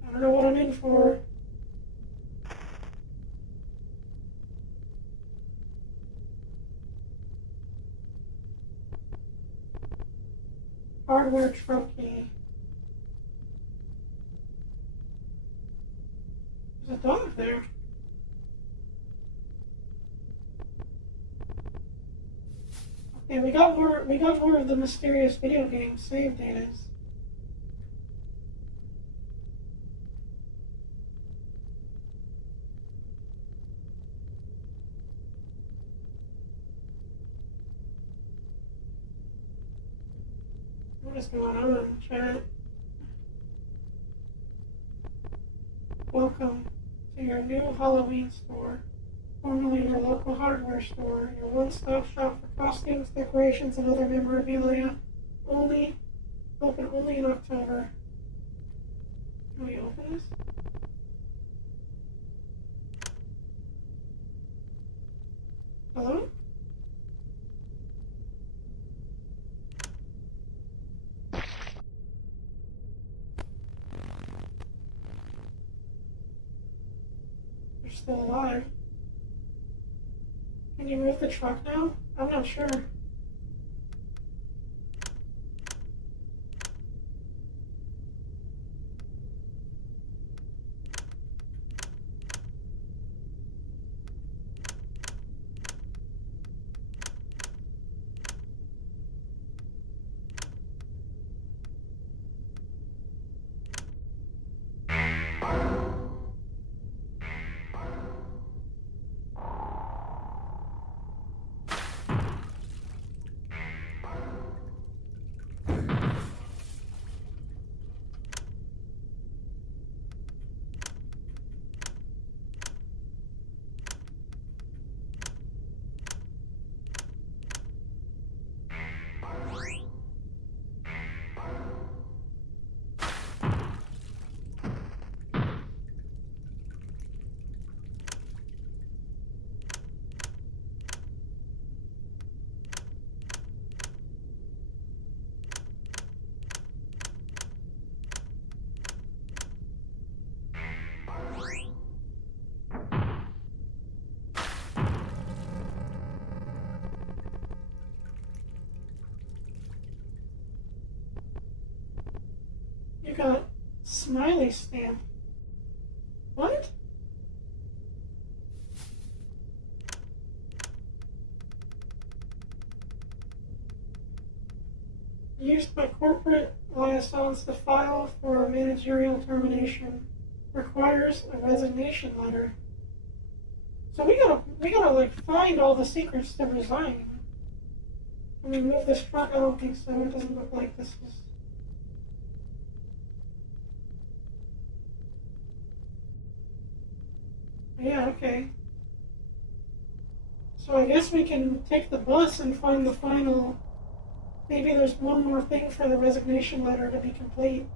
I don't know what I'm in for. Hardware trophy. There's a dog there. Okay, we got more of the mysterious video game save data. What is going on, chat? Welcome to your new Halloween store, formerly your local hardware store, your one-stop shop for costumes, decorations, and other memorabilia. Open only in October. Can we open this? Hello? You're still alive. Can you move the truck now? I'm not sure. got smiley stamp. What? Used by corporate liaisons to file for managerial termination. Requires a resignation letter. So we gotta like find all the secrets to resign. Can we move this truck? I don't think so. It doesn't look like this is. Yeah, okay. So I guess we can take the bus and find the final. Maybe there's one more thing for the resignation letter to be complete.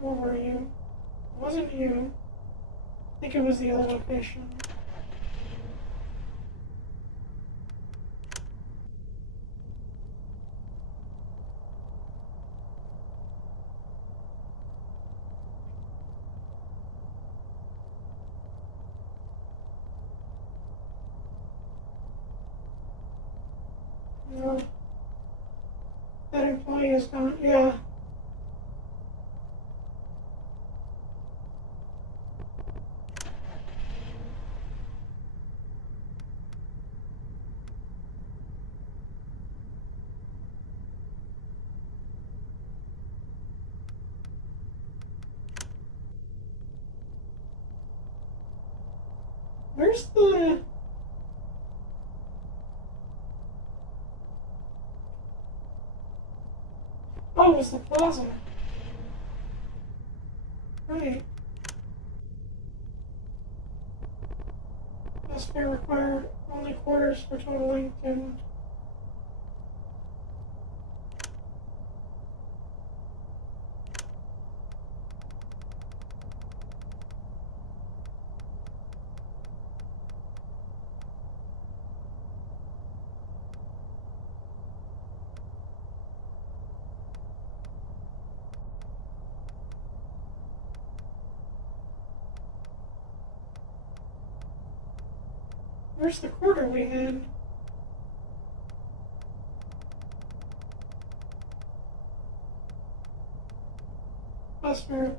Where were you? It wasn't you. I think it was the other location. No. That employee is gone. Yeah. Where's the... Oh, it was the plaza. Right. Bus fare required only quarters for total length and... Where's the quarter we had? Bus fare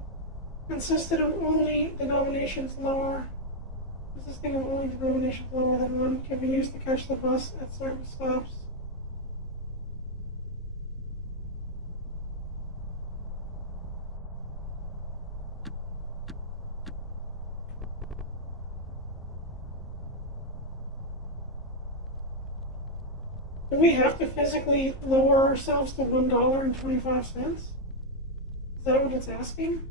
consisted of only denominations lower. Consisting of only denominations lower than one can be used to catch the bus at certain stops. Do we have to physically lower ourselves to $1.25? Is that what it's asking?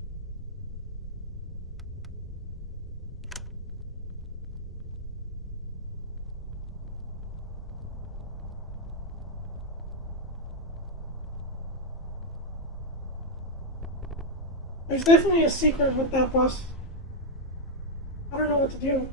There's definitely a secret with that bus. I don't know what to do.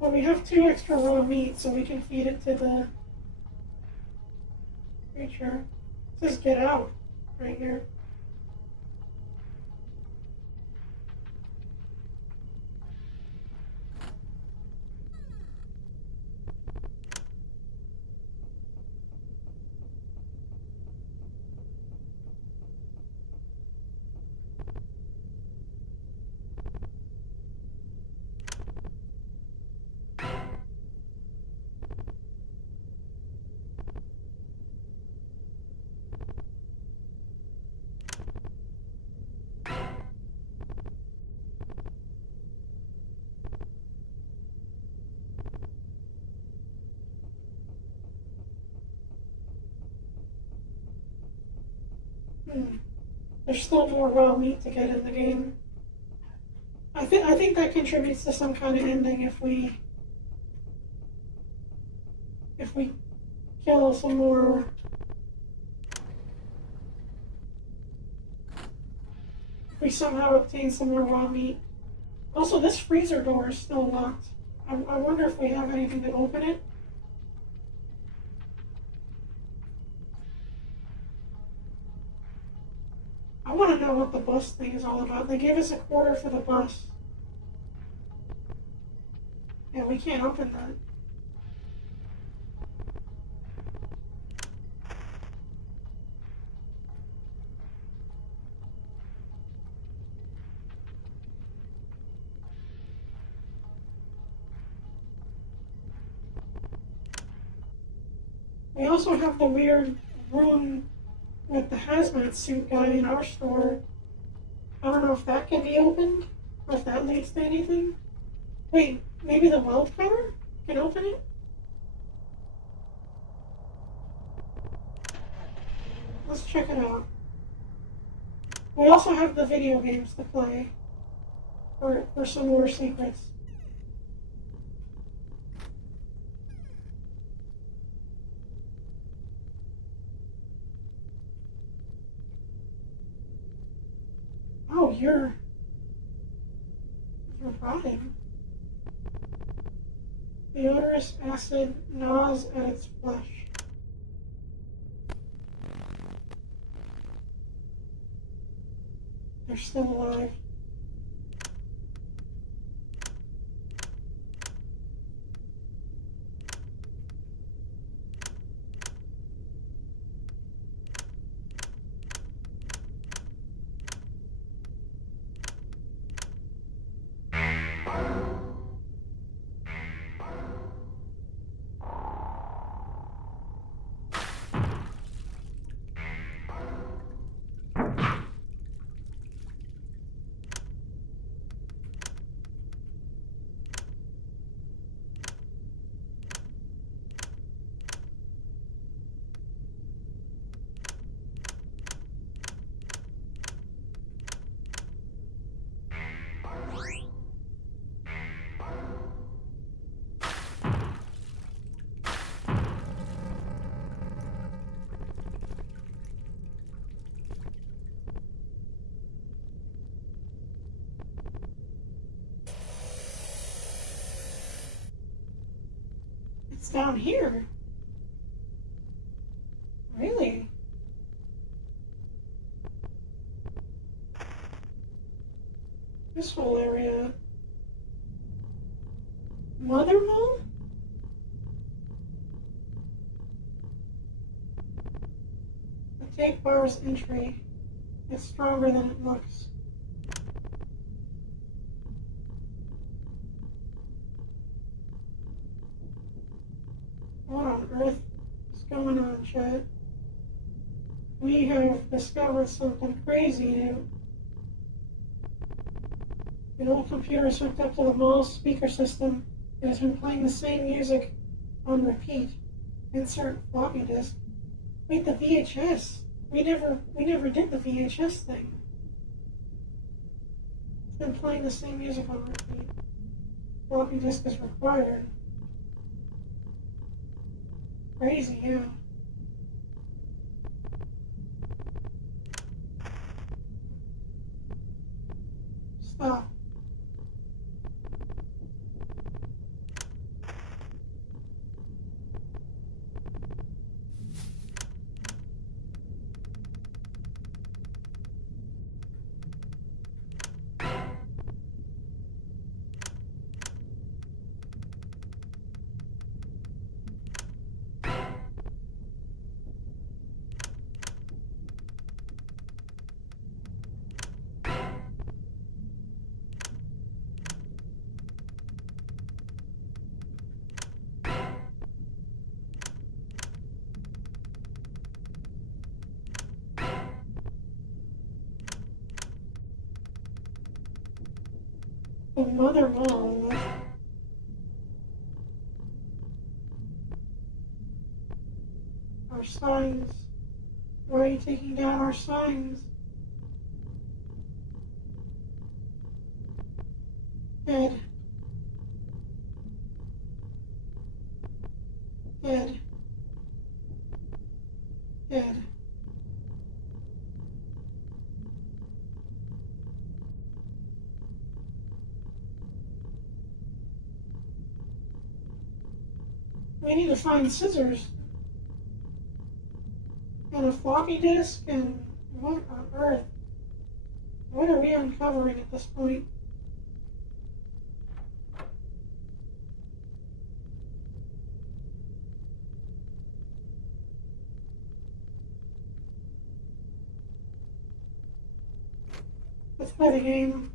Well, we have 2 extra raw meat, so we can feed it to the creature. It says get out right here. There's still more raw meat to get in the game. I think that contributes to some kind of ending if we if we kill some more. If we somehow obtain some more raw meat. Also, this freezer door is still locked. I wonder if we have anything to open it. I want to know what the bus thing is all about. They gave us a quarter for the bus. Yeah, we can't open that. We also have the weird room with the hazmat suit guy in our store. I don't know if that can be opened, or if that leads to anything. Wait, maybe the weld cover can open it? Let's check it out. We also have the video games to play for some more secrets. Oh, you're rotting. The odorous acid gnaws at its flesh. They're still alive. It's down here. Really? This whole area. Mother mode? The tape bar's entry is stronger than it looks. What on earth is going on, chat? We have discovered something crazy new. An old computer is hooked up to the mall's speaker system and has been playing the same music on repeat. Insert floppy disk. Wait, the VHS. We never did the VHS thing. It's been playing the same music on repeat. Floppy disk is required. Crazy, yeah. Stop. The mother mall. Our signs. Why are you taking down our signs? Dead. Dead. We need to find scissors. And a floppy disk, and what on earth? What are we uncovering at this point? Let's play the game.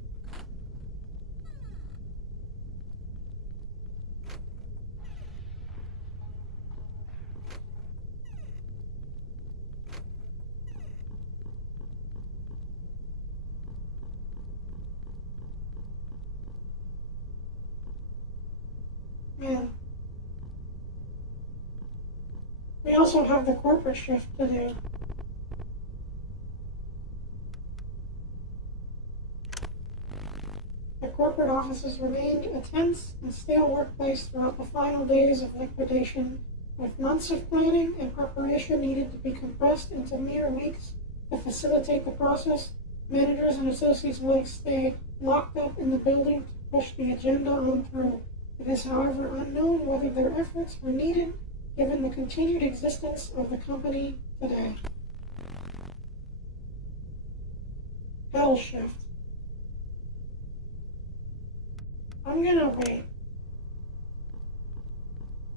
Man. We also have the corporate shift to do. The corporate offices remained a tense and stale workplace throughout the final days of liquidation, with months of planning and preparation needed to be compressed into mere weeks to facilitate the process. Managers and associates alike stay locked up in the building to push the agenda on through. It is, however, unknown whether their efforts were needed given the continued existence of the company today. Hell shift. I'm gonna wait.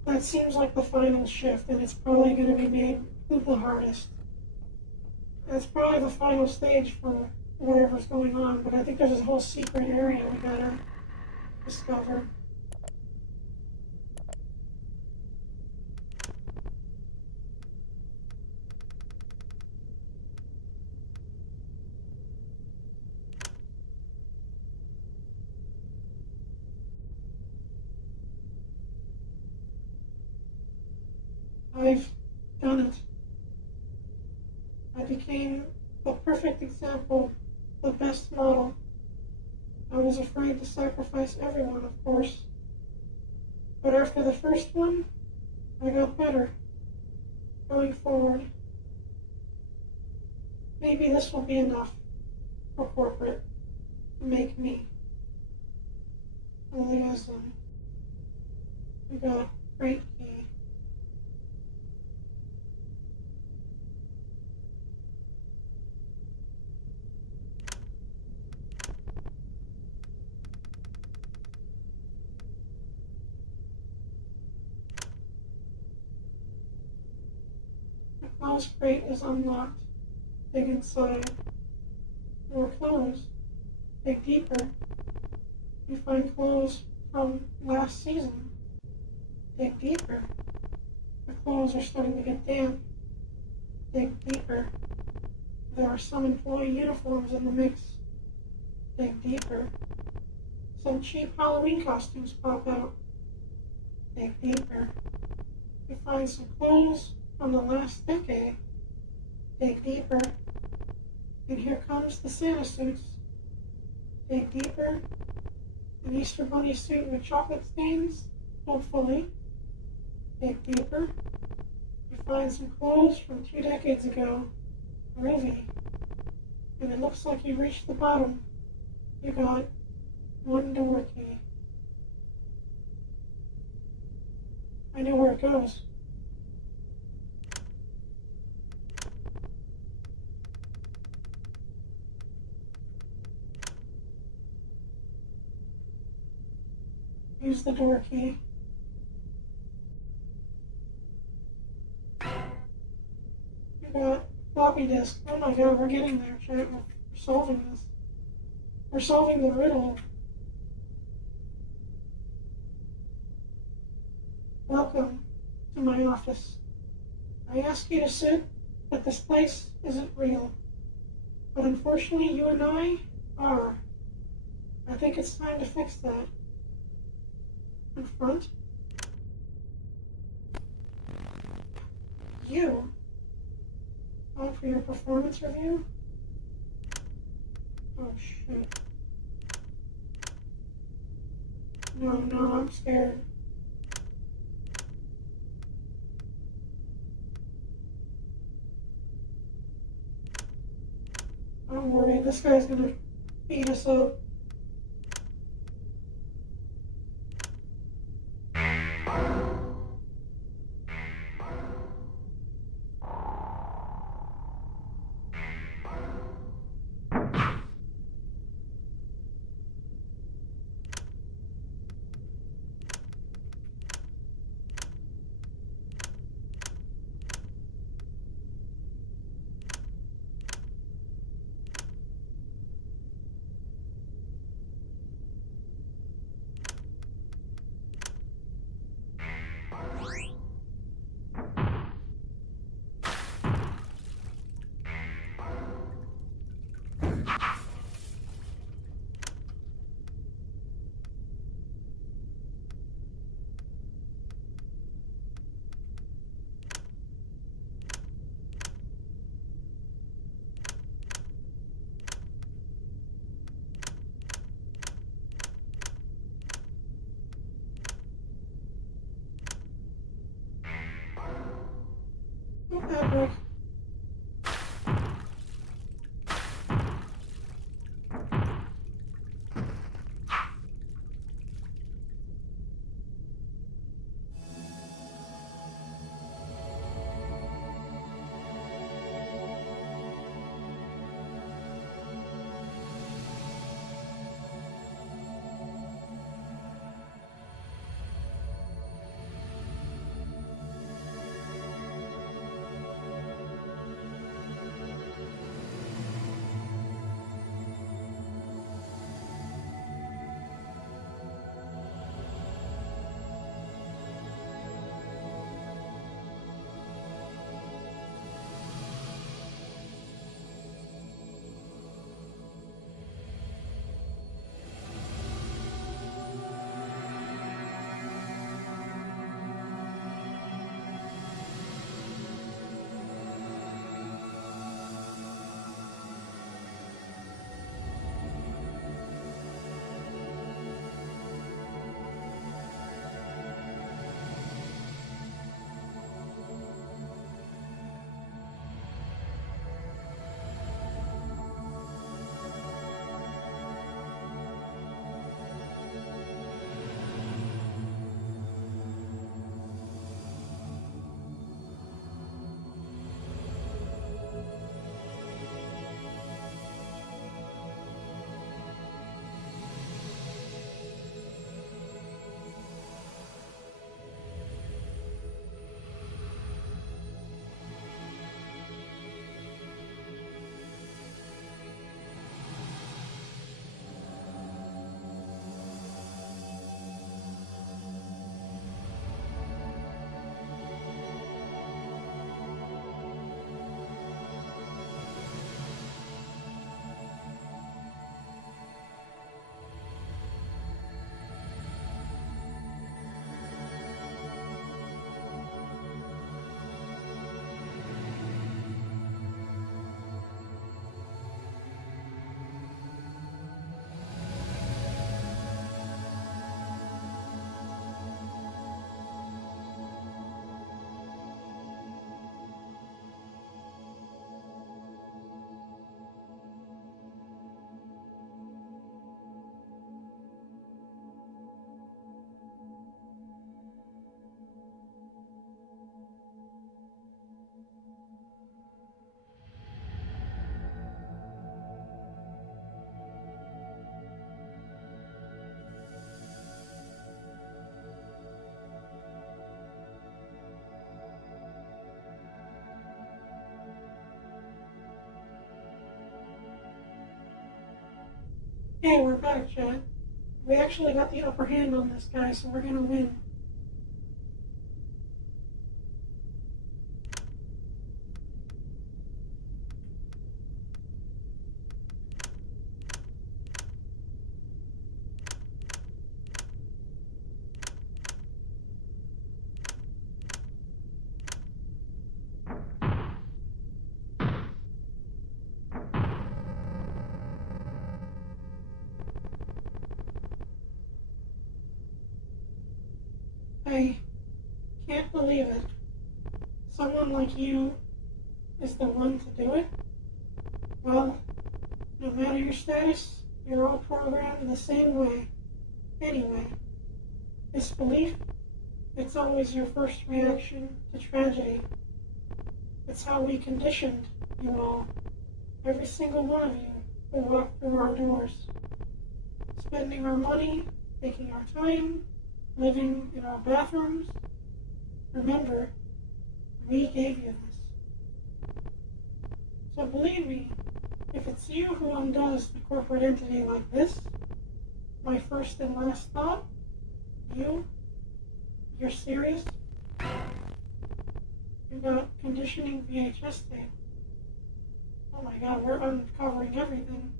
That seems like the final shift, and it's probably gonna be made the hardest. That's probably the final stage for whatever's going on, but I think there's a whole secret area we gotta discover. I've done it. I became the perfect example, the best model. I was afraid to sacrifice everyone, of course. But after the first one, I got better. Going forward, maybe this will be enough for corporate to make me a liaison. We got great key. The clothes crate is unlocked. Dig inside. More clothes. Dig deeper. You find clothes from last season. Dig deeper. The clothes are starting to get damp. Dig deeper. There are some employee uniforms in the mix. Dig deeper. Some cheap Halloween costumes pop out. Dig deeper. You find some clothes from the last decade. Dig deeper. And here comes the Santa suits. Dig deeper. An Easter Bunny suit with chocolate stains, hopefully. Dig deeper. You find some clothes from 2 decades ago. Groovy. And it looks like you reached the bottom. You got one door key. I know where it goes. Use the door key. You got floppy disk. Oh my god, we're getting there, chat. We're solving this. We're solving the riddle. Welcome to my office. I ask you to sit, but this place isn't real. But unfortunately, you and I are. I think it's time to fix that. Confront? You? On for your performance review? Oh shit. No, I'm scared. Don't worry, this guy's gonna beat us up. Hey, we're back, Chad. We actually got the upper hand on this guy, so we're gonna win. I can't believe it. Someone like you is the one to do it? Well, no matter your status, you're all programmed the same way. Anyway, disbelief, it's always your first reaction to tragedy. It's how we conditioned you all, every single one of you who walked through our doors. Spending our money, taking our time, living in our bathrooms. Remember, we gave you this. So believe me, if it's you who undoes the corporate entity like this, my first and last thought, you're serious? You got conditioning VHS tape. Oh my god, we're uncovering everything.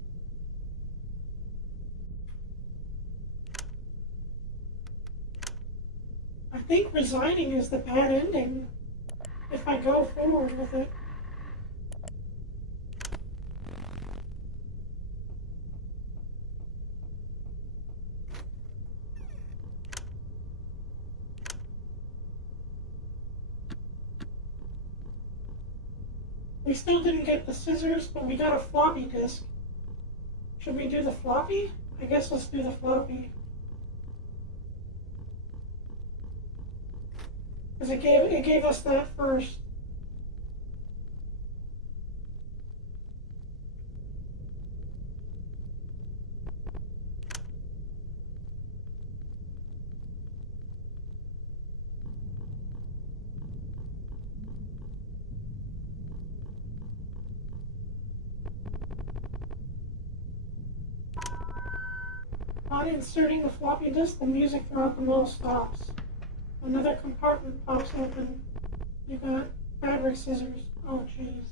I think resigning is the bad ending if I go forward with it. We still didn't get the scissors, but we got a floppy disk. Should we do the floppy? I guess let's do the floppy. Because it gave us that first. On inserting the floppy disk, the music throughout the mall stops. Another compartment pops open. You got fabric scissors. Oh, jeez.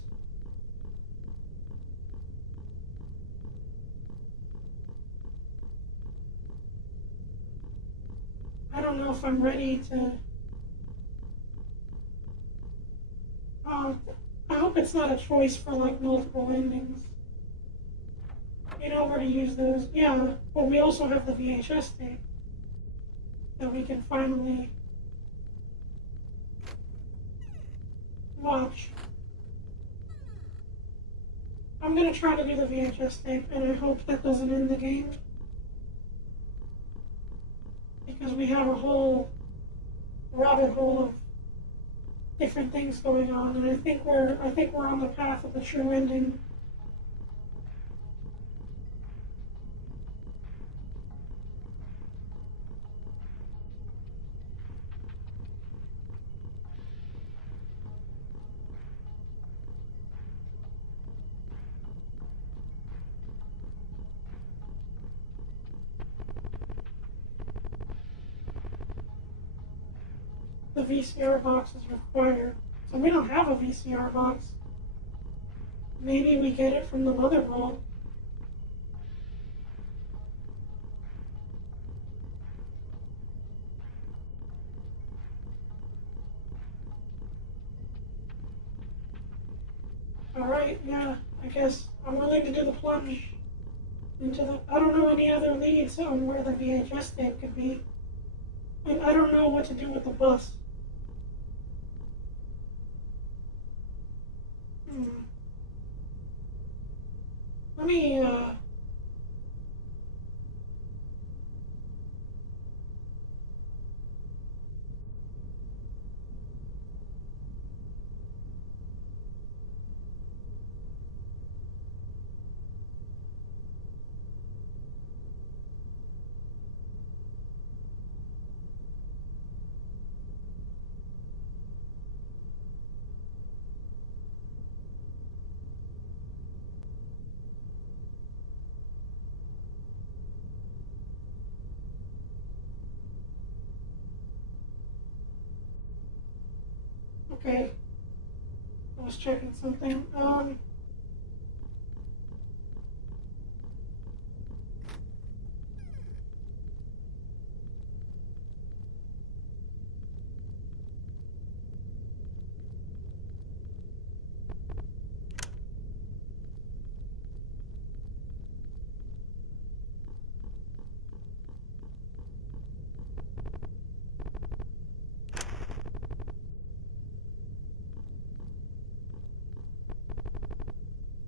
I don't know if I'm ready to... I hope it's not a choice for, like, multiple endings. You know where to use those. Yeah, but we also have the VHS tape that we can finally watch. I'm gonna try to do the VHS tape, and I hope that doesn't end the game. Because we have a whole rabbit hole of different things going on, and I think we're on the path of the true ending. The VCR box is required. So we don't have a VCR box. Maybe we get it from the motherboard. Alright, yeah, I guess I'm willing to do the plunge into the... I don't know any other leads on where the VHS tape could be. And I don't know what to do with the bus. Let me, Okay. I was checking something.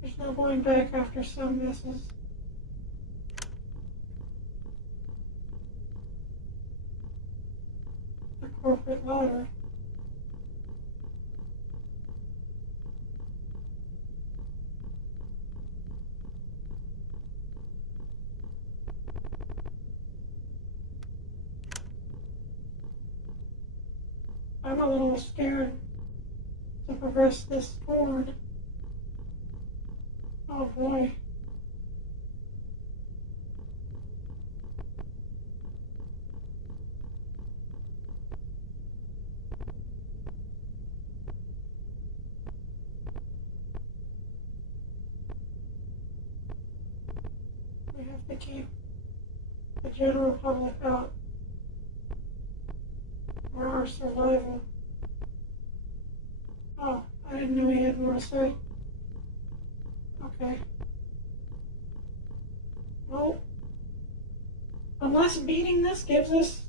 There's no going back after some misses. The corporate ladder. I'm a little scared to progress this forward. Oh boy. We have to keep the general public out for our survival. Oh, I didn't know he had more to say. Okay. Well, unless beating this gives us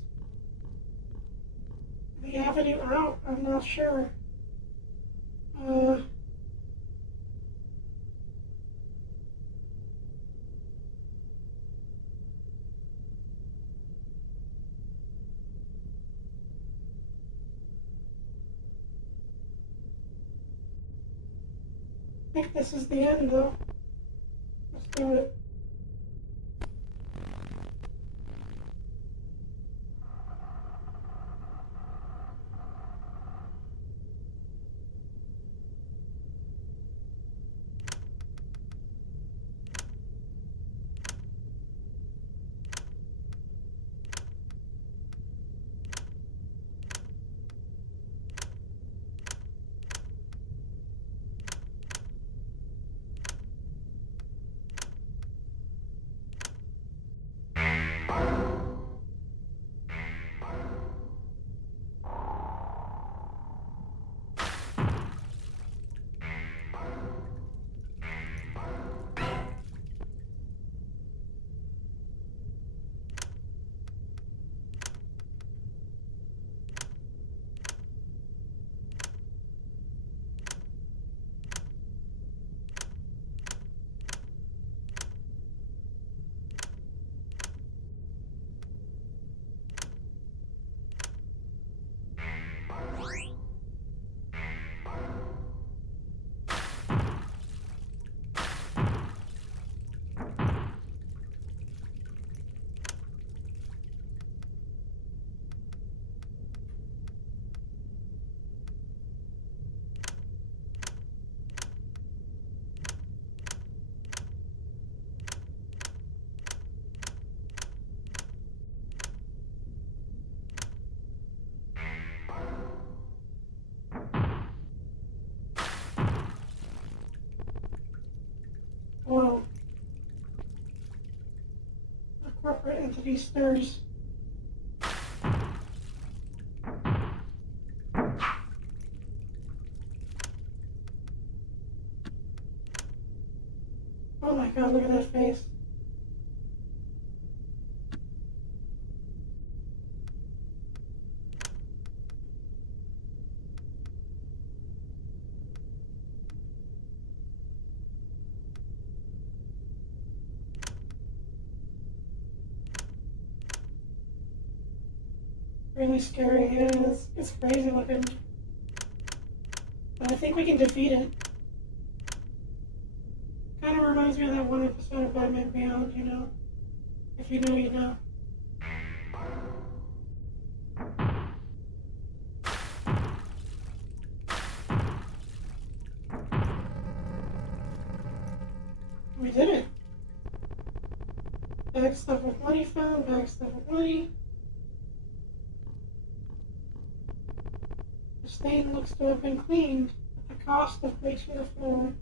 the avenue out, I'm not sure. I think this is the end, though. Let's do it. Whoa. The corporate entity stirs. Oh my god, look at that face. Really scary, yeah, it's crazy looking. But I think we can defeat it. Kind of reminds me of that one episode of Batman Beyond, you know? If you know, you know. We did it. Bag stuff with money found, bag stuff with money. stain looks to have been cleaned at the cost of bleaching the floor.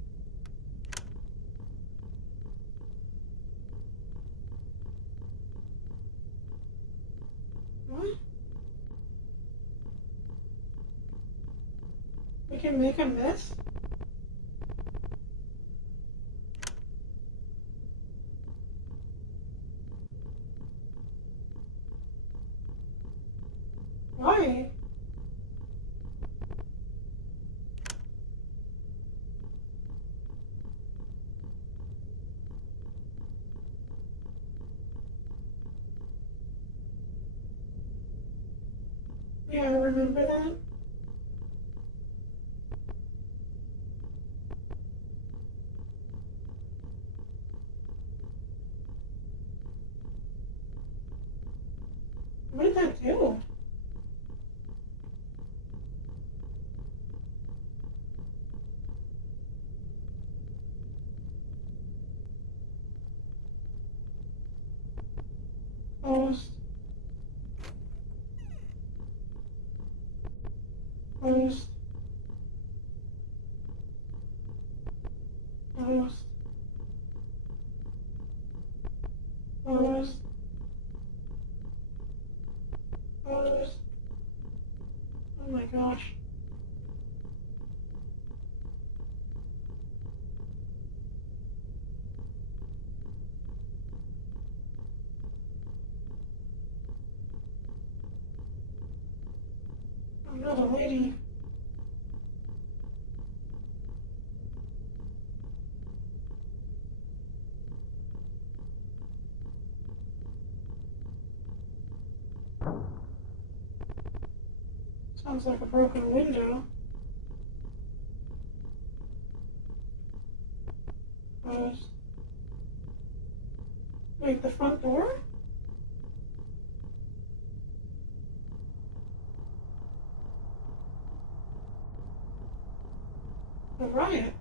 What? We can make a mess? Why? Yeah, I remember that. What did that do? Closed. Closed. Closed. Closed. Closed. Oh my gosh. Another lady. Sounds like a broken window. Closed. Wait, the front door? The riot.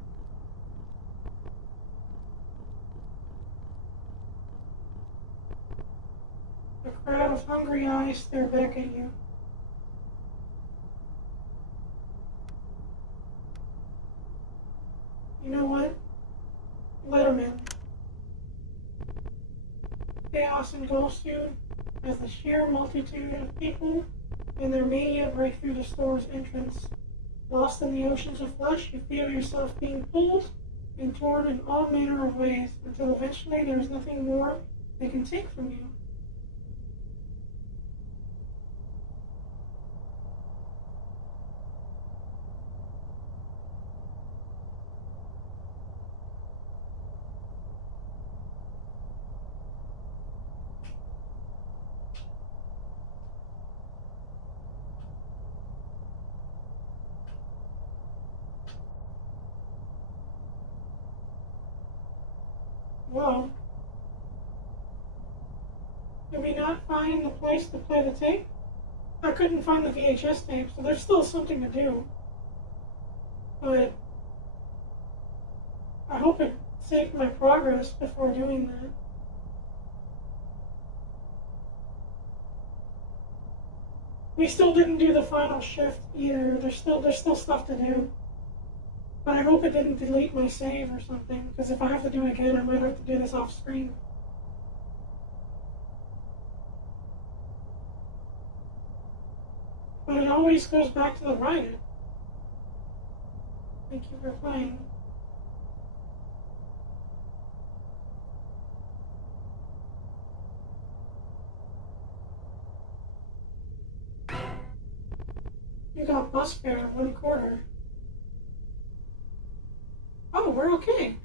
A crowd of hungry eyes stare back at you. You know what? Let 'em in. Chaos engulfs you as the sheer multitude of people and their mania break through the store's entrance. Lost in the oceans of flesh, you feel yourself being pulled and torn in all manner of ways until eventually there is nothing more they can take from you. Whoa. Did we not find the place to play the tape? I couldn't find the VHS tape, so there's still something to do. But I hope it saved my progress before doing that. We still didn't do the final shift either. There's still stuff to do. But I hope it didn't delete my save or something, because if I have to do it again, I might have to do this off screen. But it always goes back to the riot. Thank you for playing. You got bus fare, 1/4. Oh, we're okay.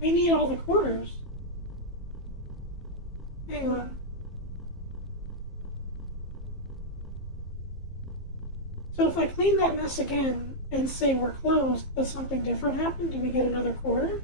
We need all the quarters. Hang on. So if I clean that mess again and say we're closed, does something different happen? Do we get another quarter?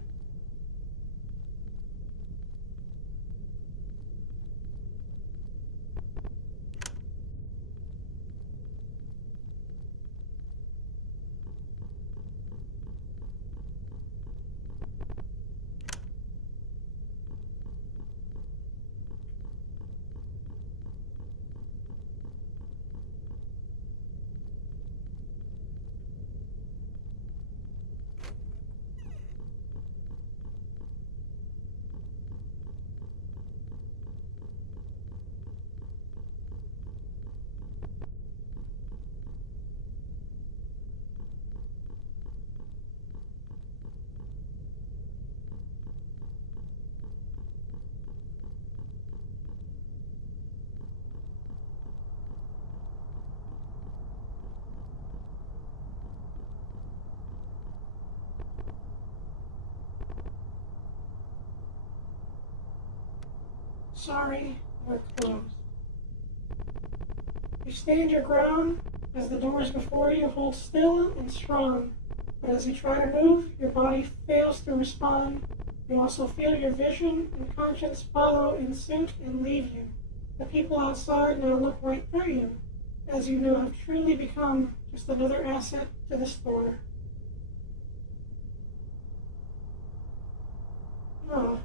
Sorry, we're closed. You stand your ground as the doors before you hold still and strong. But as you try to move, your body fails to respond. You also feel your vision and conscience follow in suit and leave you. The people outside now look right through you, as you know have truly become just another asset to the store. Oh.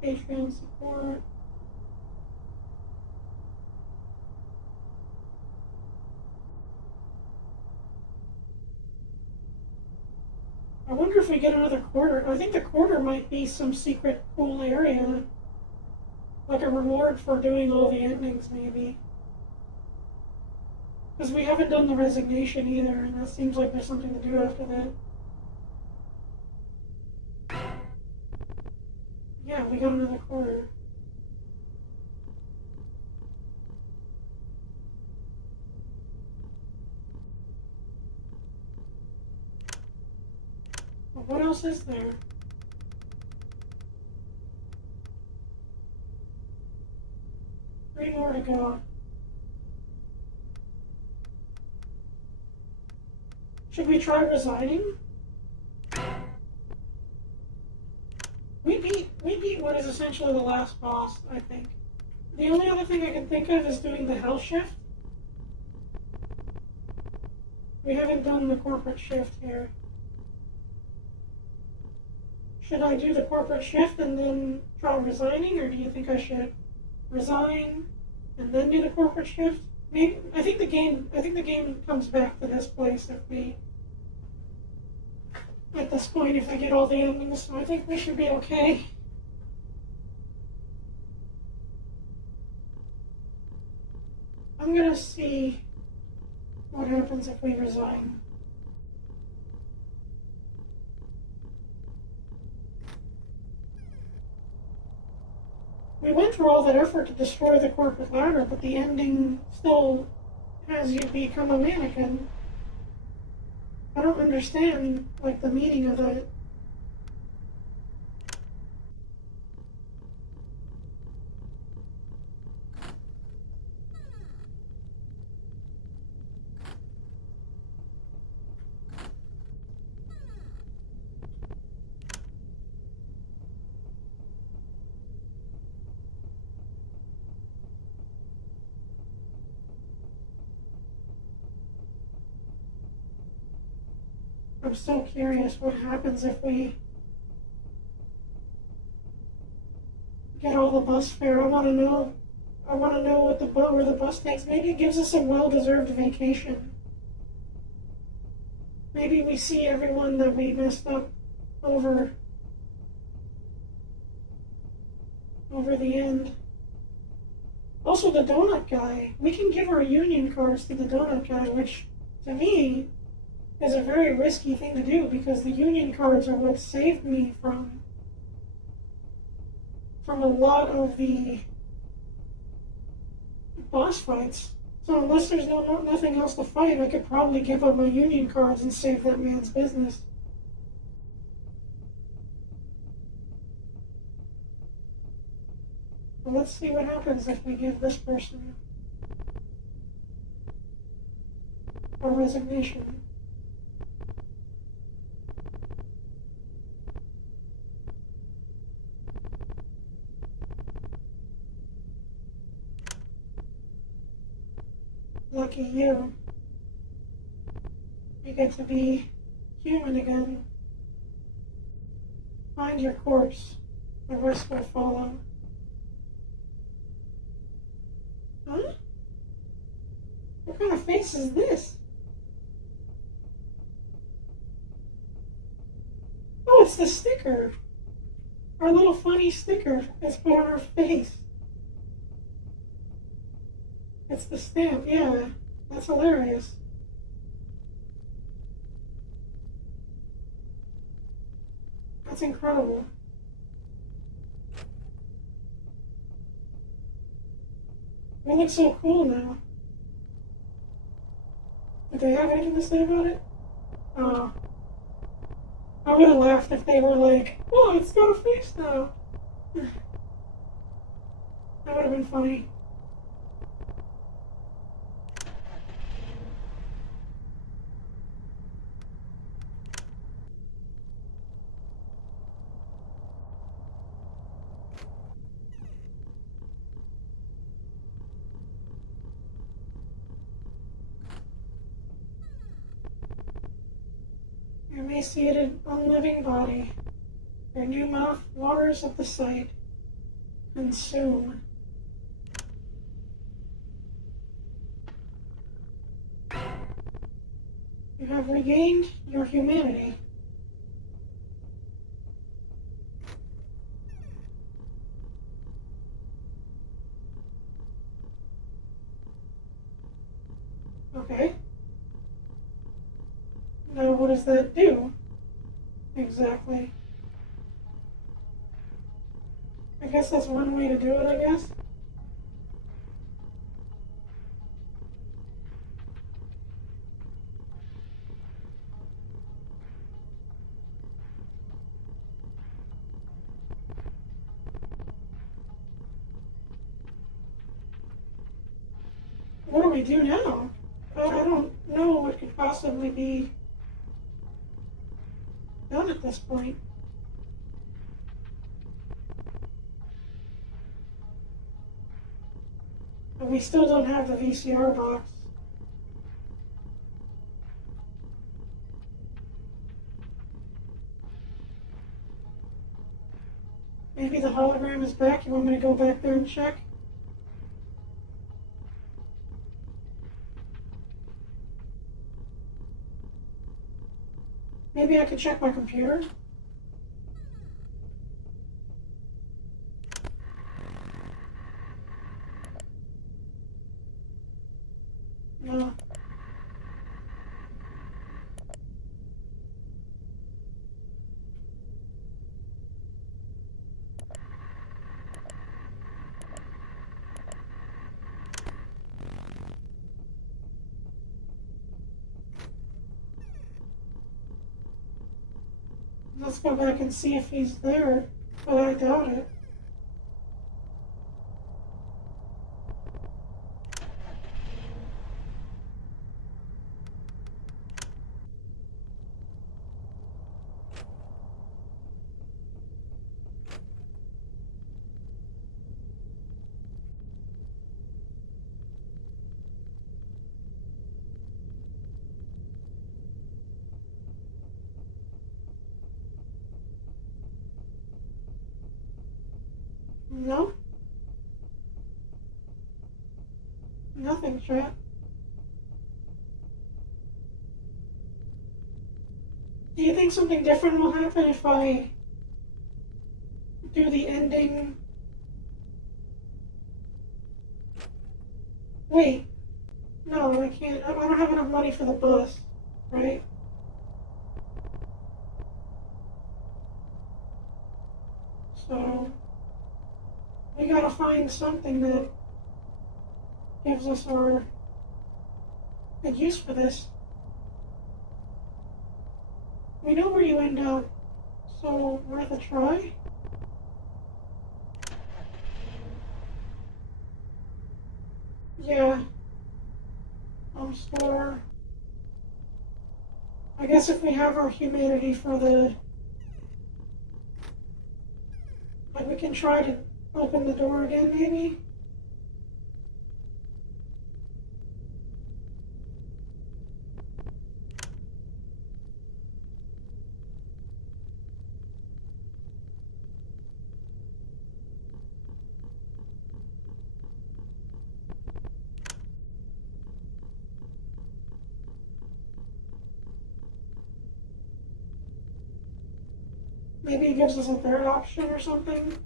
Patreon support. I wonder if we get another quarter. I think the quarter might be some secret cool area. Like a reward for doing all the endings, maybe. Because we haven't done the resignation either, and that seems like there's something to do after that. Yeah, we got another quarter. But what else is there? Three more to go. Should we try resigning? We beat what is essentially the last boss, I think. The only other thing I can think of is doing the hell shift. We haven't done the corporate shift here. Should I do the corporate shift and then try resigning, or do you think I should resign and then do the corporate shift? Maybe I think the game comes back to this place if we at this point if we get all the endings, so I think we should be okay. I'm gonna see what happens if we resign. We went through all that effort to destroy the corporate ladder, but the ending still has you become a mannequin. I don't understand, like, the meaning of that. I'm so curious what happens if we get all the bus fare. I want to know what where the bus takes. Maybe it gives us a well-deserved vacation. Maybe we see everyone that we messed up over the end. Also, the donut guy. We can give our union cards to the donut guy, which, to me, is a very risky thing to do because the union cards are what saved me from a lot of the boss fights. So unless there's nothing else to fight, I could probably give up my union cards and save that man's business. Well, let's see what happens if we give this person a resignation. Lucky you. You get to be human again. Find your corpse. The rest will follow. Huh? What kind of face is this? Oh, it's the sticker. our little funny sticker is put on our face. It's the stamp, yeah. That's hilarious. That's incredible. We look so cool now. Did they have anything to say about it? Oh. I would have laughed if they were like, oh, it's got a face now. That would have been funny. Emaciated, unliving body. Your new mouth waters at the sight. Consume. You have regained your humanity. Okay. Now what does that do? Exactly. I guess that's one way to do it, I guess. What do we do now? I don't know what could possibly be done at this point. But we still don't have the VCR box. Maybe the hologram is back. You want me to go back there and check? Maybe I could check my computer? No. Let's go back and see if he's there, but I doubt it. No? Nothing, chat. Do you think something different will happen if I do the ending? Wait. No, I can't. I don't have enough money for the bus, right? So, we gotta find something that gives us our good use for this. We know where you end up, so worth a try? Yeah. Store. I guess if we have our humanity for the... Like, we can try to open the door again, maybe? Maybe it gives us a third option or something.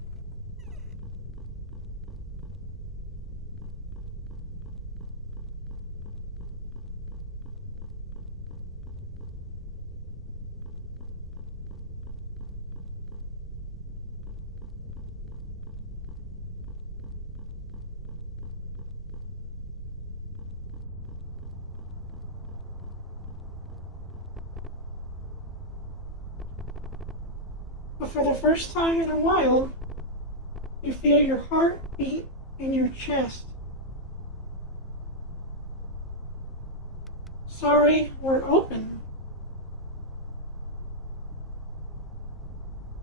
But for the first time in a while, you feel your heart beat in your chest. Sorry, we're open.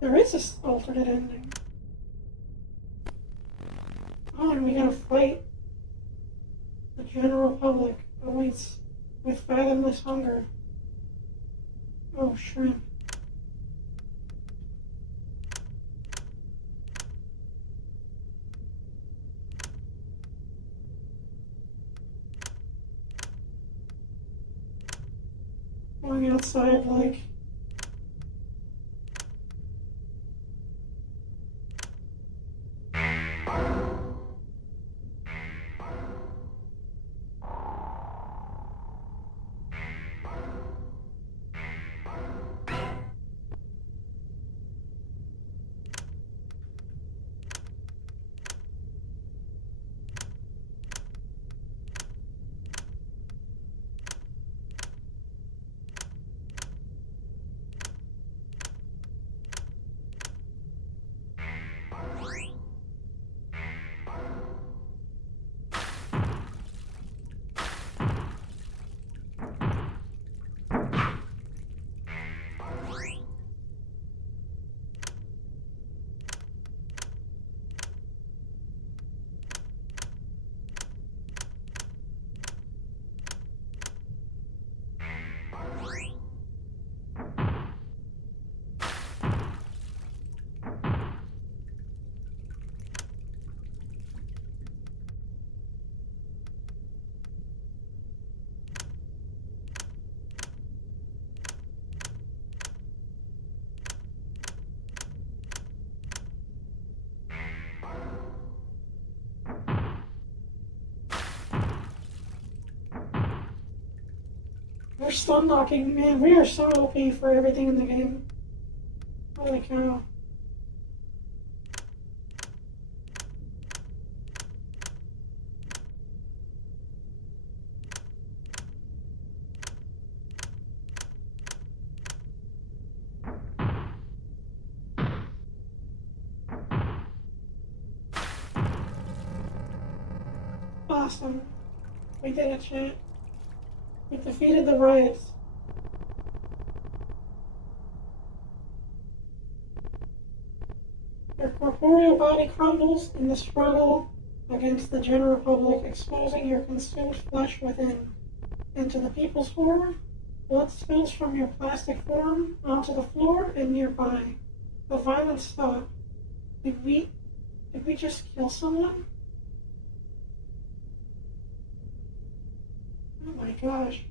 There is this alternate ending. Oh, and we gotta fight. The general public awaits with fathomless hunger. Oh, shrimp. Going outside like... We're stun locking, man. We are so OP for everything in the game. Holy cow. Awesome. We did it, chat. We defeated the riots. Your corporeal body crumbles in the struggle against the general public, exposing your consumed flesh within. And to the people's horror, blood spills from your plastic form onto the floor and nearby. The violence stopped. Did we just kill someone? Oh my gosh.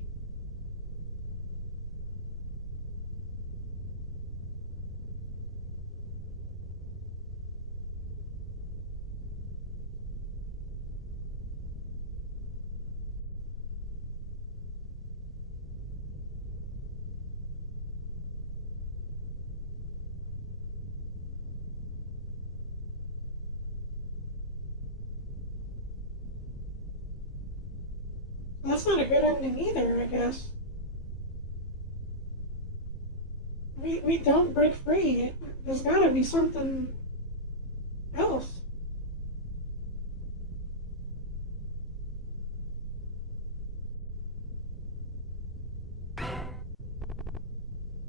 That's not a good ending either, I guess. We don't break free. There's gotta be something else.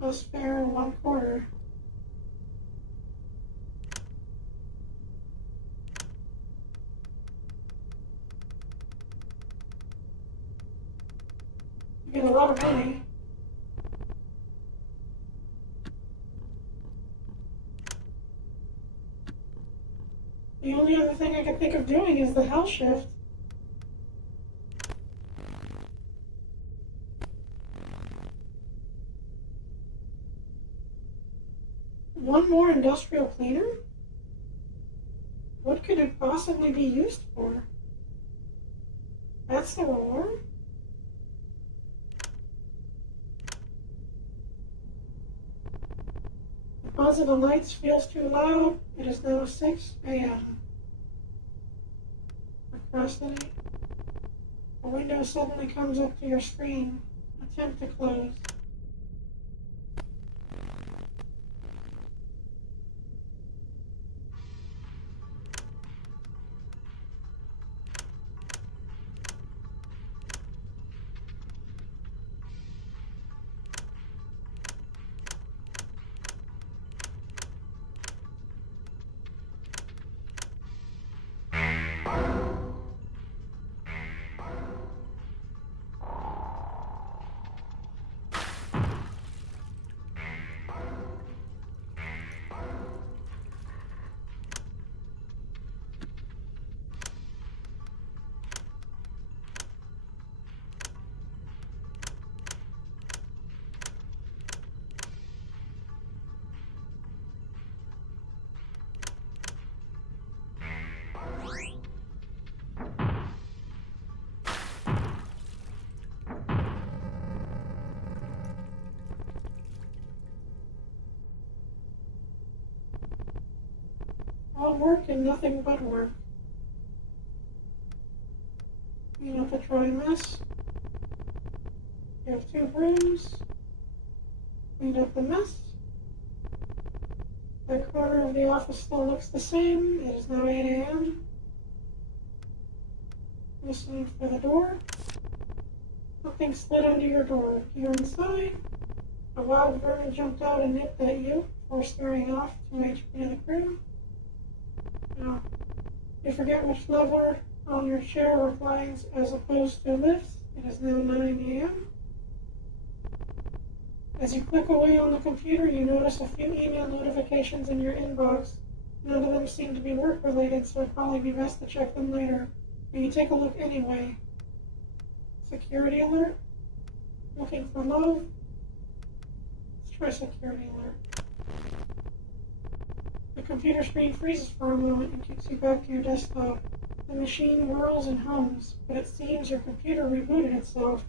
A spare 1/4. You get a lot of money. The only other thing I can think of doing is the hell shift. One more industrial cleaner? What could it possibly be used for? That's the reward? The buzz of the lights feels too loud. It is now 6 a.m. Procrastinate. A window suddenly comes up to your screen. Attempt to close. All work and nothing but work. Clean up a dry mess. You have 2 brooms. Cleaned up the mess. That corner of the office still looks the same. It is now 8 a.m. Listening for the door. Something slid under your door. You're inside. A wild vermin jumped out and nipped at you before scaring off 2 HP of the crew. Now, you forget which lever on your chair reclines as opposed to lifts. It is now 9 a.m. As you click away on the computer, you notice a few email notifications in your inbox. None of them seem to be work-related, so it'd probably be best to check them later. But you take a look anyway. Security alert? Looking for love? Let's try security alert. The computer screen freezes for a moment and kicks you back to your desktop. The machine whirls and hums, but it seems your computer rebooted itself.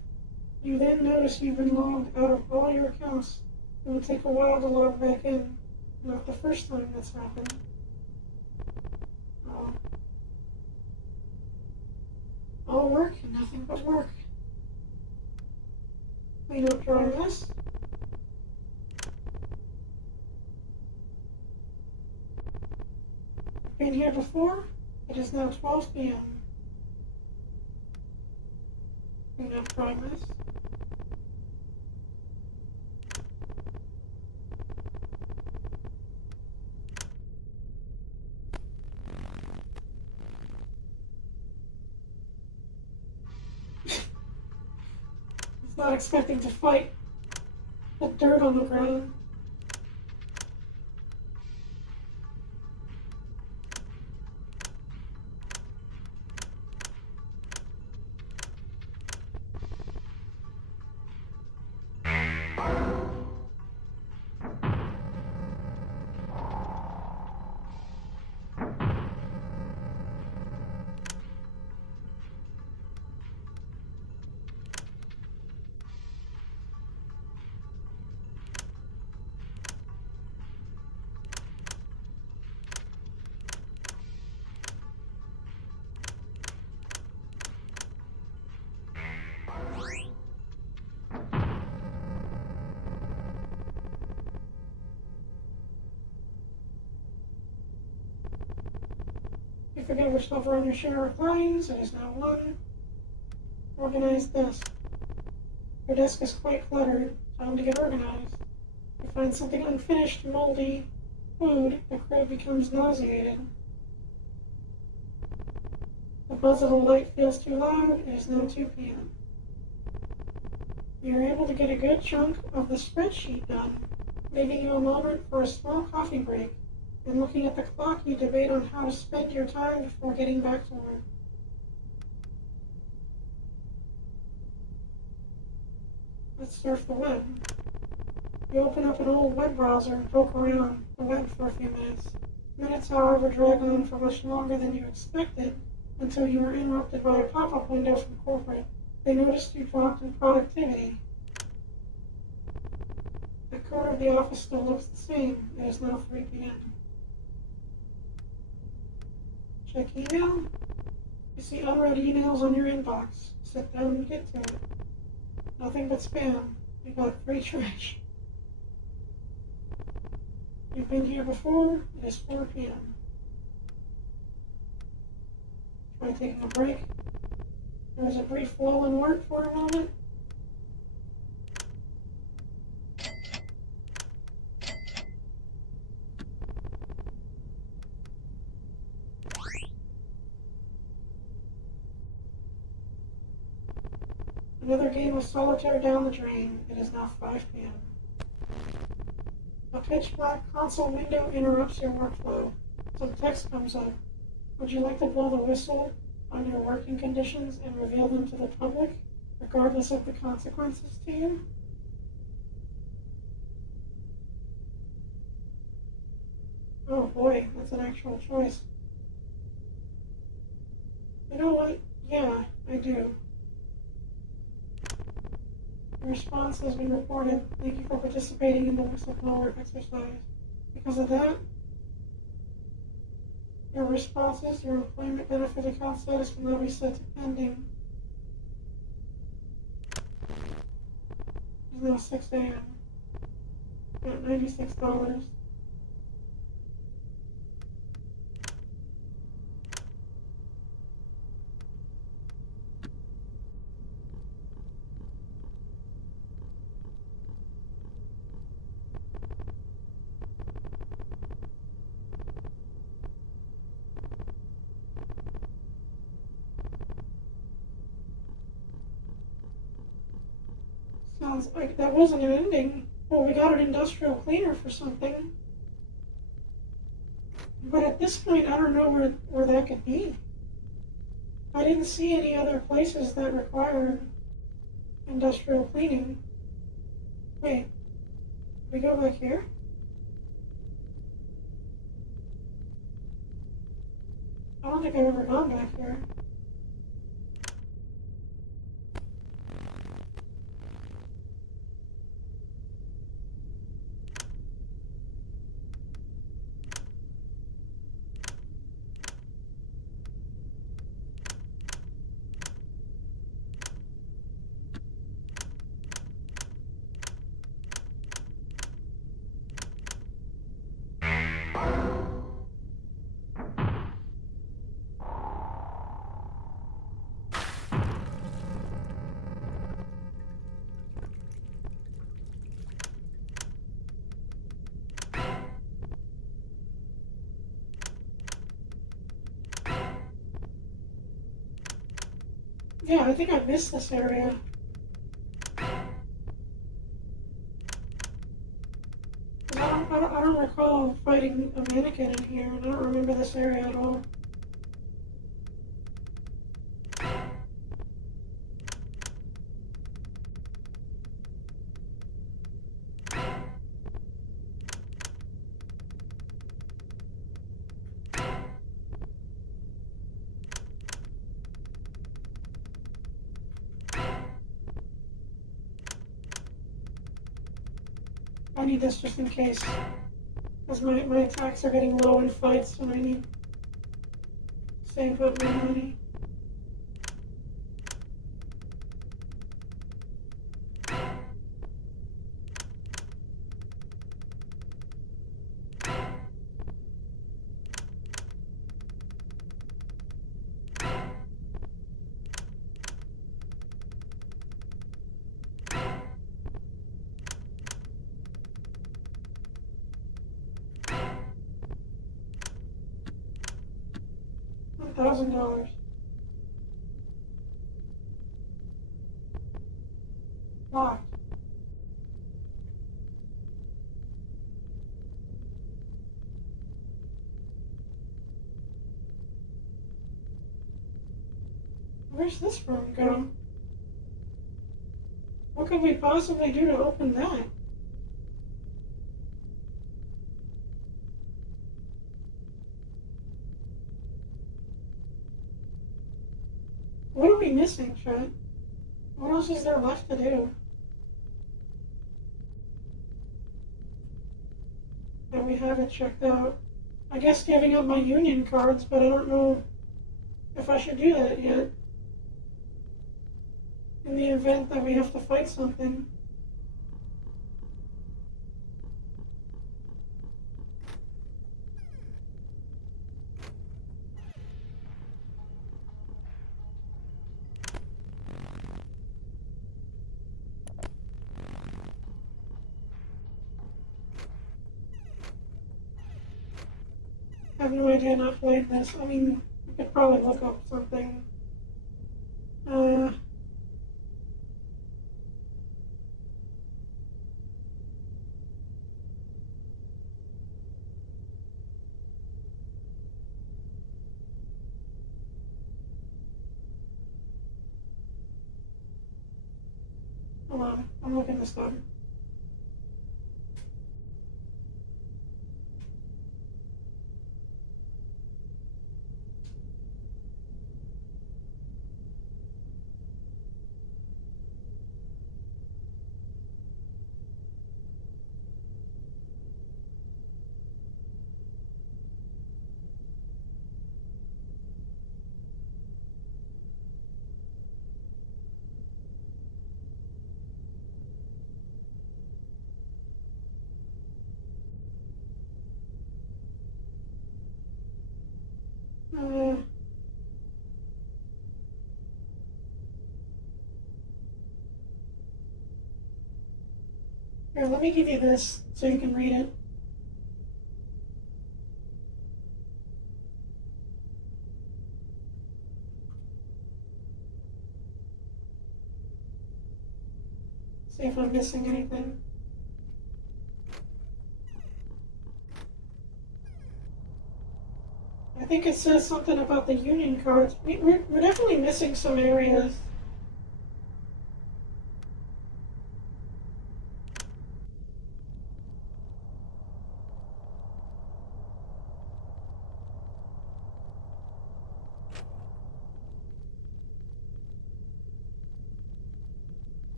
You then notice you've been logged out of all your accounts. It will take a while to log back in. Not the first time that's happened. All work and nothing but work. Clean up dry mess. Been here before? It is now 12 p.m. Clean up dry mess. It's not expecting to fight. The dirt on the ground. You forget which lever on your chair reclines. It is now 1. Organized desk. Your desk is quite cluttered. Time to get organized. You find something unfinished, moldy food. The crew becomes nauseated. The buzz of the light feels too loud. It is now 2 p.m. You're able to get a good chunk of the spreadsheet done, leaving you a moment for a small coffee break. And looking at the clock, you debate on how to spend your time before getting back to work. Let's surf the web. You open up an old web browser and poke around the web for a few minutes. Minutes, however, drag on for much longer than you expected until you were interrupted by a pop-up window from corporate. They noticed you dropped in productivity. The code of the office still looks the same. It is now 3 p.m. Check email. You see unread emails on your inbox. Sit down and get to it. Nothing but spam. You got free trash. You've been here before. It is 4 p.m. Try taking a break. There was a brief lull in work for a moment. Another game of solitaire down the drain. It is now 5 p.m. A pitch black console window interrupts your workflow. Some text comes up. Would you like to blow the whistle on your working conditions and reveal them to the public, regardless of the consequences to you? Oh boy, that's an actual choice. You know what? Yeah, I do. Your response has been reported. Thank you for participating in the whistleblower exercise. Because of that, your responses, your employment benefit account status will now be set to pending. It's now 6 a.m. Got $96. Sounds like that wasn't an ending. Well, we got an industrial cleaner for something. But at this point, I don't know where that could be. I didn't see any other places that required industrial cleaning. Wait, we go back here? I don't think I've ever gone back here. Yeah, I think I missed this area. I don't recall fighting a mannequin in here, and I don't remember this area at all. I need this just in case. Because my attacks are getting low in fights and I need to save up my money. $1,000. Locked. Where's this room go? What could we possibly do to open that? missing, chat? What else is there left to do? That we haven't checked out. I guess giving up my union cards, but I don't know if I should do that yet. In the event that we have to fight something. I have no idea, not played this. I mean, you could probably look up something. Hold on, I'm looking this up. Here, let me give you this so you can read it. See if I'm missing anything. I think it says something about the union cards. We're definitely missing some areas.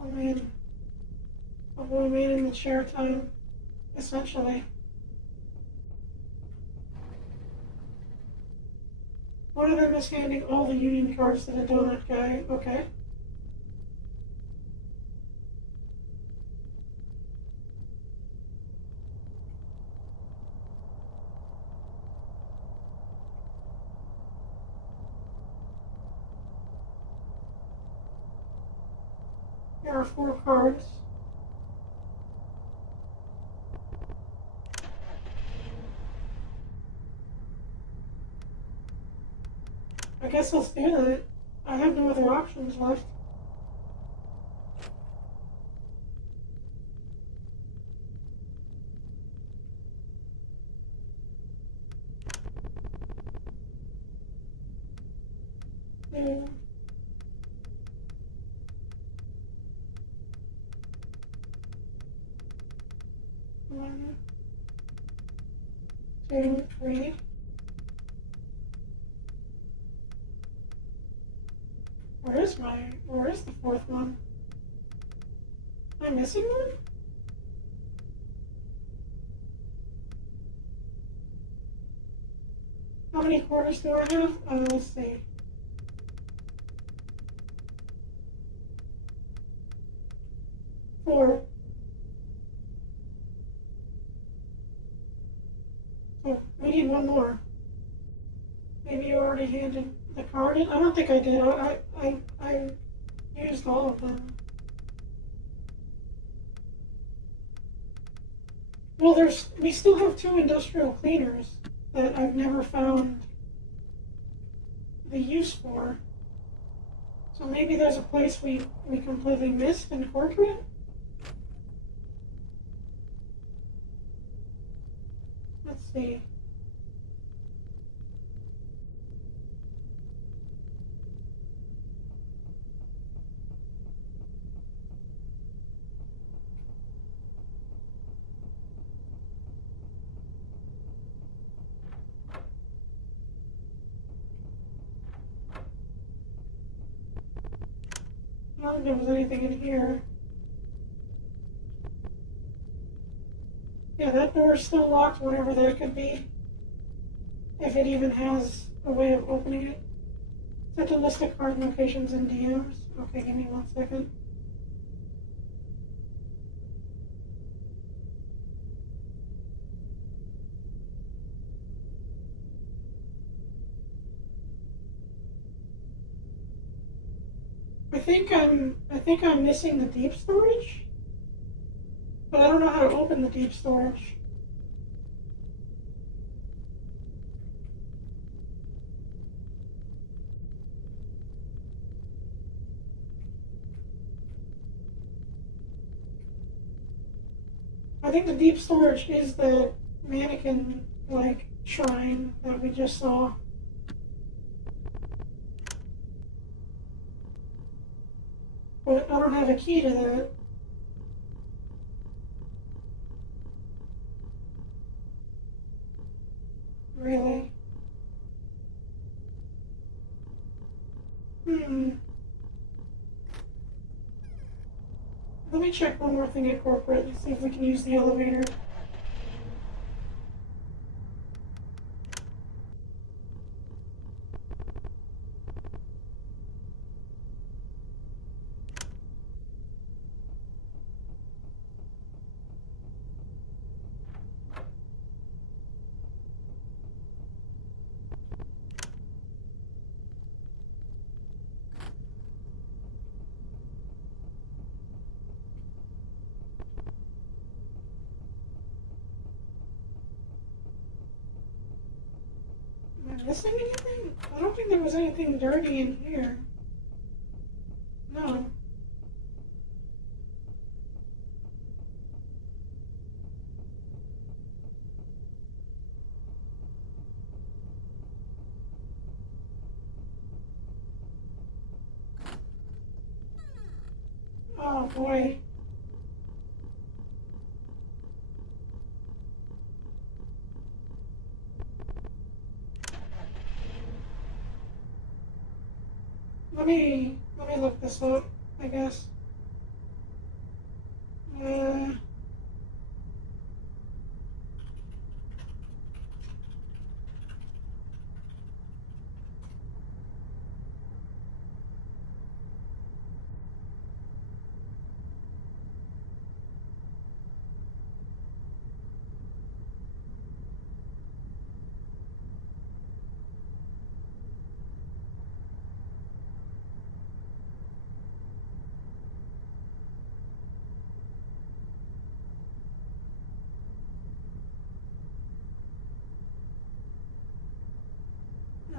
Oh man. Oh boy, man, in the share time, essentially. What are they just handing all the union cards to the donut guy? Okay. Here are 4 cards. I guess let's do that. I have no other options left. Yeah. 1, 2, 3. Where is the 4th one? Am I missing one? How many quarters do I have? Let's see. 4. So we need 1 more. Maybe you already handed the card in? I don't think I did. I used all of them. Well, we still have 2 industrial cleaners that I've never found the use for. So maybe there's a place we completely missed in corporate? Let's see. don't think there was anything in here. Yeah, that door's still locked, whatever that could be. If it even has a way of opening it. Set a list of card locations and DMs. Okay, give me 1 second. I think I'm missing the deep storage, but I don't know how to open the deep storage. I think the deep storage is the mannequin like shrine that we just saw. But I don't have a key to that. Really? Let me check one more thing at corporate and see if we can use the elevator. Am I missing anything? I don't think there was anything dirty in here. No. Oh boy. Let me look this up, I guess. Uh,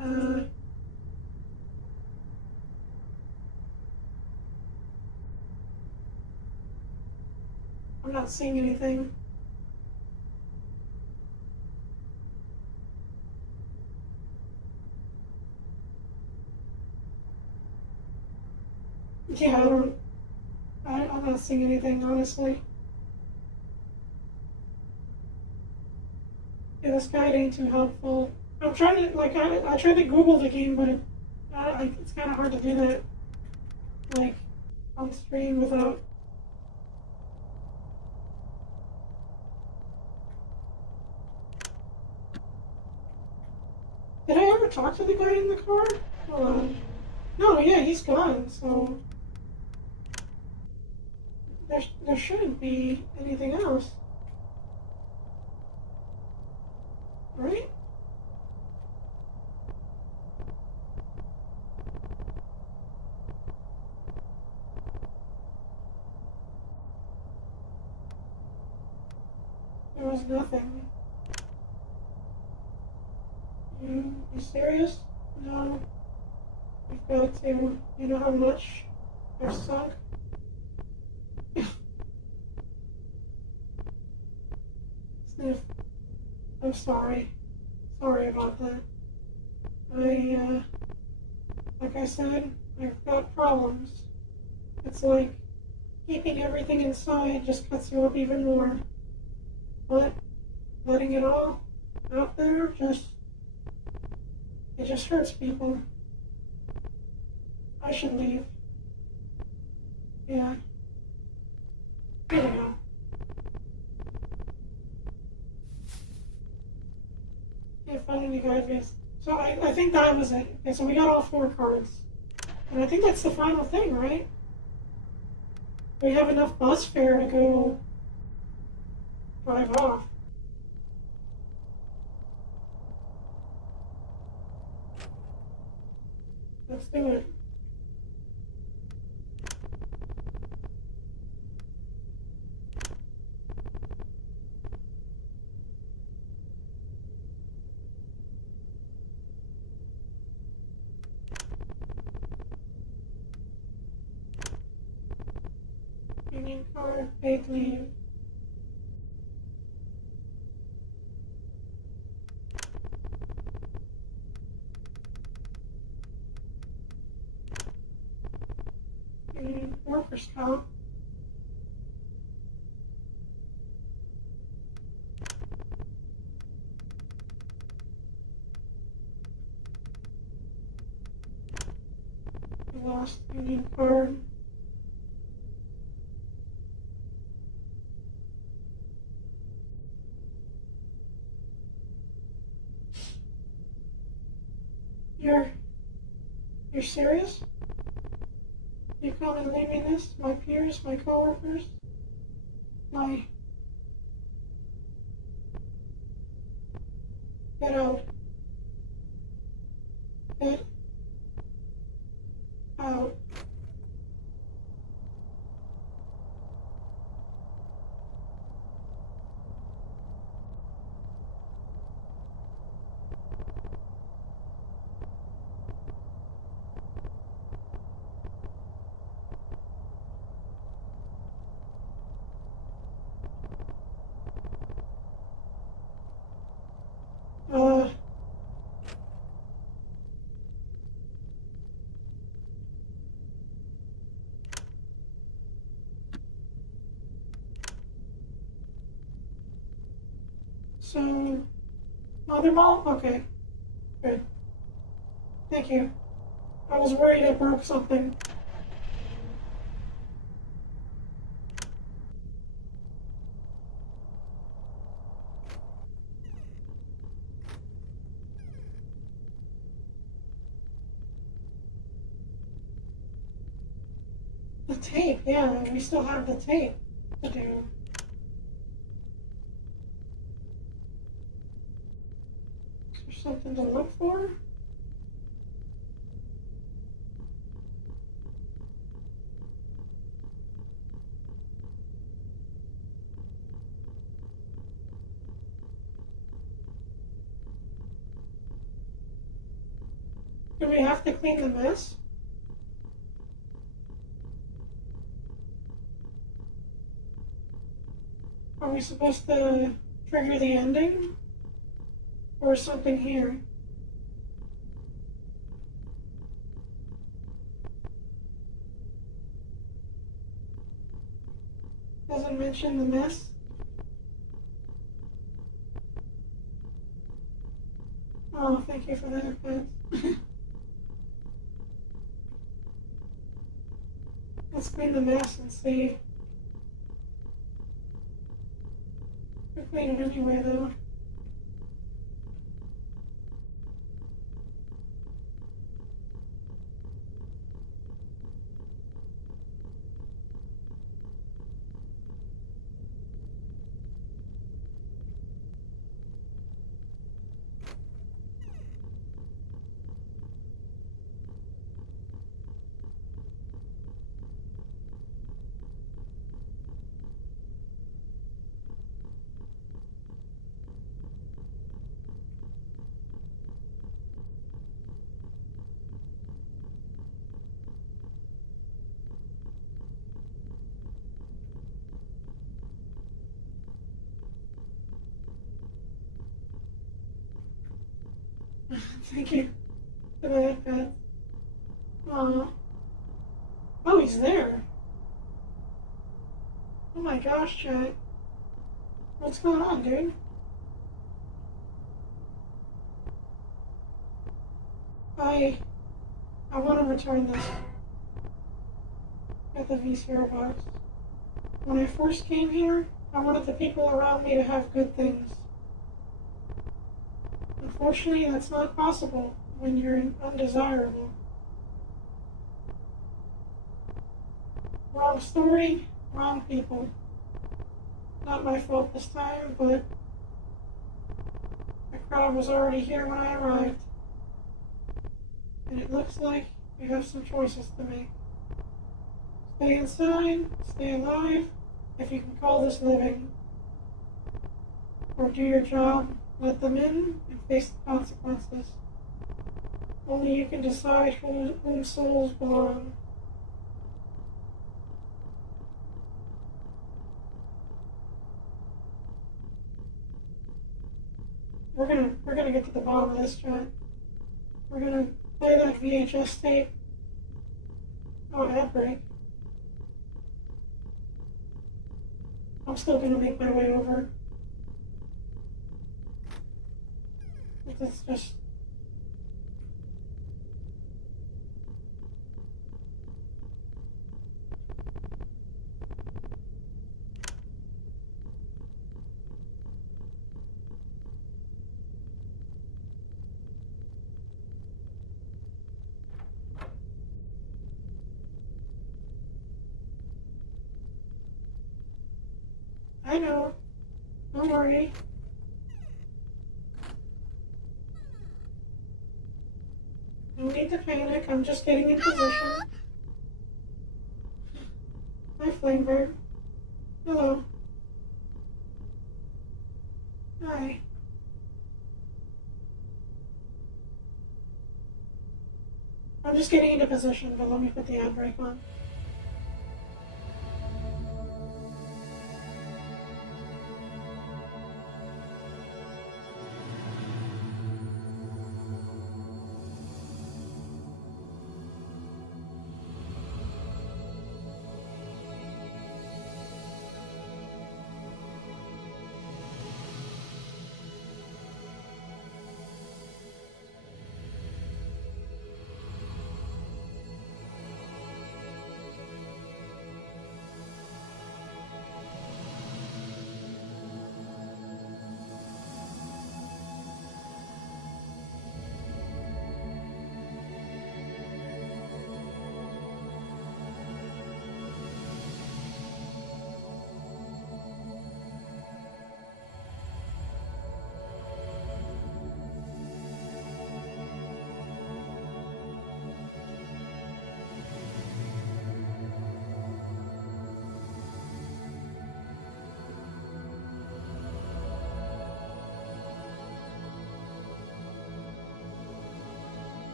uh, I'm not seeing anything. Yeah, I'm not seeing anything, honestly. Yeah, this guide ain't too helpful. I'm trying to, like, I tried to Google the game, but it's kind of hard to do that, like, on stream without. Did I ever talk to the guy in the car? Hold on. No, yeah, he's gone, so. There shouldn't be anything else. Right? There was nothing. You serious? No. We've got to. You know how much I've sunk? Sniff. I'm sorry. Sorry about that. Like I said, I've got problems. It's like keeping everything inside just cuts you up even more. But letting it all out there it just hurts people. I should leave. Yeah. Here we go. Yeah, finding the guide base. So I think that was it. Okay, so we got all 4 cards. And I think that's the final thing, right? We have enough bus fare to go drive off. Let's do it. Union card, paid leave. Union workers' comp. We lost union card. You're serious? You come and leave me this? My peers, my coworkers, my... Get out. Get out. Uh... So... Mother Mall? Okay. Good. Thank you. I was worried I broke something. The tape, yeah, we still have the tape to do. Is there something to look for? Do we have to clean the mess? Are we supposed to trigger the ending? Or something here? Doesn't mention the mess? Oh, thank you for that advance. Let's clean the mess and see. We'll clean it anyway, though. Thank you for that advance. Oh, he's there. Oh my gosh, Jack. What's going on, dude? I want to return this. at the VCR box. When I first came here, I wanted the people around me to have good things. Unfortunately, that's not possible when you're undesirable. Wrong story, wrong people. Not my fault this time, but the crowd was already here when I arrived. And it looks like you have some choices to make. Stay inside, stay alive, if you can call this living. Or do your job, let them in, and face the consequences. Only you can decide whom souls belong. We're gonna get to the bottom of this, John. We're gonna play that VHS tape. Oh, ad break. I'm still gonna make my way over. It's just... I know. Don't worry. No need to panic. I'm just getting in position. Hi, Flamebird. Hello. Hi. I'm just getting into position, but let me put the ad break on.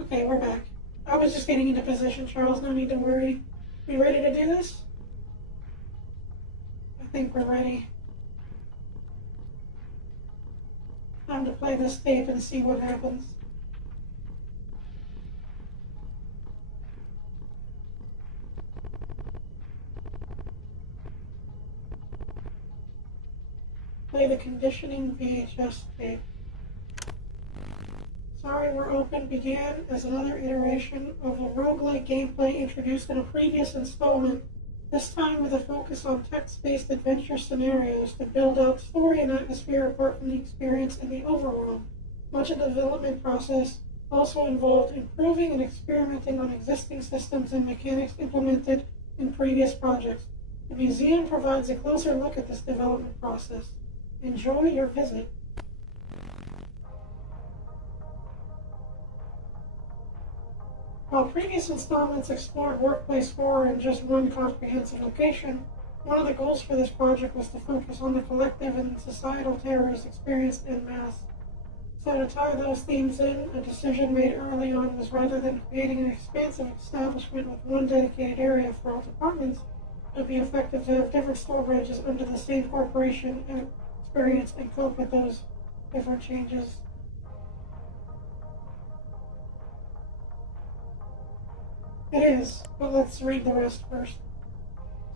Okay, we're back. I was just getting into position, Charles. No need to worry. We ready to do this? I think we're ready. Time to play this tape and see what happens. Play the conditioning VHS tape. Sorry We're Open began as another iteration of a roguelike gameplay introduced in a previous installment, this time with a focus on text-based adventure scenarios to build out story and atmosphere apart from the experience in the overworld. Much of the development process also involved improving and experimenting on existing systems and mechanics implemented in previous projects. The museum provides a closer look at this development process. Enjoy your visit. While previous installments explored workplace horror in just one comprehensive location, one of the goals for this project was to focus on the collective and societal terrors experienced en masse. So to tie those themes in, a decision made early on was rather than creating an expansive establishment with one dedicated area for all departments, it would be effective to have different store branches under the same corporation and experience and cope with those different changes. It is, but let's read the rest first.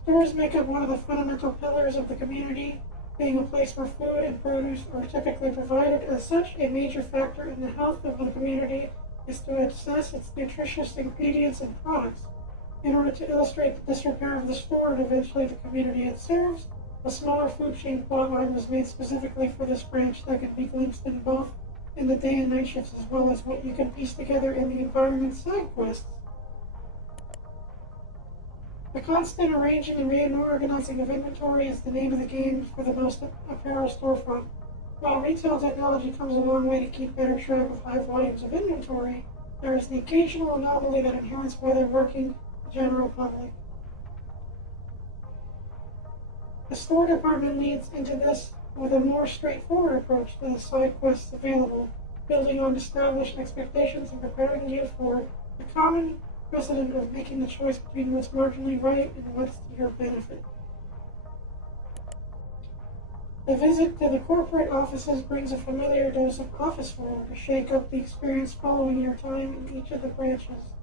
Stores make up one of the fundamental pillars of the community, being a place where food and produce are typically provided. As such, a major factor in the health of the community is to assess its nutritious ingredients and products. In order to illustrate the disrepair of the store and eventually the community it serves, a smaller food chain plotline was made specifically for this branch that can be glimpsed in both in the day and night shifts, as well as what you can piece together in the environment side quests. The constant arranging and reorganizing of inventory is the name of the game for the most apparel storefront. While retail technology comes a long way to keep better track of high volumes of inventory, there is the occasional anomaly that inherits whether working the general public. The store department leads into this with a more straightforward approach to the side quests available, building on established expectations and preparing you for the common precedent of making the choice between what's marginally right and what's to your benefit. The visit to the corporate offices brings a familiar dose of office horror to shake up the experience following your time in each of the branches.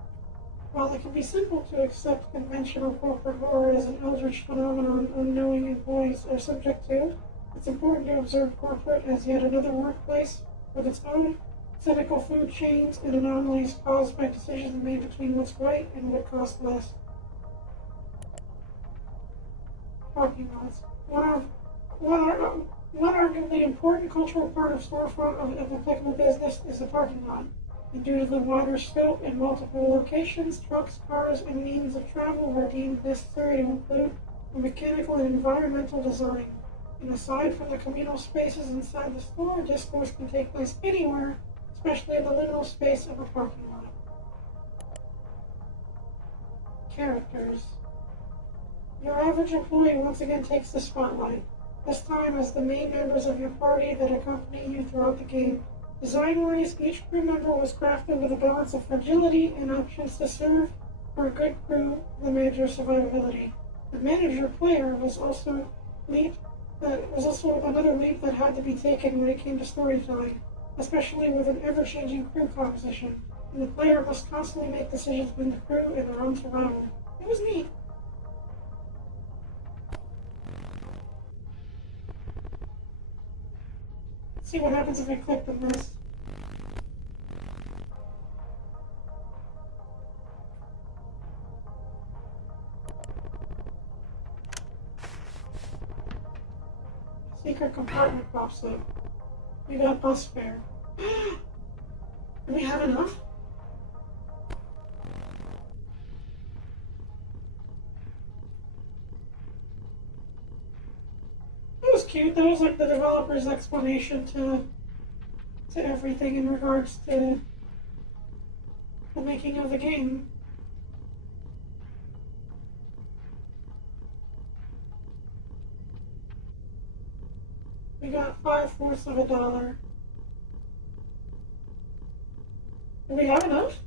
While it can be simple to accept conventional corporate horror as an eldritch phenomenon unknowing employees are subject to, it's important to observe corporate as yet another workplace with its own cynical food chains and anomalies caused by decisions made between what's right and what costs less. Parking lots. One arguably important cultural part of storefront of applicable business is the parking lot. And due to the wider scope and multiple locations, trucks, cars, and means of travel were deemed necessary to include a mechanical and environmental design. And aside from the communal spaces inside the store, discourse can take place anywhere, especially in the liminal space of a parking lot. Characters. Your average employee once again takes the spotlight, this time as the main members of your party that accompany you throughout the game. Design-wise, each crew member was crafted with a balance of fragility and options to serve for a good crew, the manager's survivability. The manager player was also another leap that had to be taken when it came to storytelling, especially with an ever-changing crew composition, and the player must constantly make decisions between the crew and their own survival. It was neat. Let's see what happens if I click on this. Secret compartment pops up. We got bus fare. Do we have enough? That was cute. That was like the developer's explanation to everything in regards to the making of the game. We got 5/4 of a dollar. Do we have enough?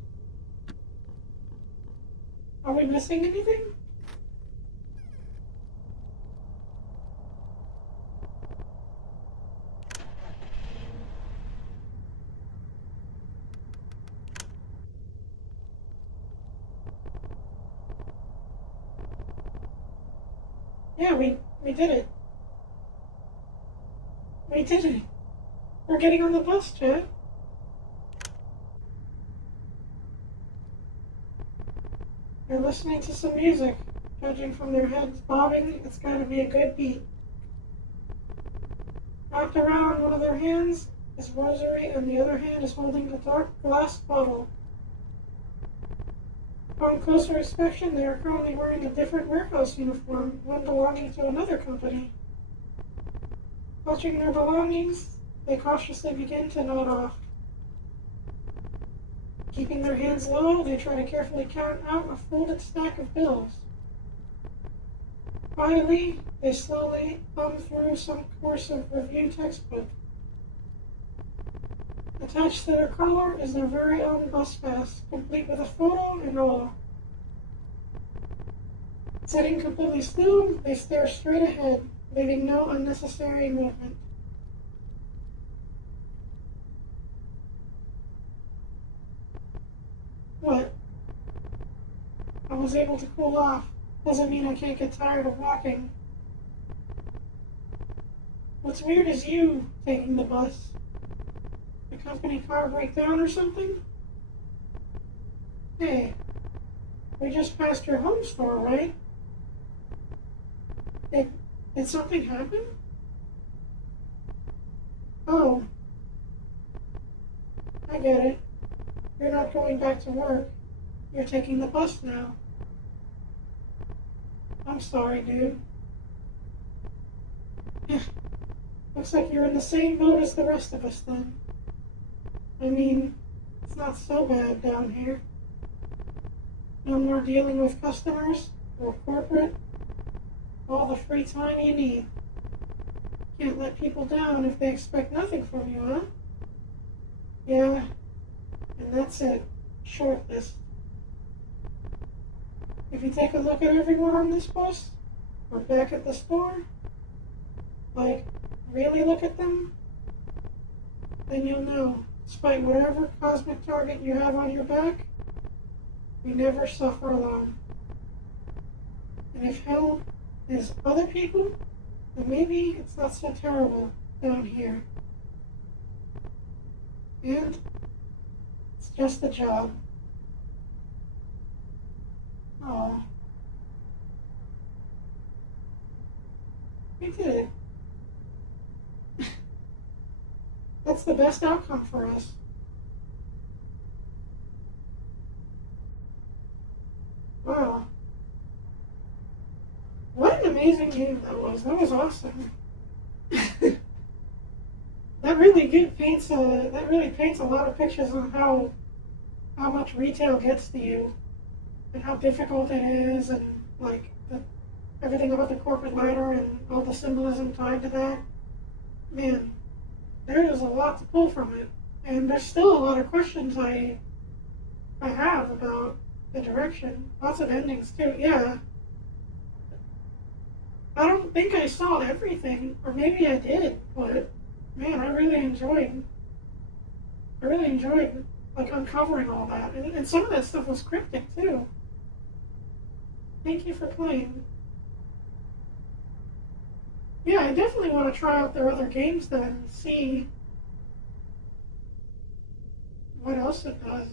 Are we missing anything? Yeah, we did it. We did it. We're getting on the bus, Chad. They're listening to some music. Judging from their heads bobbing, it's gotta be a good beat. Wrapped around one of their hands is rosary, and the other hand is holding a dark glass bottle. Upon closer inspection, they are currently wearing a different warehouse uniform, one belonging to another company. Touching their belongings, they cautiously begin to nod off. Keeping their hands low, they try to carefully count out a folded stack of bills. Finally, they slowly thumb through some course of review textbook. Attached to their collar is their very own bus pass, complete with a photo and all. Sitting completely still, they stare straight ahead, leaving no unnecessary movement. What? I was able to cool off. Doesn't mean I can't get tired of walking. What's weird is you taking the bus. The company car break down or something? Hey, we just passed your home store, right? Did something happen? Oh, I get it. You're not going back to work. You're taking the bus now. I'm sorry, dude. Looks like you're in the same boat as the rest of us then. I mean, it's not so bad down here. No more dealing with customers or corporate. All the free time you need. Can't let people down if they expect nothing from you, huh? Yeah, and that's it. Short list. If you take a look at everyone on this bus, or back at the store, like, really look at them, then you'll know, despite whatever cosmic target you have on your back, we never suffer alone. And if hell is other people, then maybe it's not so terrible down here. And it's just a job. Oh, we did it. That's the best outcome for us. Wow. What an amazing game that was. That was awesome. That really paints a lot of pictures on how much retail gets to you and how difficult it is and like everything about the corporate ladder and all the symbolism tied to that. Man, there is a lot to pull from it. And there's still a lot of questions I have about the direction. Lots of endings too. Yeah. I don't think I saw everything, or maybe I did, but man, I really enjoyed like uncovering all that. And some of that stuff was cryptic too. Thank you for playing. Yeah, I definitely want to try out their other games then and see what else it does.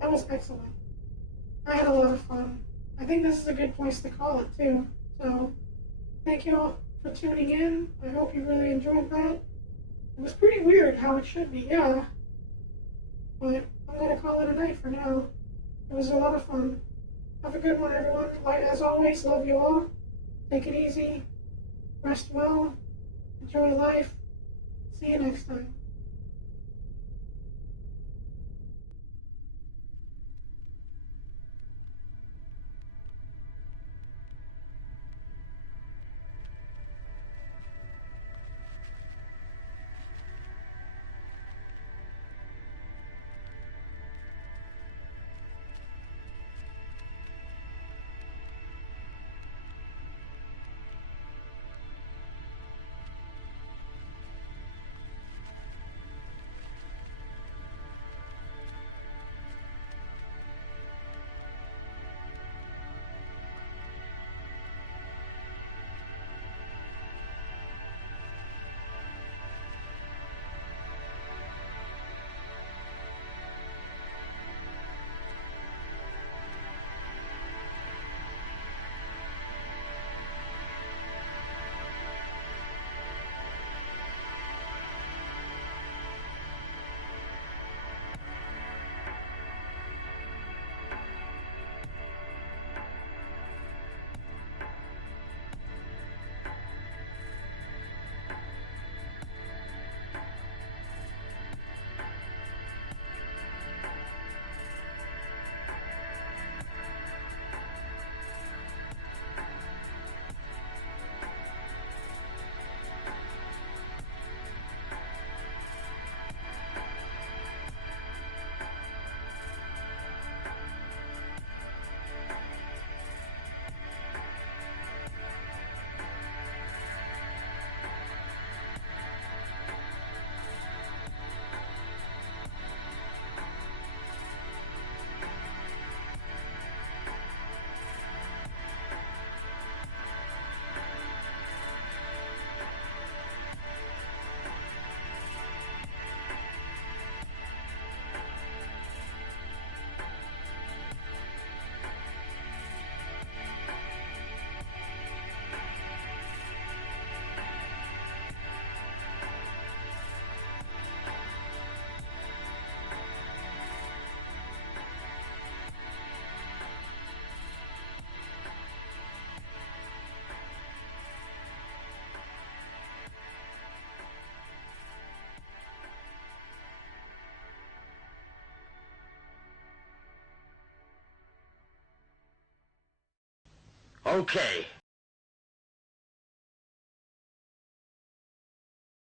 That was excellent. I had a lot of fun. I think this is a good place to call it too. So, thank you all for tuning in. I hope you really enjoyed that. It was pretty weird how it should be, yeah. But I'm gonna call it a night for now. It was a lot of fun. Have a good one, everyone. Like as always, love you all. Take it easy. Rest well. Enjoy life. See you next time. Okay.